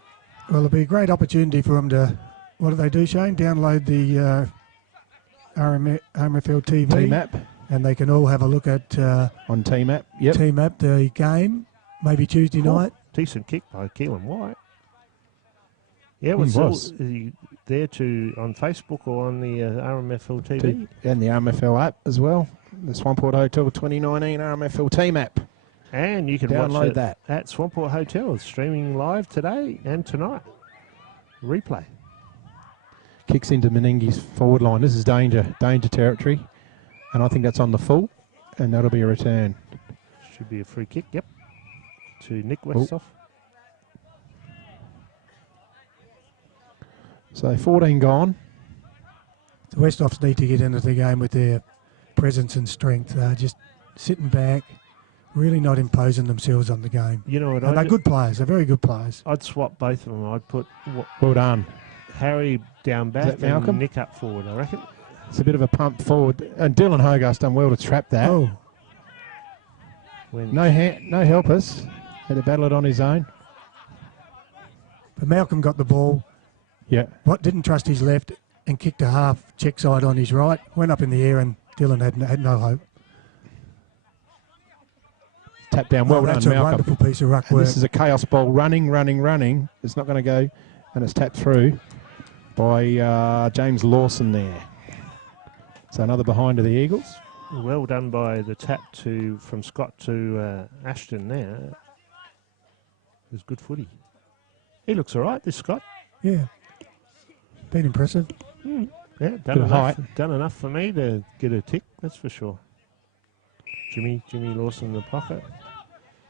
Well, it'll be a great opportunity for them to, what do they do, Shane? Download the RMFLTV T-map. and they can all have a look at on Team App. Yep. Team App, the game, maybe Tuesday night. Decent kick by Keelan White. Yeah, was. Is he there on Facebook or on the RMFLTV? And the RMFL app as well. The Swamport Hotel 2019 RMFL team app. And you can download watch it that at Swamport Hotel. It's streaming live today and tonight. Replay. Kicks into Meningie's forward line. This is danger territory. And I think that's on the full. And that'll be a return. Should be a free kick, yep. To Nick Westhoff. So 14 gone. The Westhoffs need to get into the game with their presence and strength. Just sitting back, really not imposing themselves on the game. You know what? And they're good players. They're very good players. I'd swap both of them. I'd put well done. Harry down back and Nick up forward, I reckon. It's a bit of a pump forward. And Dylan Hogarth's done well to trap that. Oh. No helpers. Had to battle it on his own. But Malcolm got the ball. Yeah. Didn't trust his left and kicked a half check side on his right. Went up in the air and Dylan had no hope. Tap down, well done, that's Malcolm. A wonderful piece of ruck and work. This is a chaos ball, running. It's not going to go, and it's tapped through by James Lawson there. So another behind to the Eagles. Well done by the tap from Scott to Ashton there. It was good footy. He looks all right, this Scott. Yeah. Been impressive. Yeah, done enough for me to get a tick, that's for sure. Jimmy Lawson in the pocket.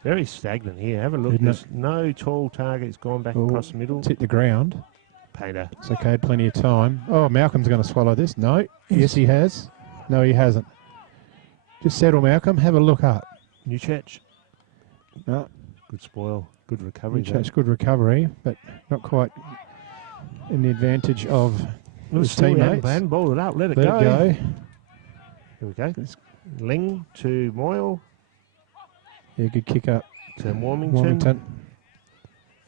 Very stagnant here. Have a look. There's no tall target. It's gone back across the middle. It's hit the ground. Painter. It's okay, plenty of time. Oh, Malcolm's going to swallow this. No. Yes, he has. No, he hasn't. Just settle, Malcolm. Have a look up. Newchurch. No. Good spoil. Good recovery. Newchurch, good recovery, but not quite in the advantage of his teammates. Ball it up. Let it go. Here we go. Ling to Moyle. Yeah, good kick up to Warmington.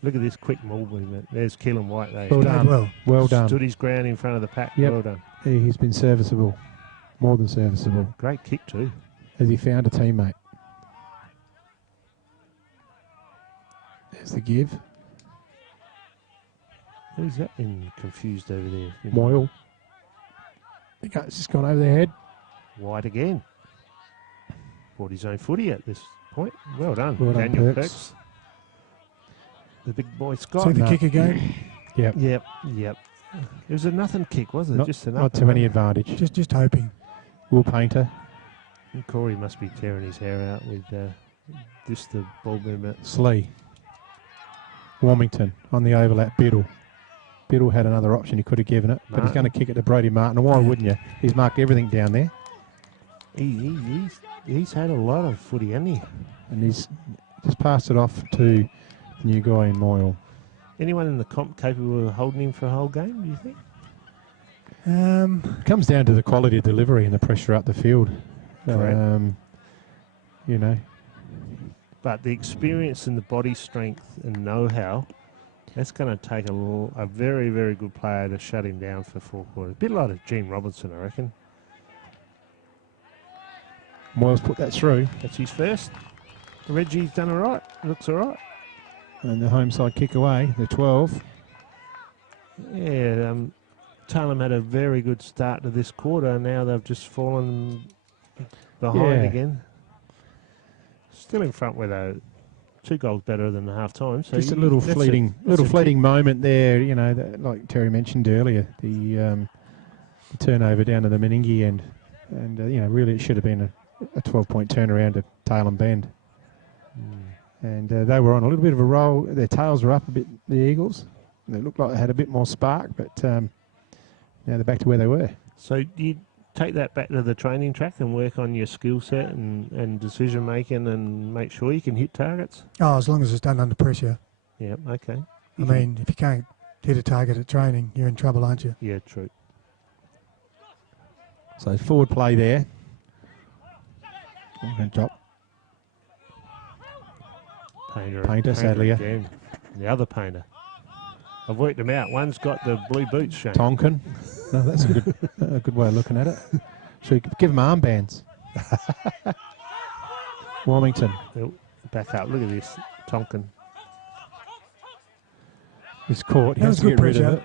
Look at this quick ball movement. There's Keelan White. Well done. Well done. Stood his ground in front of the pack. Yep. Well done. Yeah, he's been serviceable. More than serviceable. Great kick too. Has he found a teammate? There's the give. Who's that been confused over there? Moyle. It's just gone over their head. White again. Brought his own footy at this point. Well done, well done, Daniel Perks. Perks. The big boy Scott. See the kick again? Yep. It was a nothing kick, wasn't it? Just not to any advantage. Just hoping. Will Painter. And Corey must be tearing his hair out with just the ball movement. Slee. Warmington on the overlap. Biddle had another option he could have given it, but he's going to kick it to Brody Martin. And why wouldn't you? He's marked everything down there. He's had a lot of footy, hasn't he? And he's just passed it off to the new guy in Moyle. Anyone in the comp capable of holding him for a whole game, do you think? It comes down to the quality of delivery and the pressure up the field. You know. But the experience and the body strength and know-how, that's going to take a very, very good player to shut him down for 4 quarters. A bit like Gene Robinson, I reckon. Moyle's put that through. That's his first. Reggie's done all right. Looks all right. And the home side kick away, the 12. Yeah, Tailem had a very good start to this quarter. Now they've just fallen behind again. Still in front with 2 goals better than the half time. So just a little fleeting moment there, you know, like Terry mentioned earlier, the turnover down to the Meningie end. And, you know, really it should have been a 12-point turnaround to Tailem Bend. And they were on a little bit of a roll. Their tails were up a bit, the Eagles. They looked like they had a bit more spark, but now they're back to where they were. So you take that back to the training track and work on your skill set and decision making and make sure you can hit targets? Oh, as long as it's done under pressure. Yeah, okay. I mean, if you can't hit a target at training, you're in trouble, aren't you? Yeah, true. So forward play there. I'm going to drop. Painter, sadly. Again. The other Painter. I've worked them out. One's got the blue boots, Shane. Tonkin. No, that's a good way of looking at it. Should we give them armbands? Wilmington. They'll back up. Look at this. Tonkin. He's caught. He That has was to good get rid of pressure. it.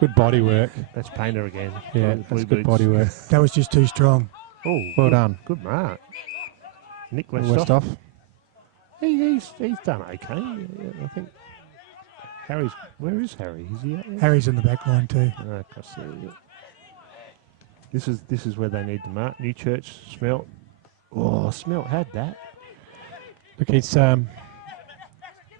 Good body work. That's Painter again. Yeah, Blue that's good boots. body work. That was just too strong. Oh, Well good, done. Good mark. Nick Westhoff. Westhoff. He's done okay. I think Harry's. Where is Harry? Is he out there? Harry's in the back line too. No, I see it. This is where they need the mark. Newchurch, Smelt. Oh, Smelt had that. Look, he's had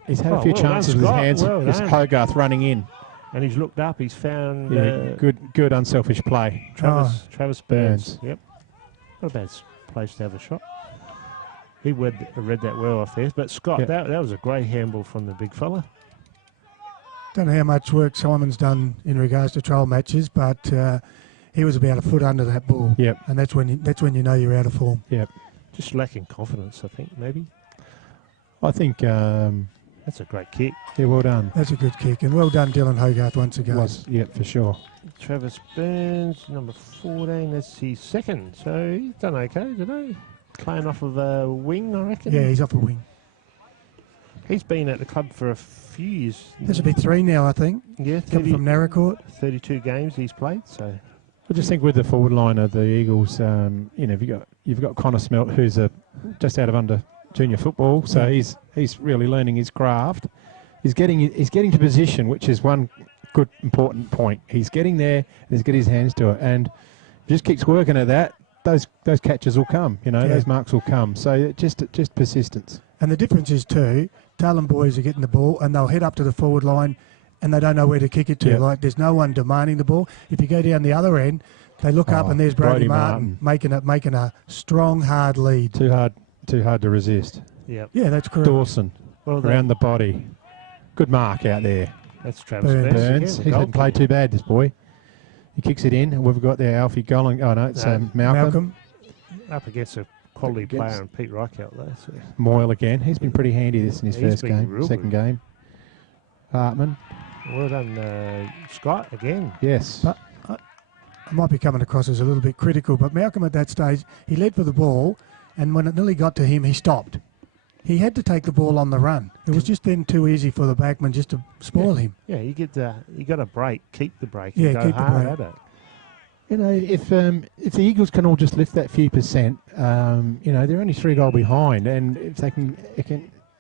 a few well chances done, with his Scott. hands. Well It's done. Hogarth running in. And he's looked up. He's found Good unselfish play. Travis Burns. Yep. Not a bad place to have a shot. He read that well off there. But Scott, Yep. that was a great handball from the big fella. Don't know how much work Simon's done in regards to trial matches, but he was about a foot under that ball. Yep. And that's when you know you're out of form. Yep. Just lacking confidence, I think, maybe. I think. That's a great kick. Yeah, well done. That's a good kick. And well done, Dylan Hogarth, once again. For sure. Travis Burns, number 14. That's his second. So he's done okay today. Playing off of a wing, I reckon. Yeah, he's off a wing. He's been at the club for a few years. This will be 3 now, I think. Yeah, Coming from Narracourt. 32 games he's played. So I just think with the forward line of the Eagles, you've got Connor Smelt, who's just out of under junior football, so he's really learning his craft. He's getting to position, which is one good important point. He's getting there, and he's getting his hands to it, and just keeps working at that. Those catches will come, those marks will come. So just persistence. And the difference is too, Tailem boys are getting the ball and they'll head up to the forward line and they don't know where to kick it to. Yep. Like there's no one demanding the ball. If you go down the other end, they look up and there's Brody Martin making a strong, hard lead. Too hard to resist. Yep. Yeah, that's correct. Dawson, well around the body. Good mark out there. That's Travis Burns. He hasn't played too bad, this boy. He kicks it in, and we've got there Alfie Golling. Oh, no, it's Malcolm. Up against a quality player and Pete Reichelt, though. So. Moyle again. He's been pretty handy this in his first game, second game. Hartman. Well done, Scott, again. Yes. But I might be coming across as a little bit critical, but Malcolm at that stage, he led for the ball, and when it nearly got to him, he stopped. He had to take the ball on the run. It was just then too easy for the backman just to spoil him. Yeah, you got a break, keep the break, Yeah, and go keep the hard break. at it. If the Eagles can all just lift that few percent, they're only 3 goal behind, and if they can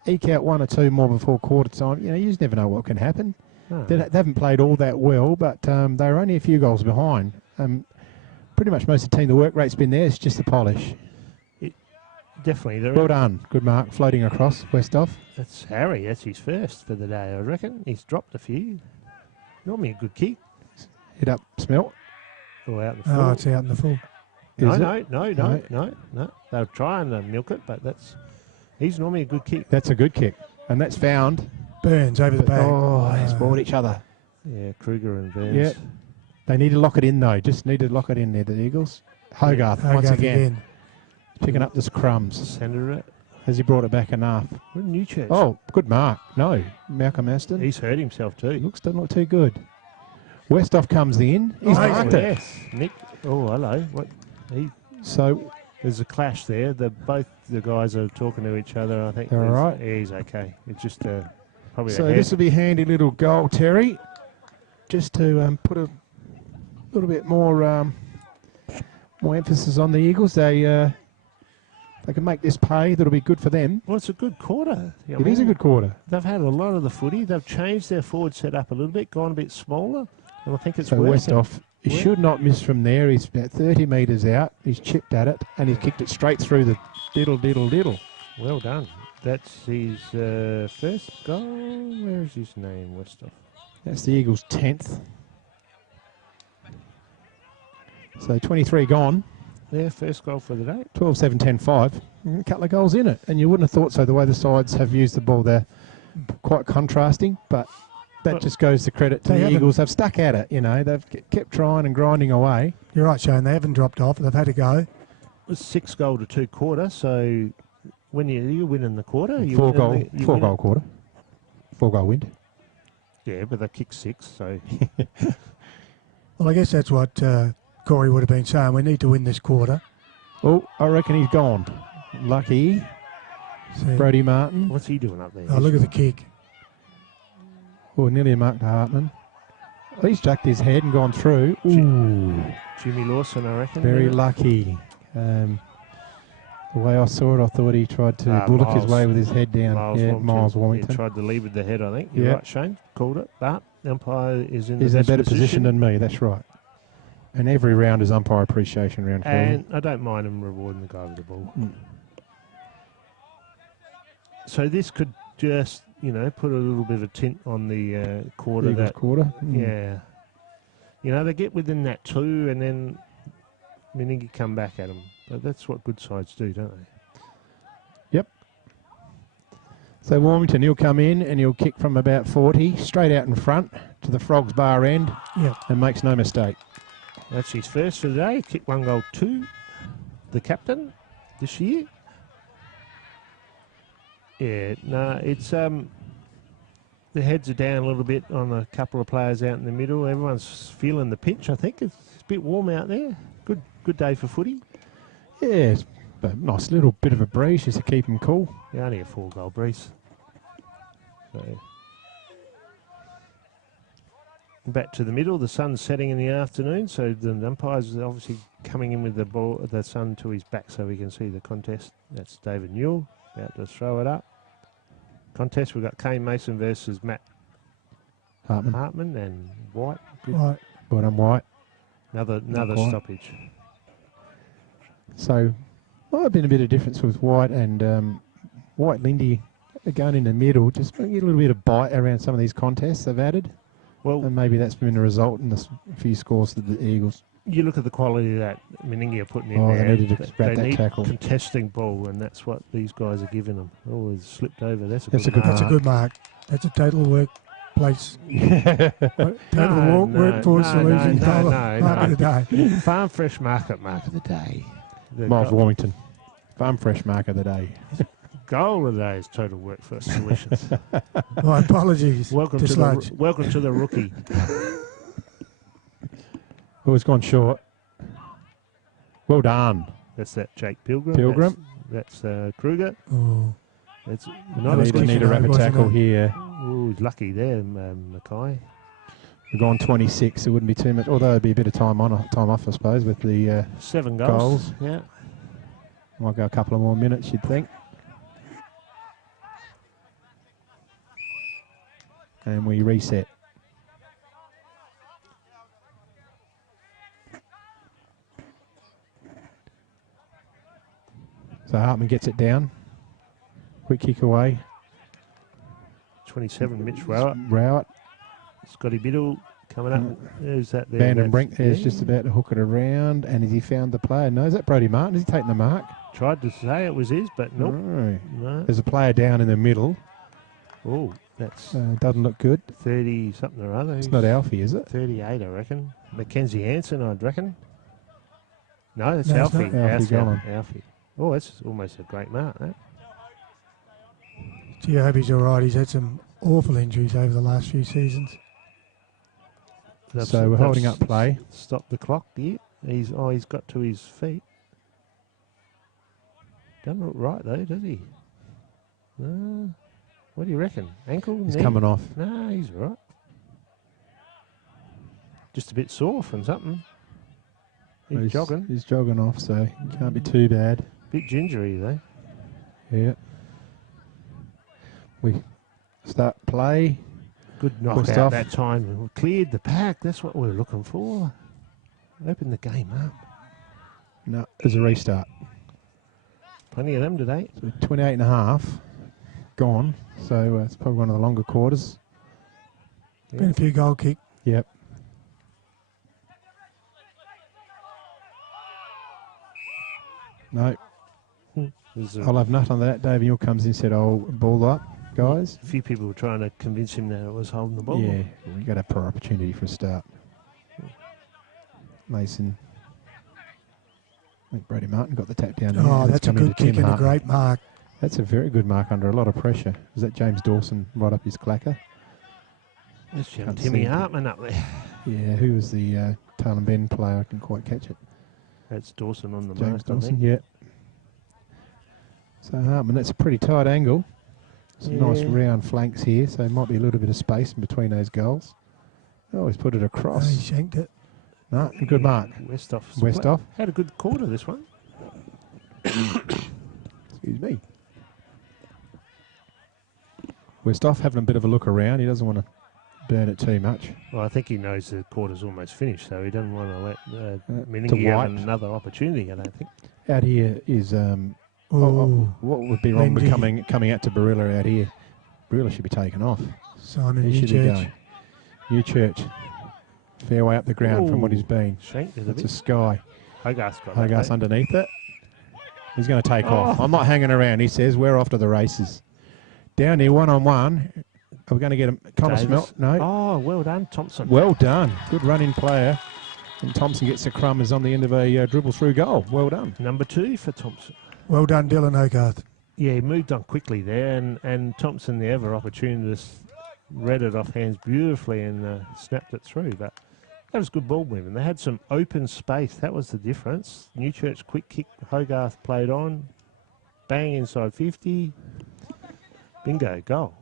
eke out 1 or 2 more before quarter time, you just never know what can happen. No. They haven't played all that well, but they're only a few goals behind. Pretty much most of the team, the work rate's been there. It's just the polish. Definitely. Well done. Good mark. Floating across. Westhoff. That's Harry. That's his first for the day, I reckon. He's dropped a few. Normally a good kick. Hit up Smelt. Or out in the full. Oh, it's out in the full. No. They'll try and milk it, but he's normally a good kick. That's a good kick. And that's found. Burns over the back. Oh, they spoiled each other. Yeah, Kruger and Burns. Yeah. They need to lock it in, though. Just need to lock it in there, the Eagles. Hogarth, once again. Picking up the crumbs. Center it. Has he brought it back enough? Newchurch. Oh, good mark. No, Malcolm Aston. He's hurt himself too. Doesn't look too good. Westhoff comes in. He's marked it. Yes. Nick. Oh, hello. What? So there's a clash there. Both the guys are talking to each other. I think. They're all right. Yeah, he's okay. It's just probably. So a head. this will be a handy little goal, Terry. Just to put a little bit more emphasis on the Eagles. They can make this pay. That'll be good for them. Well, it's a good quarter. It is a good quarter. They've had a lot of the footy. They've changed their forward set up a little bit, gone a bit smaller, and I think it's So working. Westhoff, he should not miss from there. He's about 30 metres out. He's chipped at it, and he's kicked it straight through the diddle. Well done. That's his first goal. Where is his name, Westhoff? That's the Eagles' 10th. So 23 gone. Yeah, first goal for the day. 12-7, 10-5. A couple of goals in it. And you wouldn't have thought so, the way the sides have used the ball. They're quite contrasting, but that just goes to credit to the Eagles. They've stuck at it, They've kept trying and grinding away. You're right, Shane. They haven't dropped off. They've had a go. It was 6 goal to 2 quarter, so when you win in the quarter... 4 goal quarter. 4 goal win. Yeah, but they kicked 6, so... Well, I guess that's what Corey would have been saying. We need to win this quarter. Oh, I reckon he's gone. Lucky. Brody Martin. What's he doing up there? Oh, look at the kick. Oh, nearly a mark to Hartman. He's ducked his head and gone through. Ooh. Jimmy Lawson, I reckon. Very yeah. lucky. The way I saw it, I thought he tried to bullock his way with his head down. Miles Warmington. He tried to lead with the head, I think. Yeah. You're right, Shane. Called it. But the umpire is in He's the in a best better position than me, that's right. And every round is umpire appreciation round. And I don't mind him rewarding the guy with the ball. So this could just, put a little bit of tint on the quarter. Eagles quarter? Yeah. They get within that 2 and then Meningie come back at them. But that's what good sides do, don't they? Yep. So Warmington, he'll come in and he'll kick from about 40, straight out in front to the Frogs bar end. Yep. And makes no mistake. That's his first for the day. Kick 1 goal 2. The captain this year. Yeah, no, it's the heads are down a little bit on a couple of players out in the middle. Everyone's feeling the pinch, I think. It's a bit warm out there. Good day for footy. Yeah, it's a nice little bit of a breeze just to keep him cool. Yeah, only a 4-goal breeze. So back to the middle. The sun's setting in the afternoon, so the umpires are obviously coming in with the sun to his back so we can see the contest. That's David Newell about to throw it up. Contest, we've got Kane Mason versus Matt Hartman and White. White. Bottom White. Another White. stoppage. So, might have been a bit of difference with White and White Lindy going in the middle. Just get a little bit of bite around some of these contests they've added. Well, and maybe that's been a result in a few scores for the Eagles. You look at the quality that Meningie are putting in Oh, there. they needed to grab that need tackle. Contesting ball, and that's what these guys are giving them. Oh, it's slipped over. That's a good mark. That's a total workplace. Total workforce solution. Mark of the day. Farm Fresh Mark of the day. Miles Warmington. Farm Fresh mark of the day. Goal of the day is Total Workforce Solutions. My apologies. Welcome to the rookie. Oh, it's gone short. Well done. That's that Jake Pilgrim. That's Kruger. Oh. That's need a rapid tackle here. Oh, he's lucky there, Mackay. We've gone 26. It wouldn't be too much, although it'd be a bit of time off, I suppose, with the 7 goals. Yeah. Might go a couple of more minutes, you'd think. And we reset. So Hartman gets it down. Quick kick away. 27, Mitch Rowett. Scotty Biddle coming up. Who's that there? Van den Brink is just about to hook it around. And has he found the player? No, is that Brody Martin? Is he taking the mark? Tried to say it was his, but nope. No. There's a player down in the middle. Oh, that's... doesn't look good. 30-something or other. It's not Alfie, is it? 38, I reckon. Mackenzie Hansen, I'd reckon. No, that's No, it's Alfie. not. Alfie Golan. Alfie. Oh, that's almost a great mark, that. Gee, I hope he's all right. He's had some awful injuries over the last few seasons. So we're holding up play. Stop the clock, yeah. He's got to his feet. Doesn't look right, though, does he? No. What do you reckon? Ankle? He's knee? coming off. No, he's all right. Just a bit sore from something. He's jogging. He's jogging off, so it can't be too bad. Bit gingery, though. Yeah. We start play. Good knockout that time. We cleared the pack. That's what we're looking for. Open the game up. No, there's a restart. Plenty of them today. So 28 and a half gone. So it's probably one of the longer quarters. Been a few goal kick. Yep. No. I'll have nut on that. Dave Hill comes in and said, "Oh, ball up, guys." A few people were trying to convince him that it was holding the ball. Yeah, we got a poor opportunity for a start. Mason. I think Brody Martin got the tap down there. Oh, that's a good kick and a great mark. That's a very good mark under a lot of pressure. Is that James Dawson right up his clacker? That's young Timmy Hartman up there. Yeah, who was the Tailem Ben player? I can quite catch it. That's Dawson on the James most, I Dawson, think. yeah. So Hartman, that's a pretty tight angle. Some nice Yeah. round flanks here, so there might be a little bit of space in between those goals. Oh, he's put it across. He shanked it. No, good mark. Westhoff had a good quarter, this one. Excuse me. Westhoff having a bit of a look around. He doesn't want to burn it too much. Well, I think he knows the quarter's almost finished, so he doesn't want to let to Meningie have White. another opportunity, I don't think. Out here is what would be wrong with Meningie. coming out to Barilla out here? Barilla should be taken off. Simon He should be Newchurch. going. Newchurch. Fairway up the ground from what he's been. Shanked it a It's a bit. sky. Hogarth's got Hogarth's that, underneath it. He's going to take off. Oh. I'm not hanging around, he says. We're off to the races. Down here, one-on-one. Are we going to get him? Connor Davis. Smelt? No. Oh, well done, Thompson. Well done. Good running player. And Thompson gets the crumb is on the end of a dribble-through goal. Well done. Number 2 for Thompson. Well done, Dylan Hogarth. Yeah, he moved on quickly there, and Thompson, the ever opportunist, read it off hands beautifully and snapped it through. But that was good ball movement. They had some open space. That was the difference. Newchurch quick kick. Hogarth played on. Bang inside 50. Bingo, goal.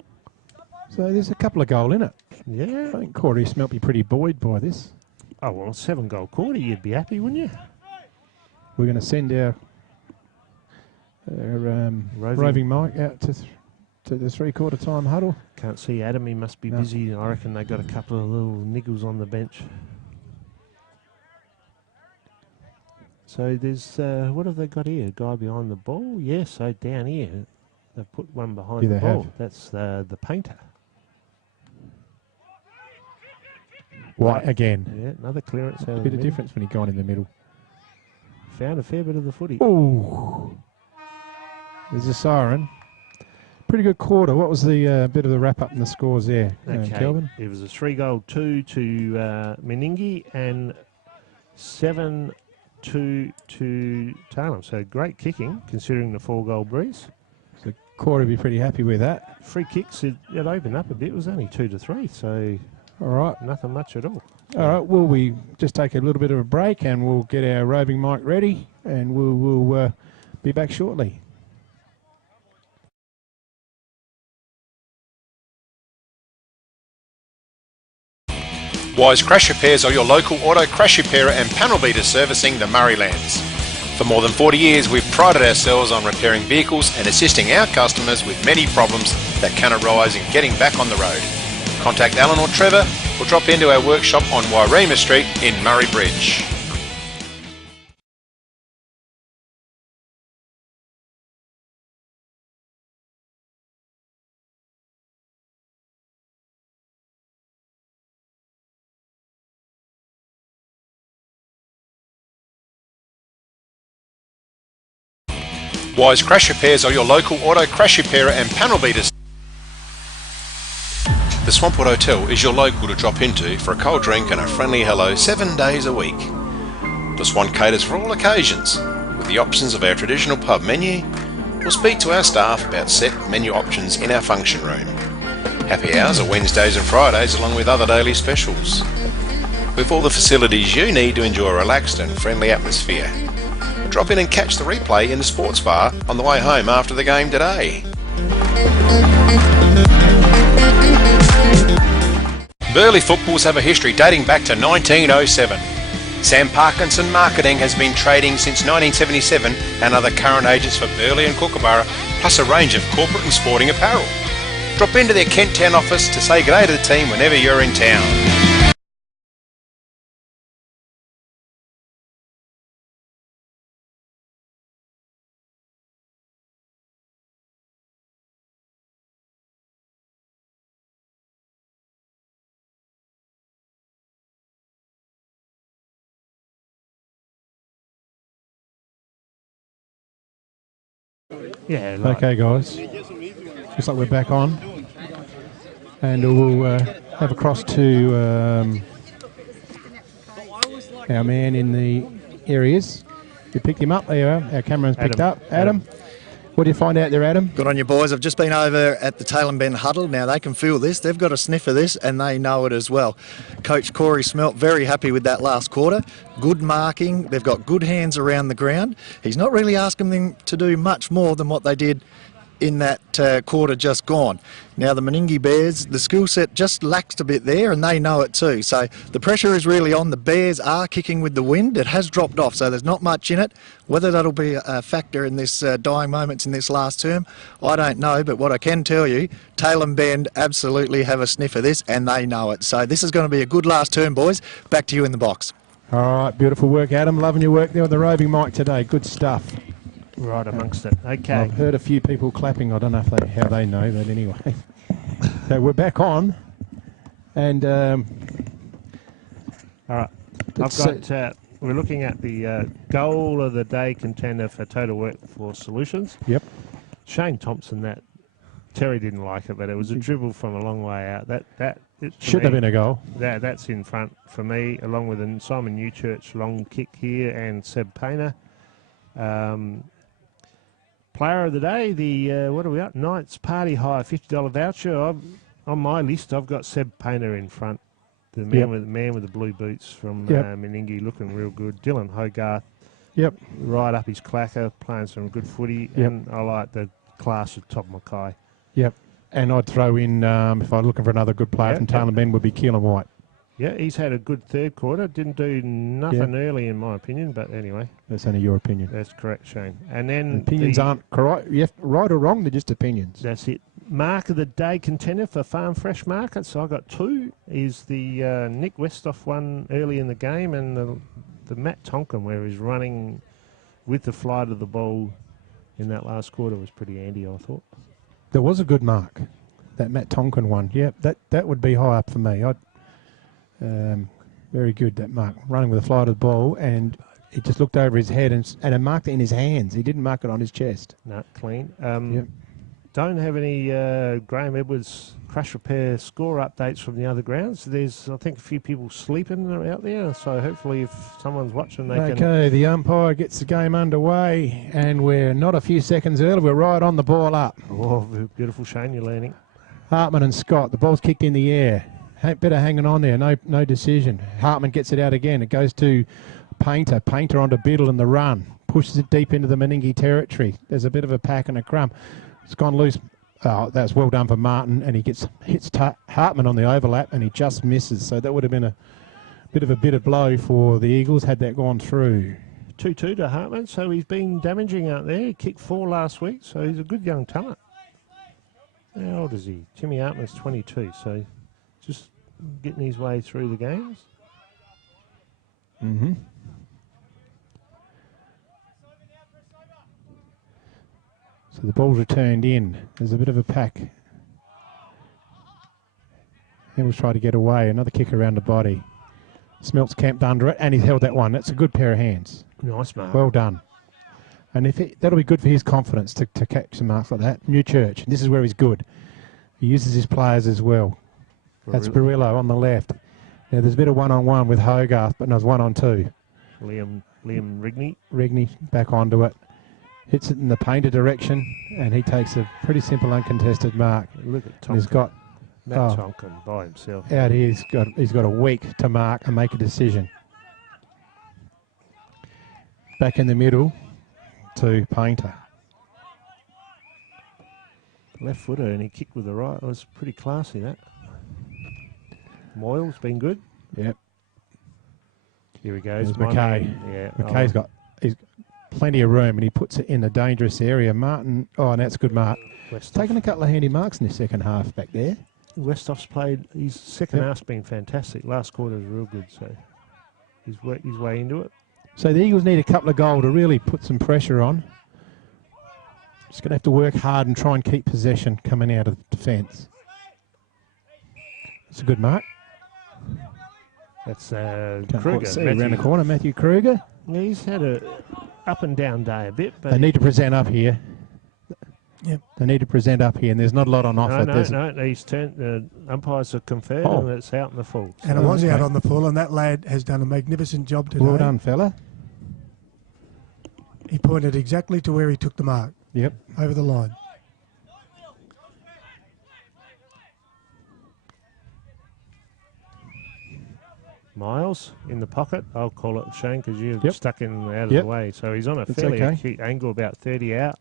So there's a couple of goal in it. Yeah. I think Corey Smelt be pretty buoyed by this. Oh, well, 7-goal quarter, you'd be happy, wouldn't you? We're going to send our roving Mike out to the three-quarter time huddle. Can't see Adam, he must be No. busy. I reckon they got a couple of little niggles on the bench. So there's, what have they got here? A guy behind the ball? Yeah, so down here, they've put one behind Yeah, the they ball. have. That's the painter. White again. Yeah, another clearance out of the Bit of middle. difference when he gone in the middle. Found a fair bit of the footy. Ooh. There's a siren. Pretty good quarter. What was the bit of the wrap-up in the scores there, Kelvin? It was a 3-goal 2 to Meningie and 7-2 to Tailem. So great kicking, considering the 4-goal breeze. So quarter be pretty happy with that. Free kicks, it opened up a bit. It was only 2-3, so all right, nothing much at all. All right, will we just take a little bit of a break and we'll get our roving mic ready and we'll be back shortly. Wise Crash Repairs are your local auto crash repairer and panel beater servicing the Murraylands. For more than 40 years, we've prided ourselves on repairing vehicles and assisting our customers with many problems that can arise in getting back on the road. Contact Alan or Trevor or drop into our workshop on Wairema Street in Murray Bridge. Wise Crash Repairs are your local auto crash repairer and panel beaters. The Swampwood Hotel is your local to drop into for a cold drink and a friendly hello 7 days a week. The Swan caters for all occasions with the options of our traditional pub menu. We'll speak to our staff about set menu options in our function room. Happy hours are Wednesdays and Fridays along with other daily specials. With all the facilities you need to enjoy a relaxed and friendly atmosphere. Drop in and catch the replay in the sports bar on the way home after the game today. Burleigh footballs have a history dating back to 1907. Sam Parkinson Marketing has been trading since 1977 and are the current agents for Burleigh and Kookaburra, plus a range of corporate and sporting apparel. Drop into their Kent Town office to say g'day to the team whenever you're in town. Yeah. Okay, guys. Looks like we're back on. And we'll have across to our man in the areas. We picked him up. There you are. Our camera's picked up. Adam. What did you find out there, Adam? Good on you, boys. I've just been over at the Tailem Ben huddle. Now, they can feel this. They've got a sniff of this, and they know it as well. Coach Corey Smelt, very happy with that last quarter. Good marking. They've got good hands around the ground. He's not really asking them to do much more than what they did in that quarter just gone. Now the Meningie Bears, the skill set just laxed a bit there, and they know it too. So the pressure is really on. The Bears are kicking with the wind. It has dropped off, so there's not much in it. Whether that'll be a factor in this dying moments in this last term, I don't know. But what I can tell you, Tailem Bend absolutely have a sniff of this, and they know it. So this is going to be a good last term, boys. Back to you in the box. All right, beautiful work, Adam. Loving your work there with the roving mic today. Good stuff. Right amongst it. Okay. I've heard a few people clapping. I don't know how they know, but anyway. So we're back on. And all right. We're looking at the goal of the day contender for Total Workforce Solutions. Yep. Shane Thompson, that Terry didn't like it, but it was a dribble from a long way out. That should have been a goal. That's in front for me, along with a Simon Newchurch long kick here and Seb Painter. Player of the day, what are we at? Knights Party Hire $50 voucher. On my list, I've got Seb Painter in front. The man with the blue boots from Meningie, looking real good. Dylan Hogarth, right up his clacker, playing some good footy, and I like the class of Todd Mackay. Yep, and I'd throw in, if I'm looking for another good player from Tailem Ben, would be Keelan White. Yeah, he's had a good third quarter. Didn't do nothing early, in my opinion, but anyway. That's only your opinion. That's correct, Shane. And then opinions aren't correct. Right or wrong, they're just opinions. That's it. Mark of the day contender for Farm Fresh Market. So I got two. Is the Nick Westhoff one early in the game, and the Matt Tonkin where he's running with the flight of the ball in that last quarter was pretty handy, I thought. There was a good mark, that Matt Tonkin one. Yeah, that would be high up for me. Very good, that mark. Running with the flight of the ball, and he just looked over his head and marked it in his hands. He didn't mark it on his chest. No, clean. Don't have any Graham Edwards crash repair score updates from the other grounds. There's, I think, a few people sleeping out there, so hopefully if someone's watching, they can... Okay, the umpire gets the game underway, and we're not a few seconds early. We're right on the ball up. Oh, beautiful, Shane, you're learning. Hartman and Scott, the ball's kicked in the air. Better hanging on there, no decision. Hartman gets it out again. It goes to Painter. Painter onto Biddle in the run. Pushes it deep into the Meningie territory. There's a bit of a pack and a crumb. It's gone loose. Oh, that's well done for Martin, and he hits Hartman on the overlap, and he just misses. So that would have been a bit of blow for the Eagles had that gone through. 2-2 to Hartman, so he's been damaging out there. He kicked 4 last week, so he's a good young talent. How old is he? Timmy Hartman's 22, so just getting his way through the games. Mm-hmm. So the ball's returned in. There's a bit of a pack. Hamill's tried to get away. Another kick around the body. Smelt's camped under it, and he's held that one. That's a good pair of hands. Nice mark. Well done. And that'll be good for his confidence to catch some marks like that. Newchurch, this is where he's good. He uses his players as well. That's Barillo on the left. Now there's a bit of one-on-one with Hogarth, but no, it's 1-on-2. Liam Rigney. Rigney back onto it. Hits it in the Painter direction, and he takes a pretty simple uncontested mark. Look at Tonkin. He's got Matt Tonkin by himself. Out here, he's got a week to mark and make a decision. Back in the middle to Painter. Left footer, and he kicked with the right. It was pretty classy, that. Moyle's been good. Yep. Here he goes. There's Mackay. Yeah. Mackay's got plenty of room, and he puts it in a dangerous area. Martin, and that's a good mark. Taking a couple of handy marks in the second half back there. Westhoff's played, his second half's been fantastic. Last quarter was real good, so he's worked his way into it. So the Eagles need a couple of goals to really put some pressure on. Just going to have to work hard and try and keep possession coming out of defence. It's a good mark. That's Kruger. Around the corner, Matthew Kruger. Yeah, he's had a up and down day a bit. But they need to present up here. Yep. They need to present up here, and there's not a lot on offer. No, he's turned. The umpires have confirmed, and it's out in the full. And it was out on the full, and that lad has done a magnificent job today. Well done, fella. He pointed exactly to where he took the mark. Yep. Over the line. Miles in the pocket. I'll call it, Shane, because you're stuck in out of the way. So he's on a It's fairly okay. acute angle, about 30 out.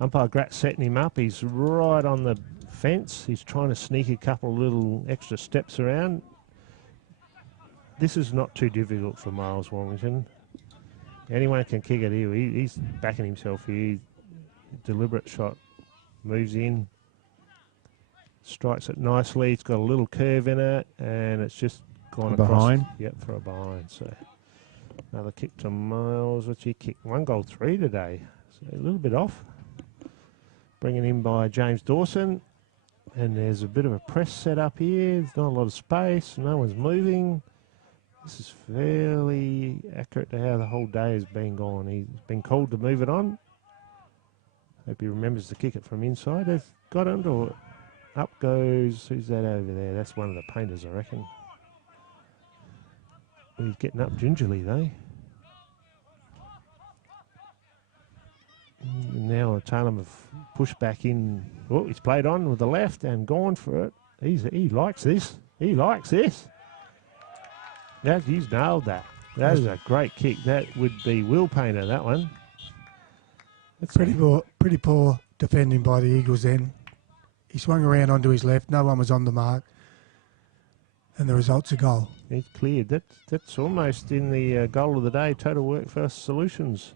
Umpire Gratz setting him up. He's right on the fence. He's trying to sneak a couple little extra steps around. This is not too difficult for Miles Warrington. Anyone can kick it here. He's backing himself here. Deliberate shot. Moves in. Strikes it nicely. It's got a little curve in it, and it's just gone across. Behind. Yep, for a behind. So another kick to Miles, which he kicked 1 goal 3 today. So a little bit off. Bringing in by James Dawson. And there's a bit of a press set up here. There's not a lot of space. No one's moving. This is fairly accurate to how the whole day has been gone. He's been called to move it on. Hope he remembers to kick it from inside. They've got him to up goes. Who's that over there? That's one of the painters, I reckon. He's getting up gingerly, though. Now Tailem have pushed back in. Oh, he's played on with the left and gone for it. He likes this. He likes this. He's nailed that. That is a great kick. That would be Will Painter, that one. That's pretty poor defending by the Eagles then. He swung around onto his left. No one was on the mark. And the result's a goal. He's cleared. That's almost in the goal of the day. Total Workforce Solutions.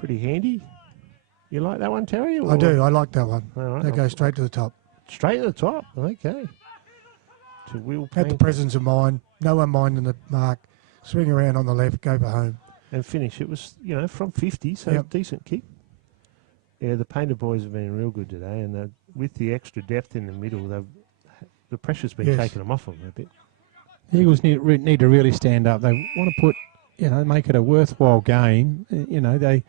Pretty handy. You like that one, Terry? Or? I do. I like that one. All right. They go straight to the top. Straight to the top? Okay. To Will Had Painter. the presence of mind. No one minding the mark. Swing around on the left. Go for home. And finish. It was, from 50, so decent kick. Yeah, the Painter boys have been real good today, and with the extra depth in the middle, the pressure's been taken them off them a bit. The Eagles need to really stand up. They want to put, make it a worthwhile game. They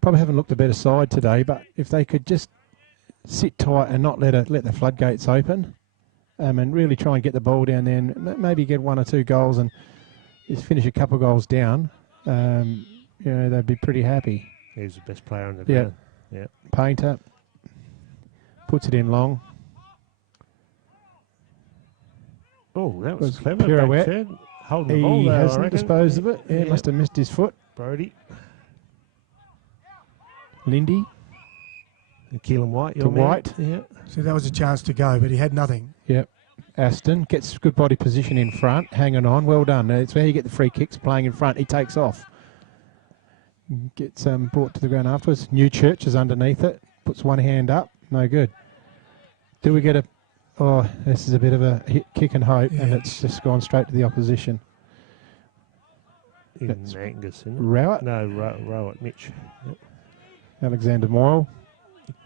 probably haven't looked a better side today, but if they could just sit tight and not let the floodgates open, and really try and get the ball down there and maybe get 1 or 2 goals and just finish a couple of goals down, they'd be pretty happy. He's the best player on the ground. Yeah. Painter puts it in long. Oh, that was clever. Pirouette. Back holding the ball He there, hasn't disposed of it. Yeah, must have missed his foot. Brody. Lindy. And Keelan White. To White. Yeah. So that was a chance to go, but he had nothing. Yep. Aston gets good body position in front, hanging on. Well done. It's where you get the free kicks, playing in front. He takes off. Gets brought to the ground afterwards. New Church is underneath it. Puts one hand up. No good. Do we get a... Oh, this is a bit of a hit, kick and hope, and it's just gone straight to the opposition. That's Angus, isn't it? Rowett? No, Rowett, Mitch. Yep. Alexander Moyle.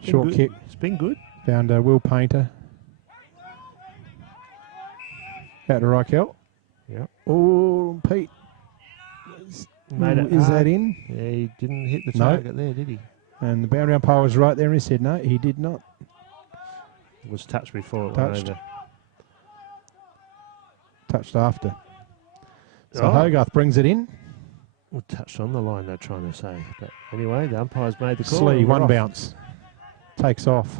Short good. kick. It's been good. Found Will Painter. Out to Reichelt. Yeah. Oh, Pete. Made it Is hard. that in? Yeah, he didn't hit the No. target there, did he? And the boundary umpire was right there and he said no, he did not. It was touched before it Touched. went over. Touched after. So Oh. Hogarth brings it in. Well, touched on the line, they're trying to say. But anyway, the umpire's made the call. Slee, and we're one off. bounce. Takes off.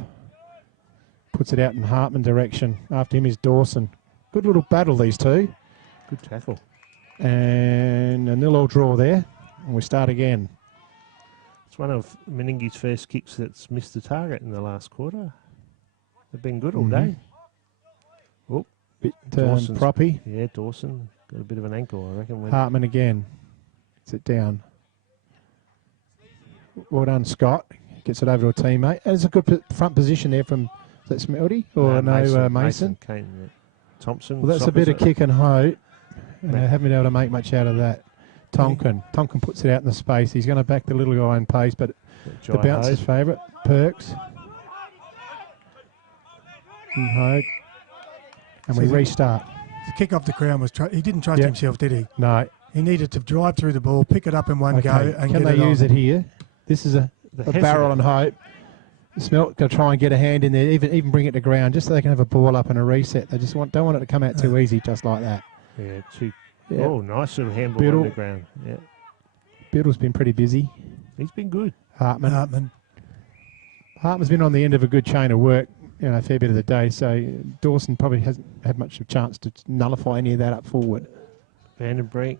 Puts it out in Hartman direction. After him is Dawson. Good little battle, these two. Good tackle. And a 0-0 draw there. And we start again. It's one of Meningie's first kicks that's missed the target in the last quarter. They've been good all day. Oh, Bit Dawson's- proppy. Yeah, Dawson got a bit of an ankle, I reckon. Hartman again. Gets it down. Well done, Scott. Gets it over to a teammate. There's a good front position there from, is that Smelty? Or Mason? Kane, yeah. Thompson. Well, that's a bit of kick and hope. And they haven't been able to make much out of that. Tonkin puts it out in the space. He's going to back the little guy in pace, but the bounce is favourite. Perks. And Hope. And we restart. The kick off the ground was... he didn't trust himself, did he? No. He needed to drive through the ball, pick it up in one go, and Can get they it use on. it here? This is a barrel and hope. Smelt going to try and get a hand in there, even bring it to ground, just so they can have a ball up and a reset. They just don't want it to come out too easy, just like that. Yeah, two. Yeah. Oh, nice little handball Biddle. on the ground. Yeah. Biddle's been pretty busy. He's been good. Hartman. Hartman's been on the end of a good chain of work, a fair bit of the day, so Dawson probably hasn't had much of a chance to nullify any of that up forward. Vandenbrink.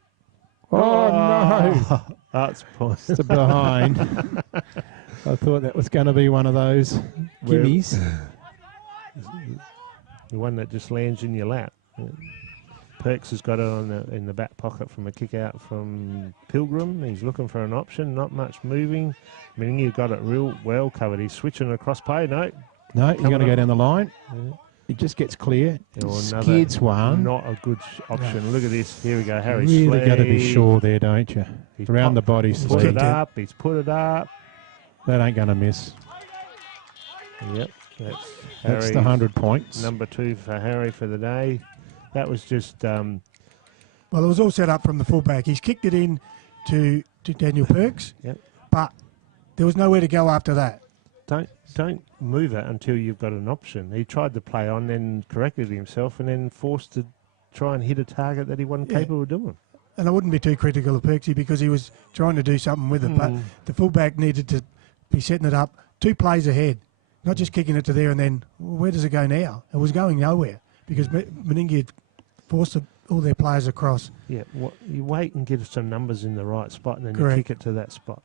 Oh, no! That's It's a behind. I thought that was going to be one of those gimmies. The one that just lands in your lap. Perks has got it in the back pocket from a kick out from Pilgrim. He's looking for an option, not much moving. Meningie got it real well covered. He's switching across play. No, you're going to go down the line. Yeah. It just gets clear. Skids one. Not a good option. Look at this. Here we go. Harry really got to be sure there, don't you? He's around the body. He's put it up. He's put it up. That ain't going to miss. Yep. That's the 100 points. Number 2 for Harry for the day. That was just... well, it was all set up from the fullback. He's kicked it in to Daniel Perks, but there was nowhere to go after that. Don't move it until you've got an option. He tried to play on, then corrected himself, and then forced to try and hit a target that he wasn't capable of doing. And I wouldn't be too critical of Perksy because he was trying to do something with it, but the fullback needed to be setting it up 2 plays ahead, not just kicking it to there and then, where does it go now? It was going nowhere because Meningie had forced all their players across. Yeah, you wait and get some numbers in the right spot and then Correct. You kick it to that spot.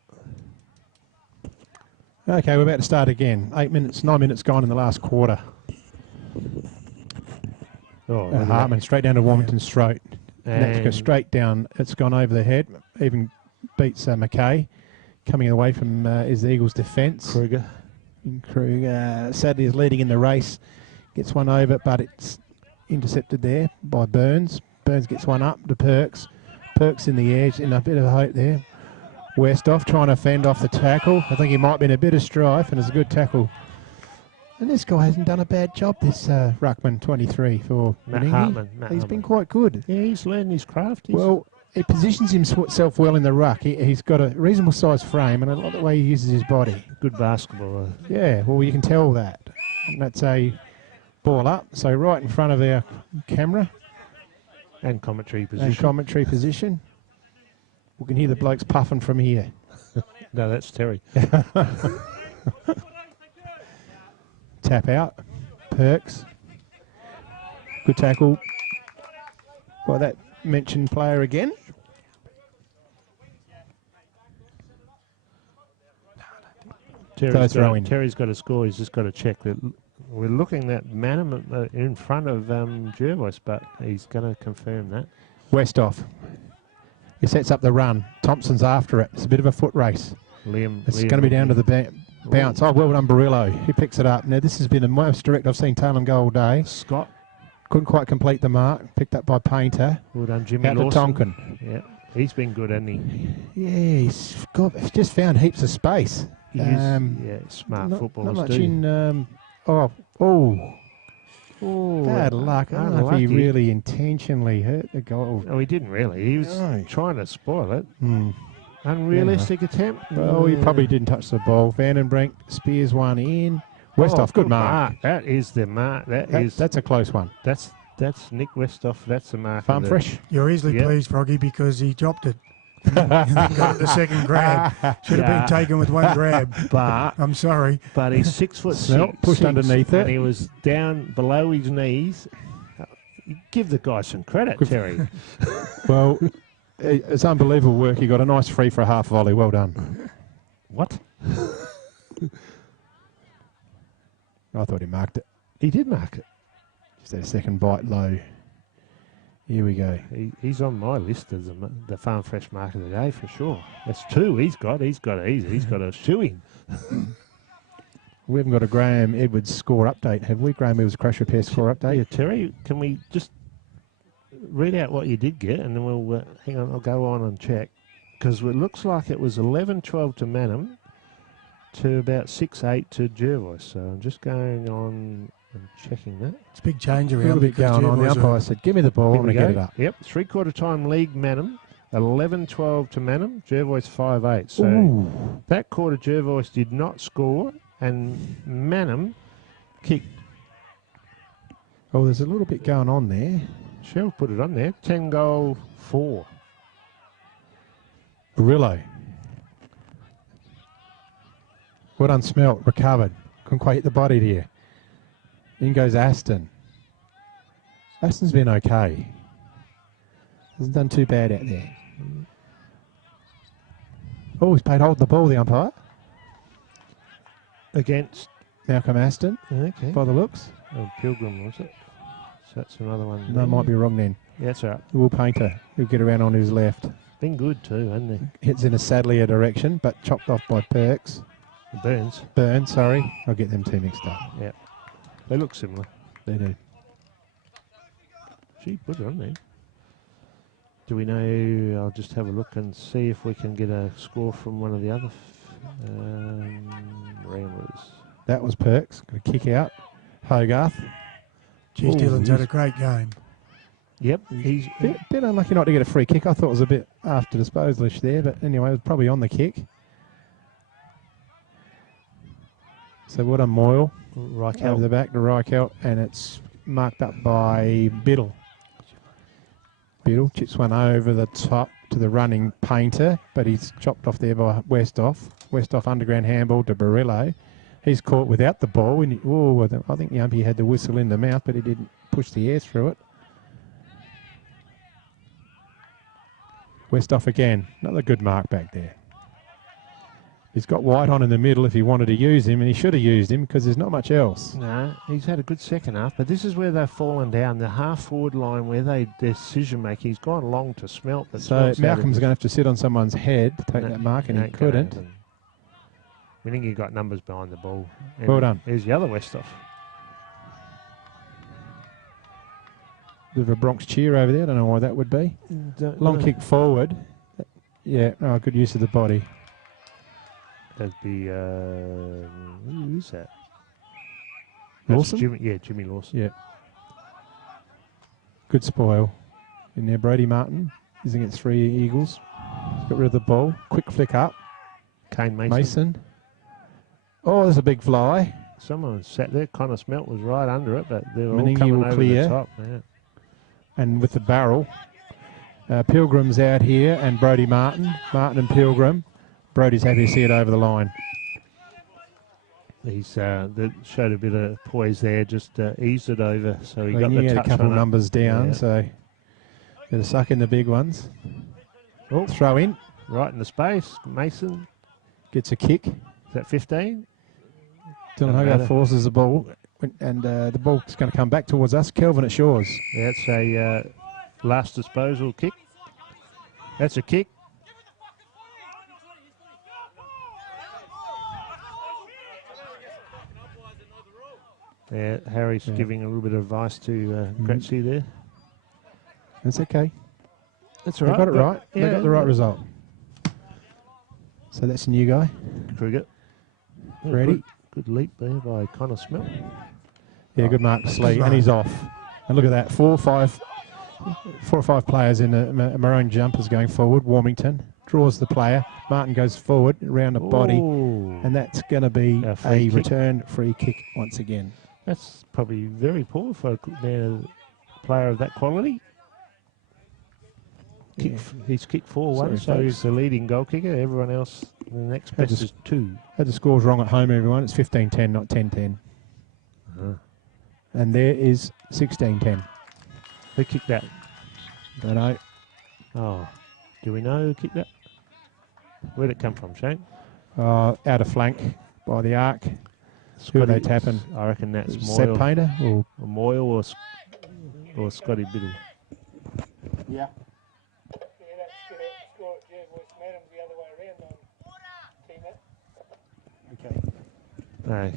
Okay, we're about to start again. 9 minutes gone in the last quarter. Hartman straight down to Warmington's throat. And that's go straight down. It's gone over the head. Even beats McKay. Coming away from is the Eagles' defence. Kruger sadly is leading in the race. Gets one over, but it's intercepted there by Burns. Burns gets one up to Perks. Perks in the edge, in a bit of hope there. Westhoff trying to fend off the tackle. I think he might be in a bit of strife, and it's a good tackle. And this guy hasn't done a bad job, this Ruckman 23 for Matt Meningie. Hartman. He's been quite good. Yeah, he's learned his craft. Well, he positions himself well in the ruck. He's got a reasonable size frame, and I like the way he uses his body. Good basketball. Yeah, well, you can tell that. And that's a ball up, so right in front of our camera. And commentary position. We can hear the blokes puffing from here. No, that's Terry. Tap out. Perks. Good tackle by that mentioned player again. Terry's got to score. He's just got to check that. We're looking at Manham in front of Jervois, but he's going to confirm that. Westhoff. He sets up the run. Thompson's after it. It's a bit of a foot race. It's going to be down to the bounce. Oh, well done, Barillo. He picks it up. Now, this has been the most direct I've seen Tailem go all day. Scott. Couldn't quite complete the mark. Picked up by Painter. Well done, Jimmy Out Lawson. to Tonkin. Yeah, he's been good, hasn't he? Yeah, he's just found heaps of space. Smart footballers Not much do. in... Bad luck. I don't know if he really intentionally hurt the goal. Oh, he didn't really. He was trying to spoil it. Mm. Unrealistic attempt. Oh, he probably didn't touch the ball. Vandenbrink spears one in. Westhoff, good mark. That is the mark. That's a close one. That's Nick Westhoff. That's the mark. Farm fresh. You're easily pleased, Froggy, because he dropped it. Got the second grab. Should have been taken with one grab. But I'm sorry. But he's 6'6", pushed underneath it, and he was down below his knees. Give the guy some credit, Terry. Well, it's unbelievable work. He got a nice free for a half volley. Well done. What? I thought he marked it. He did mark it. Just had a second bite low. Here we go. He's on my list as the Farm Fresh Mark of the Day for sure. That's 2 he's got. He's got a shoe-in. We haven't got a Graham Edwards score update, have we? Graham Edwards crash repair score update. Yeah, Terry, can we just read out what you did get, and then we'll hang on. I'll go on and check, because it looks like it was 11-12 to Manham, to about 6-8 to Jervois. So I'm just going on and checking that. It's a big change A around. little bit going on. The umpire said, "Give me the ball. I'm going to get it up." Yep, 3/4 time league Manham. 11-12 to Manham. Jervois 5-8. So that quarter Jervois did not score, and Manham kicked. Oh, there's a little bit going on there. Shell put it on there. 10-goal 4. Barillo. Well done, Smelt. Recovered. Couldn't quite hit the body there. In goes Aston. Aston's been okay. Hasn't done too bad out there. Oh, he's played hold the ball, the umpire. Against Malcolm Aston, okay. by the looks. Oh, Pilgrim, was it? So that's another one. No, might be wrong then. Yeah, that's all right. Will Painter, he'll get around on his left. Been good too, hasn't he? Hits in a Sadlier direction, but chopped off by Perks. Burns, sorry. I'll get them two mixed up. Yeah. They look similar. They do. Gee, good on there. Do we know? I'll just have a look and see if we can get a score from one of the other Ramblers. That was Perks. Got a kick out. Hogarth. Geez, Dylan's had a great game. Yep. He's bit unlucky not to get a free kick. I thought it was a bit after disposalish there, but anyway, it was probably on the kick. So what a Moyle. Reichelt. Over the back to Reichelt, and it's marked up by Biddle. Biddle chips one over the top to the running Painter, but he's chopped off there by Westhoff. Westhoff underground handball to Barillo. He's caught without the ball. And I think the umpire had the whistle in the mouth, but he didn't push the air through it. Westhoff again. Another good mark back there. He's got White on in the middle if he wanted to use him, and he should have used him because there's not much else. No, he's had a good second half, but this is where they've fallen down, the half-forward line where their decision-making. He's gone long to Smelt. But So Malcolm's going to have to sit on someone's head to take that mark, and he couldn't. Meningie got numbers behind the ball. And Well done. There's the other Westhoff. Bit of a Bronx cheer over there. I don't know why that would be. Long kick forward. Yeah, good use of the body. That'd be, who is that? Lawson? Jimmy Lawson. Yeah. Good spoil in there. Brody Martin is against 3 Eagles. Got rid of the ball. Quick flick up. Kane Mason. Oh, there's a big fly. Someone sat there. Connor Smelt was right under it, but they were all Meningie coming will over clear. the top. Yeah. And with the barrel. Pilgrim's out here and Brody Martin. Martin and Pilgrim. Brody's happy to see it over the line. He's showed a bit of poise there, just eased it over, so he Well, got he the had touch a couple on it. numbers down, Yeah. so got to suck in the big ones. Oh, throw in. Right in the space. Mason gets a kick. Is that 15? Dylan Hogarth forces the ball, and the ball's going to come back towards us. Kelvin at Shores. Yeah, it's a last disposal kick. That's a kick. Yeah, Harry's giving a little bit of advice to Gretzi there. That's okay. That's They all right. got it right. They Yeah, got the right result. So that's a new guy. Cricket. Ready? Good leap there by Connor Smelt. Yeah, good mark to Slee, and he's off. And look at that, 4 or 5 players in a maroon jumpers going forward. Warmington draws the player. Martin goes forward, around the body, and that's going to be a return free kick once again. That's probably very poor for a player of that quality. He's kicked 4-1, so he's the leading goal kicker. Everyone else, the next best is 2. Had the scores wrong at home, everyone. It's 15-10, not 10-10. And there is 16-10. Who kicked that? Don't know. Oh, do we know who kicked that? Where'd it come from, Shane? Out of flank by the arc. Who are they tapping? I reckon that's Moyle. Seb Painter or Moyle or Scotty Biddle. Yeah. No.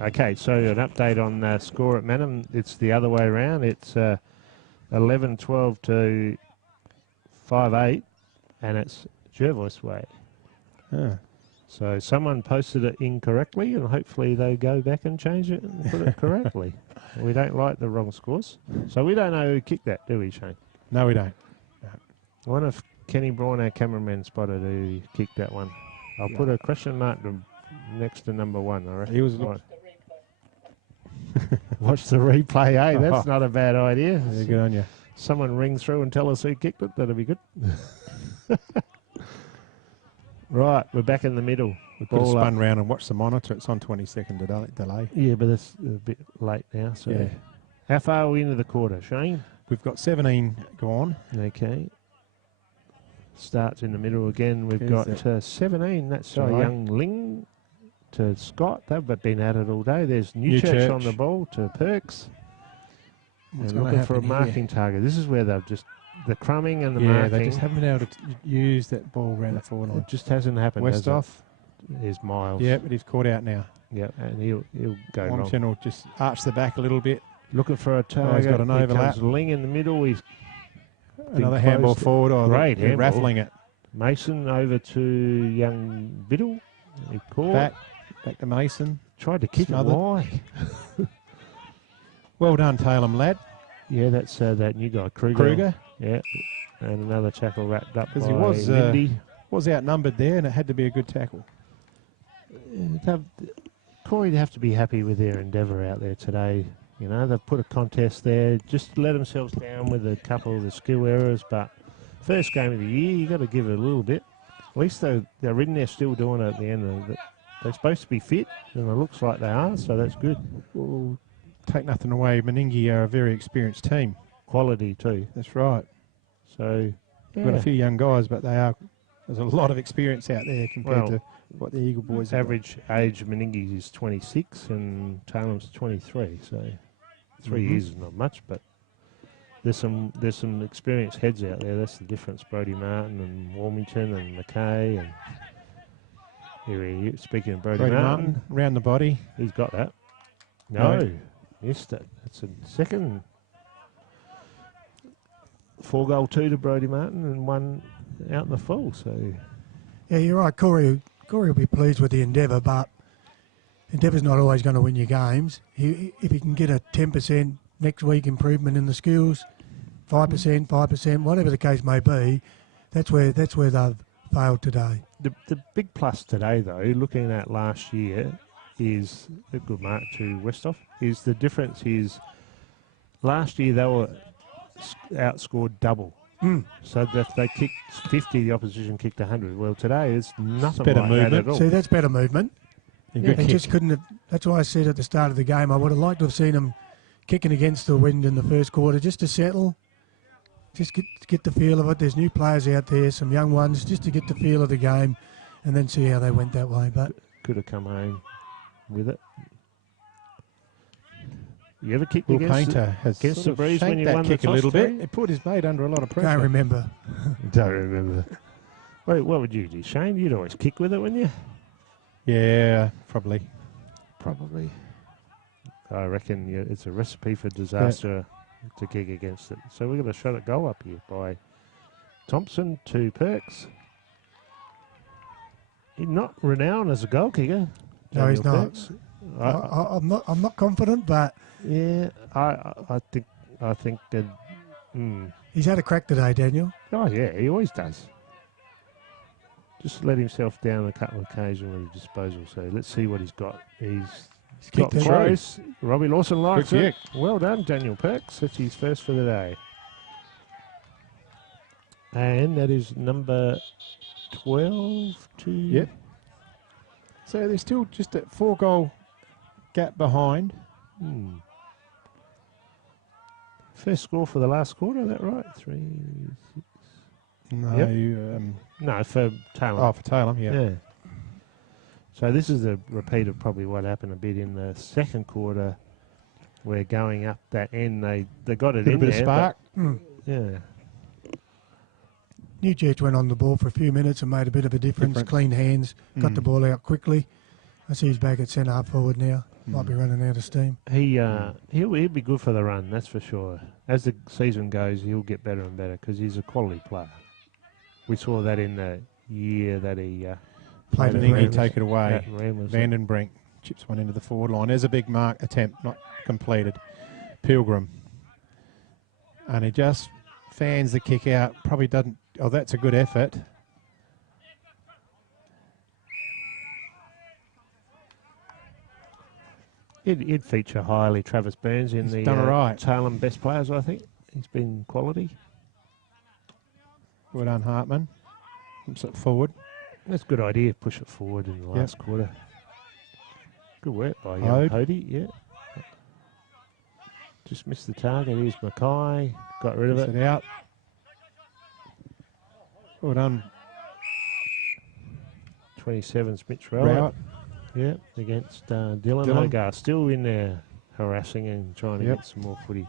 Okay, so an update on score at Manham. It's the other way around. It's 11-12 to 5-8, and it's Jervois way. Ah. So someone posted it incorrectly, and hopefully they go back and change it and put it correctly. We don't like the wrong scores. So we don't know who kicked that, do we, Shane? No, we don't. No. I wonder if Kenny Braun, our cameraman, spotted who kicked that one. I'll put a question mark next to number 1, I reckon. He was Watch the replay, eh? That's not a bad idea. Yeah, good on you. Someone ring through and tell us who kicked it. That'll be good. Right, we're back in the middle. We could have Ball spun up. round and watched the monitor. It's on 20-second delay. Yeah, but it's a bit late now. So, Yeah. how far are we into the quarter, Shane? We've got 17 gone. Okay. Starts in the middle again. We've Who's got 17. That's Sorry. Young Ling to Scott. They've been at it all day. There's Newchurch. Newchurch on the ball to Perks. What's And gonna looking for a happen here? marking target. This is where they've just the crumbing and the Yeah, marking. they just haven't been able to use that ball around the forward line. It just hasn't happened. has Westhoff. it? Is Miles. Yeah, but he's caught out now. Yeah, and he'll go wrong. Longchin will just arch the back a little bit. Looking for a target. Oh, he's got an Here overlap. comes Ling in the middle. He's Another been handball closed. forward. Oh, Great they're handball. raffling it. Mason over to Young Biddle. He caught. Back to Mason. Tried to kick Smothered. it wide. Well done, Tailem lad. Yeah, that's that new guy, Kruger. Yeah, and another tackle wrapped up Because by he Mindy. was outnumbered there, and it had to be a good tackle. Corey'd have to be happy with their endeavour out there today. You know, they've put a contest there, just let themselves down with a couple of the skill errors, but first game of the year, you got to give it a little bit. At least they're in there still doing it at the end of it. They're supposed to be fit, and it looks like they are, so that's good. Well, take nothing away. Meningie are a very experienced team. Quality too. That's right. So, We've got a few young guys, but there's a lot of experience out there compared Well, to what the Eagle boys have. Average age of Meningie is 26 and Talem's 23, so 3 years is not much, but there's some experienced heads out there. That's the difference. Brodie Martin and Warmington and McKay and here speaking of Brodie Martin, round the body. He's got that. No, No. missed it. It's a second 4-goal 2 to Brodie Martin and 1 out in the full. So Yeah, you're right. Corey will be pleased with the endeavour, but endeavour's not always going to win your games. If he can get a 10% next week improvement in the skills, 5%, whatever the case may be, that's where they've failed today. The big plus today, though, looking at last year, is a good mark to Westhoff, is the difference is last year they were outscored double. So that if they kicked 50, the opposition kicked 100. Well, today it's nothing better like movement. that at all. See, that's better movement. Good They kick. just couldn't have. That's why I said at the start of the game, I would have liked to have seen them kicking against the wind in the first quarter just to settle, just get the feel of it. There's new players out there, some young ones, just to get the feel of the game and then see how they went that way. But Could have come home with it. You ever kicked Will against Painter has against sort the of breeze when shanked you that won kick the a toss, little bit. Terry? It put his mate under a lot of pressure. can't remember. Don't remember. Wait, what would you do, Shane? You'd always kick with it, wouldn't you? Yeah, probably. Probably. I reckon it's a recipe for disaster to kick against it. So we've got a shot at goal up here by Thompson to Perks. He's not renowned as a goal kicker. No, he's Daniel not. Perks. I'm not confident, but Yeah, I think that. he's had a crack today, Daniel. Oh yeah, he always does. Just let himself down a couple of occasions with his disposal. So let's see what he's got. He's got kicked it. close. Robbie Lawson likes Good it. Well done, Daniel Perks. That's his first for the day. And that is number 12 to... Yep. So they're still just at 4-goal gap behind. First score for the last quarter, is that right? 3, 6... No, Yep. No, for Tailem. Oh, for Tailem, yeah. So this is a repeat of probably what happened a bit in the second quarter, where going up that end, they got it Little in bit there. of spark. but- Yeah. Newchurch went on the ball for a few minutes and made a bit of a difference. Clean hands, got the ball out quickly. I see he's back at centre half forward now. Might be running out of steam. He'll be good for the run, that's for sure. As the season goes, he'll get better and better because he's a quality player. We saw that in the year that he Played I at think he Rams. take it away. At Rams, Vandenbrink chips one into the forward line. There's a big mark attempt, not completed. Pilgrim. And he just fans the kick out. Probably doesn't. Oh, that's a good effort. He'd feature highly Travis Burns in He's the done all right. Tailem best players, I think. He's been quality. Well done, Hartman. Comes it forward. That's a good idea. Push it forward in the last quarter. Good work by Hody. Yeah. Just missed the target. Here's Mackay. Got rid of it. Out. Well done. 27's Mitch Rowett. Yeah, against Dylan Hogarth. Still in there harassing and trying to get some more footy.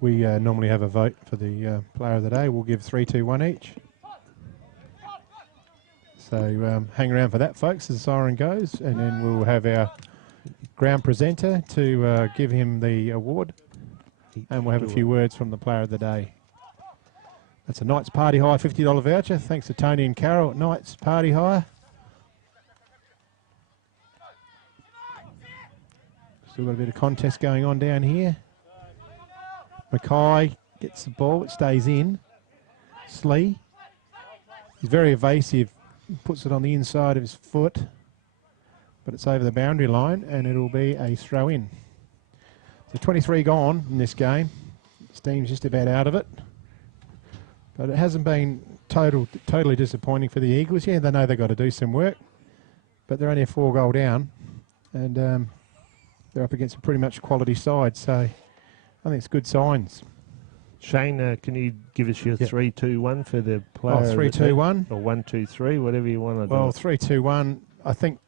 We normally have a vote for the player of the day. We'll give 3, 2, 1 each. So hang around for that, folks, as the siren goes, and then we'll have our ground presenter to give him the award, and we'll have a few words from the player of the day. That's a Knights Party Hire $50 voucher. Thanks to Tony and Carol at Knights Party Hire. Still got a bit of contest going on down here. Mackay gets the ball, it stays in. Slee, he's very evasive, puts it on the inside of his foot, but it's over the boundary line and it'll be a throw in. So 23 gone in this game. Steam's just about out of it. But it hasn't been totally disappointing for the Eagles. Yeah, they know they've got to do some work, but they're only a 4-goal down, and they're up against a pretty much quality side, so I think it's good signs. Shane, can you give us your 3, 2, 1 for the player? Oh, 3, 2, 1, or 1, 2, 3, whatever you want to do. Well, 3, 2, 1. I think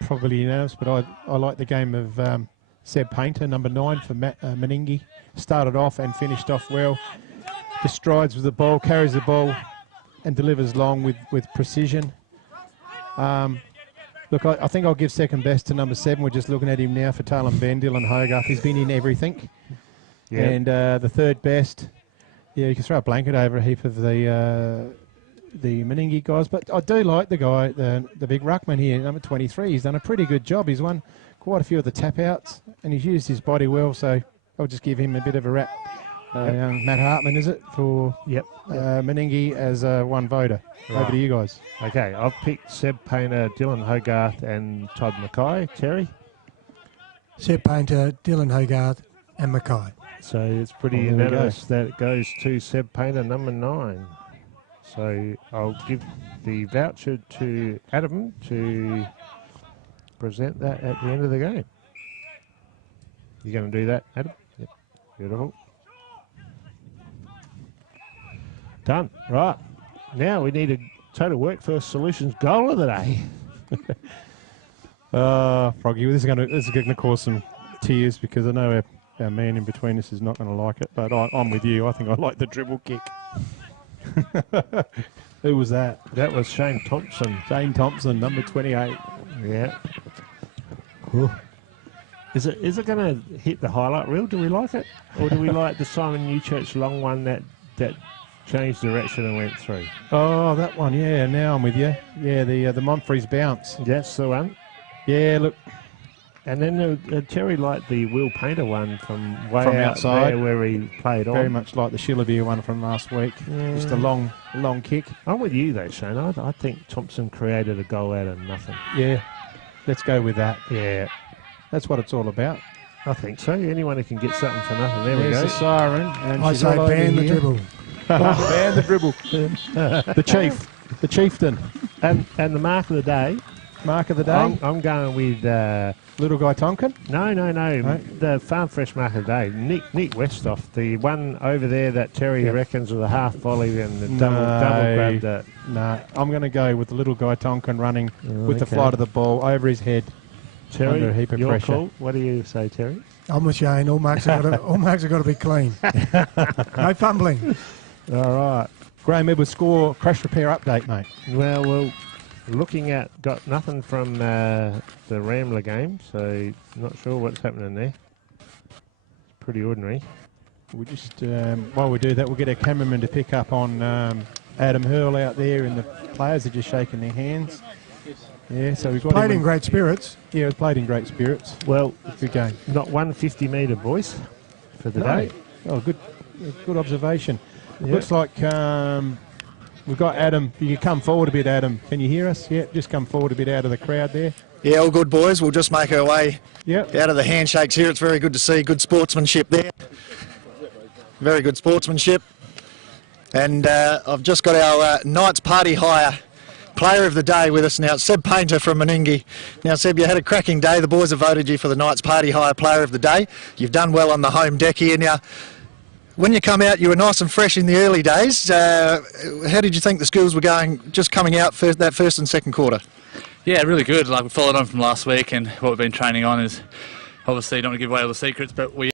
probably unanimous, but I like the game of Seb Painter, number 9 for Meningie. Started off and finished off well. Just strides with the ball, carries the ball, and delivers long with precision. Look, I think I'll give second best to number 7. We're just looking at him now for Tailem Ben, Dylan Hogarth. He's been in everything. Yeah. And the third best, you can throw a blanket over a heap of the Meningie guys. But I do like the guy, the big ruckman here, number 23. He's done a pretty good job. He's won quite a few of the tap-outs, and he's used his body well, so I'll just give him a bit of a rap. Matt Hartman, is it, for Meningie as one voter. Right. Over to you guys. Okay, I've picked Seb Painter, Dylan Hogarth and Todd Mackay. Terry? Seb Painter, Dylan Hogarth and Mackay. So it's pretty unanimous that it goes to Seb Painter, number 9. So I'll give the voucher to Adam to present that at the end of the game. You going to do that, Adam? Yep. Beautiful. Done. Right. Now we need a Total Workforce Solutions goal of the day. Froggy, this is going to cause some tears because I know our man in between us is not going to like it, but I'm with you. I think I like the dribble kick. Who was that? That was Shane Thompson. Shane Thompson, number 28. Yeah. Cool. Is it going to hit the highlight reel? Do we like it? Or do we like the Simon Newchurch long one that changed direction and went through? Oh, that one, yeah. Now I'm with you. Yeah, the Monfries bounce. That's the one. Yeah, look. And then Terry liked the Will Painter one from way from out outside there where he played on. Very much like the Shillabere one from last week. Yeah. Just a long kick. I'm with you though, Shane. I think Thompson created a goal out of nothing. Yeah, let's go with that. Yeah. That's what it's all about. I think so. Anyone who can get something for nothing. There we go. There's the siren. And I say ban the dribble. Ban the dribble. The chieftain. And the mark of the day. Mark of the day? I'm going with... Little Guy Tonkin? No. The Farm Fresh mark of the day. Nick Westhoff. The one over there that Terry reckons was a half volley and the double grabbed it. No, I'm going to go with the Little Guy Tonkin running with the flight of the ball over his head. Terry, under a heap of your pressure. call. What do you say, Terry? I'm with Shane. All marks have got to be clean. No fumbling. All right. Graham Edwards score crash repair update, mate. Well, looking at got nothing from the Rambler game, so not sure what's happening there. It's pretty ordinary. We just while we do that, we'll get our cameraman to pick up on Adam Hurl out there, and the players are just shaking their hands. Yeah, so we've got played in great spirits. Yeah, it was played in great spirits. Well, good game. Not 150-metre boys for the day. Oh, good observation. Yep. Looks like We've got Adam. You can come forward a bit, Adam. Can you hear us? Yeah, just come forward a bit out of the crowd there. Yeah, all good, boys. We'll just make our way Yep. out of the handshakes here. It's very good to see. Good sportsmanship there. Very good sportsmanship. And I've just got our Knights Party Hire Player of the Day with us now, Seb Painter from Meningie. Now, Seb, you had a cracking day. The boys have voted you for the Knights Party Hire Player of the Day. You've done well on the home deck here. Now, when you come out, you were nice and fresh in the early days. How did you think the schools were going, just coming out that first and second quarter? Yeah, really good. Like, we followed on from last week, and what we've been training on is obviously don't want to give away all the secrets, but we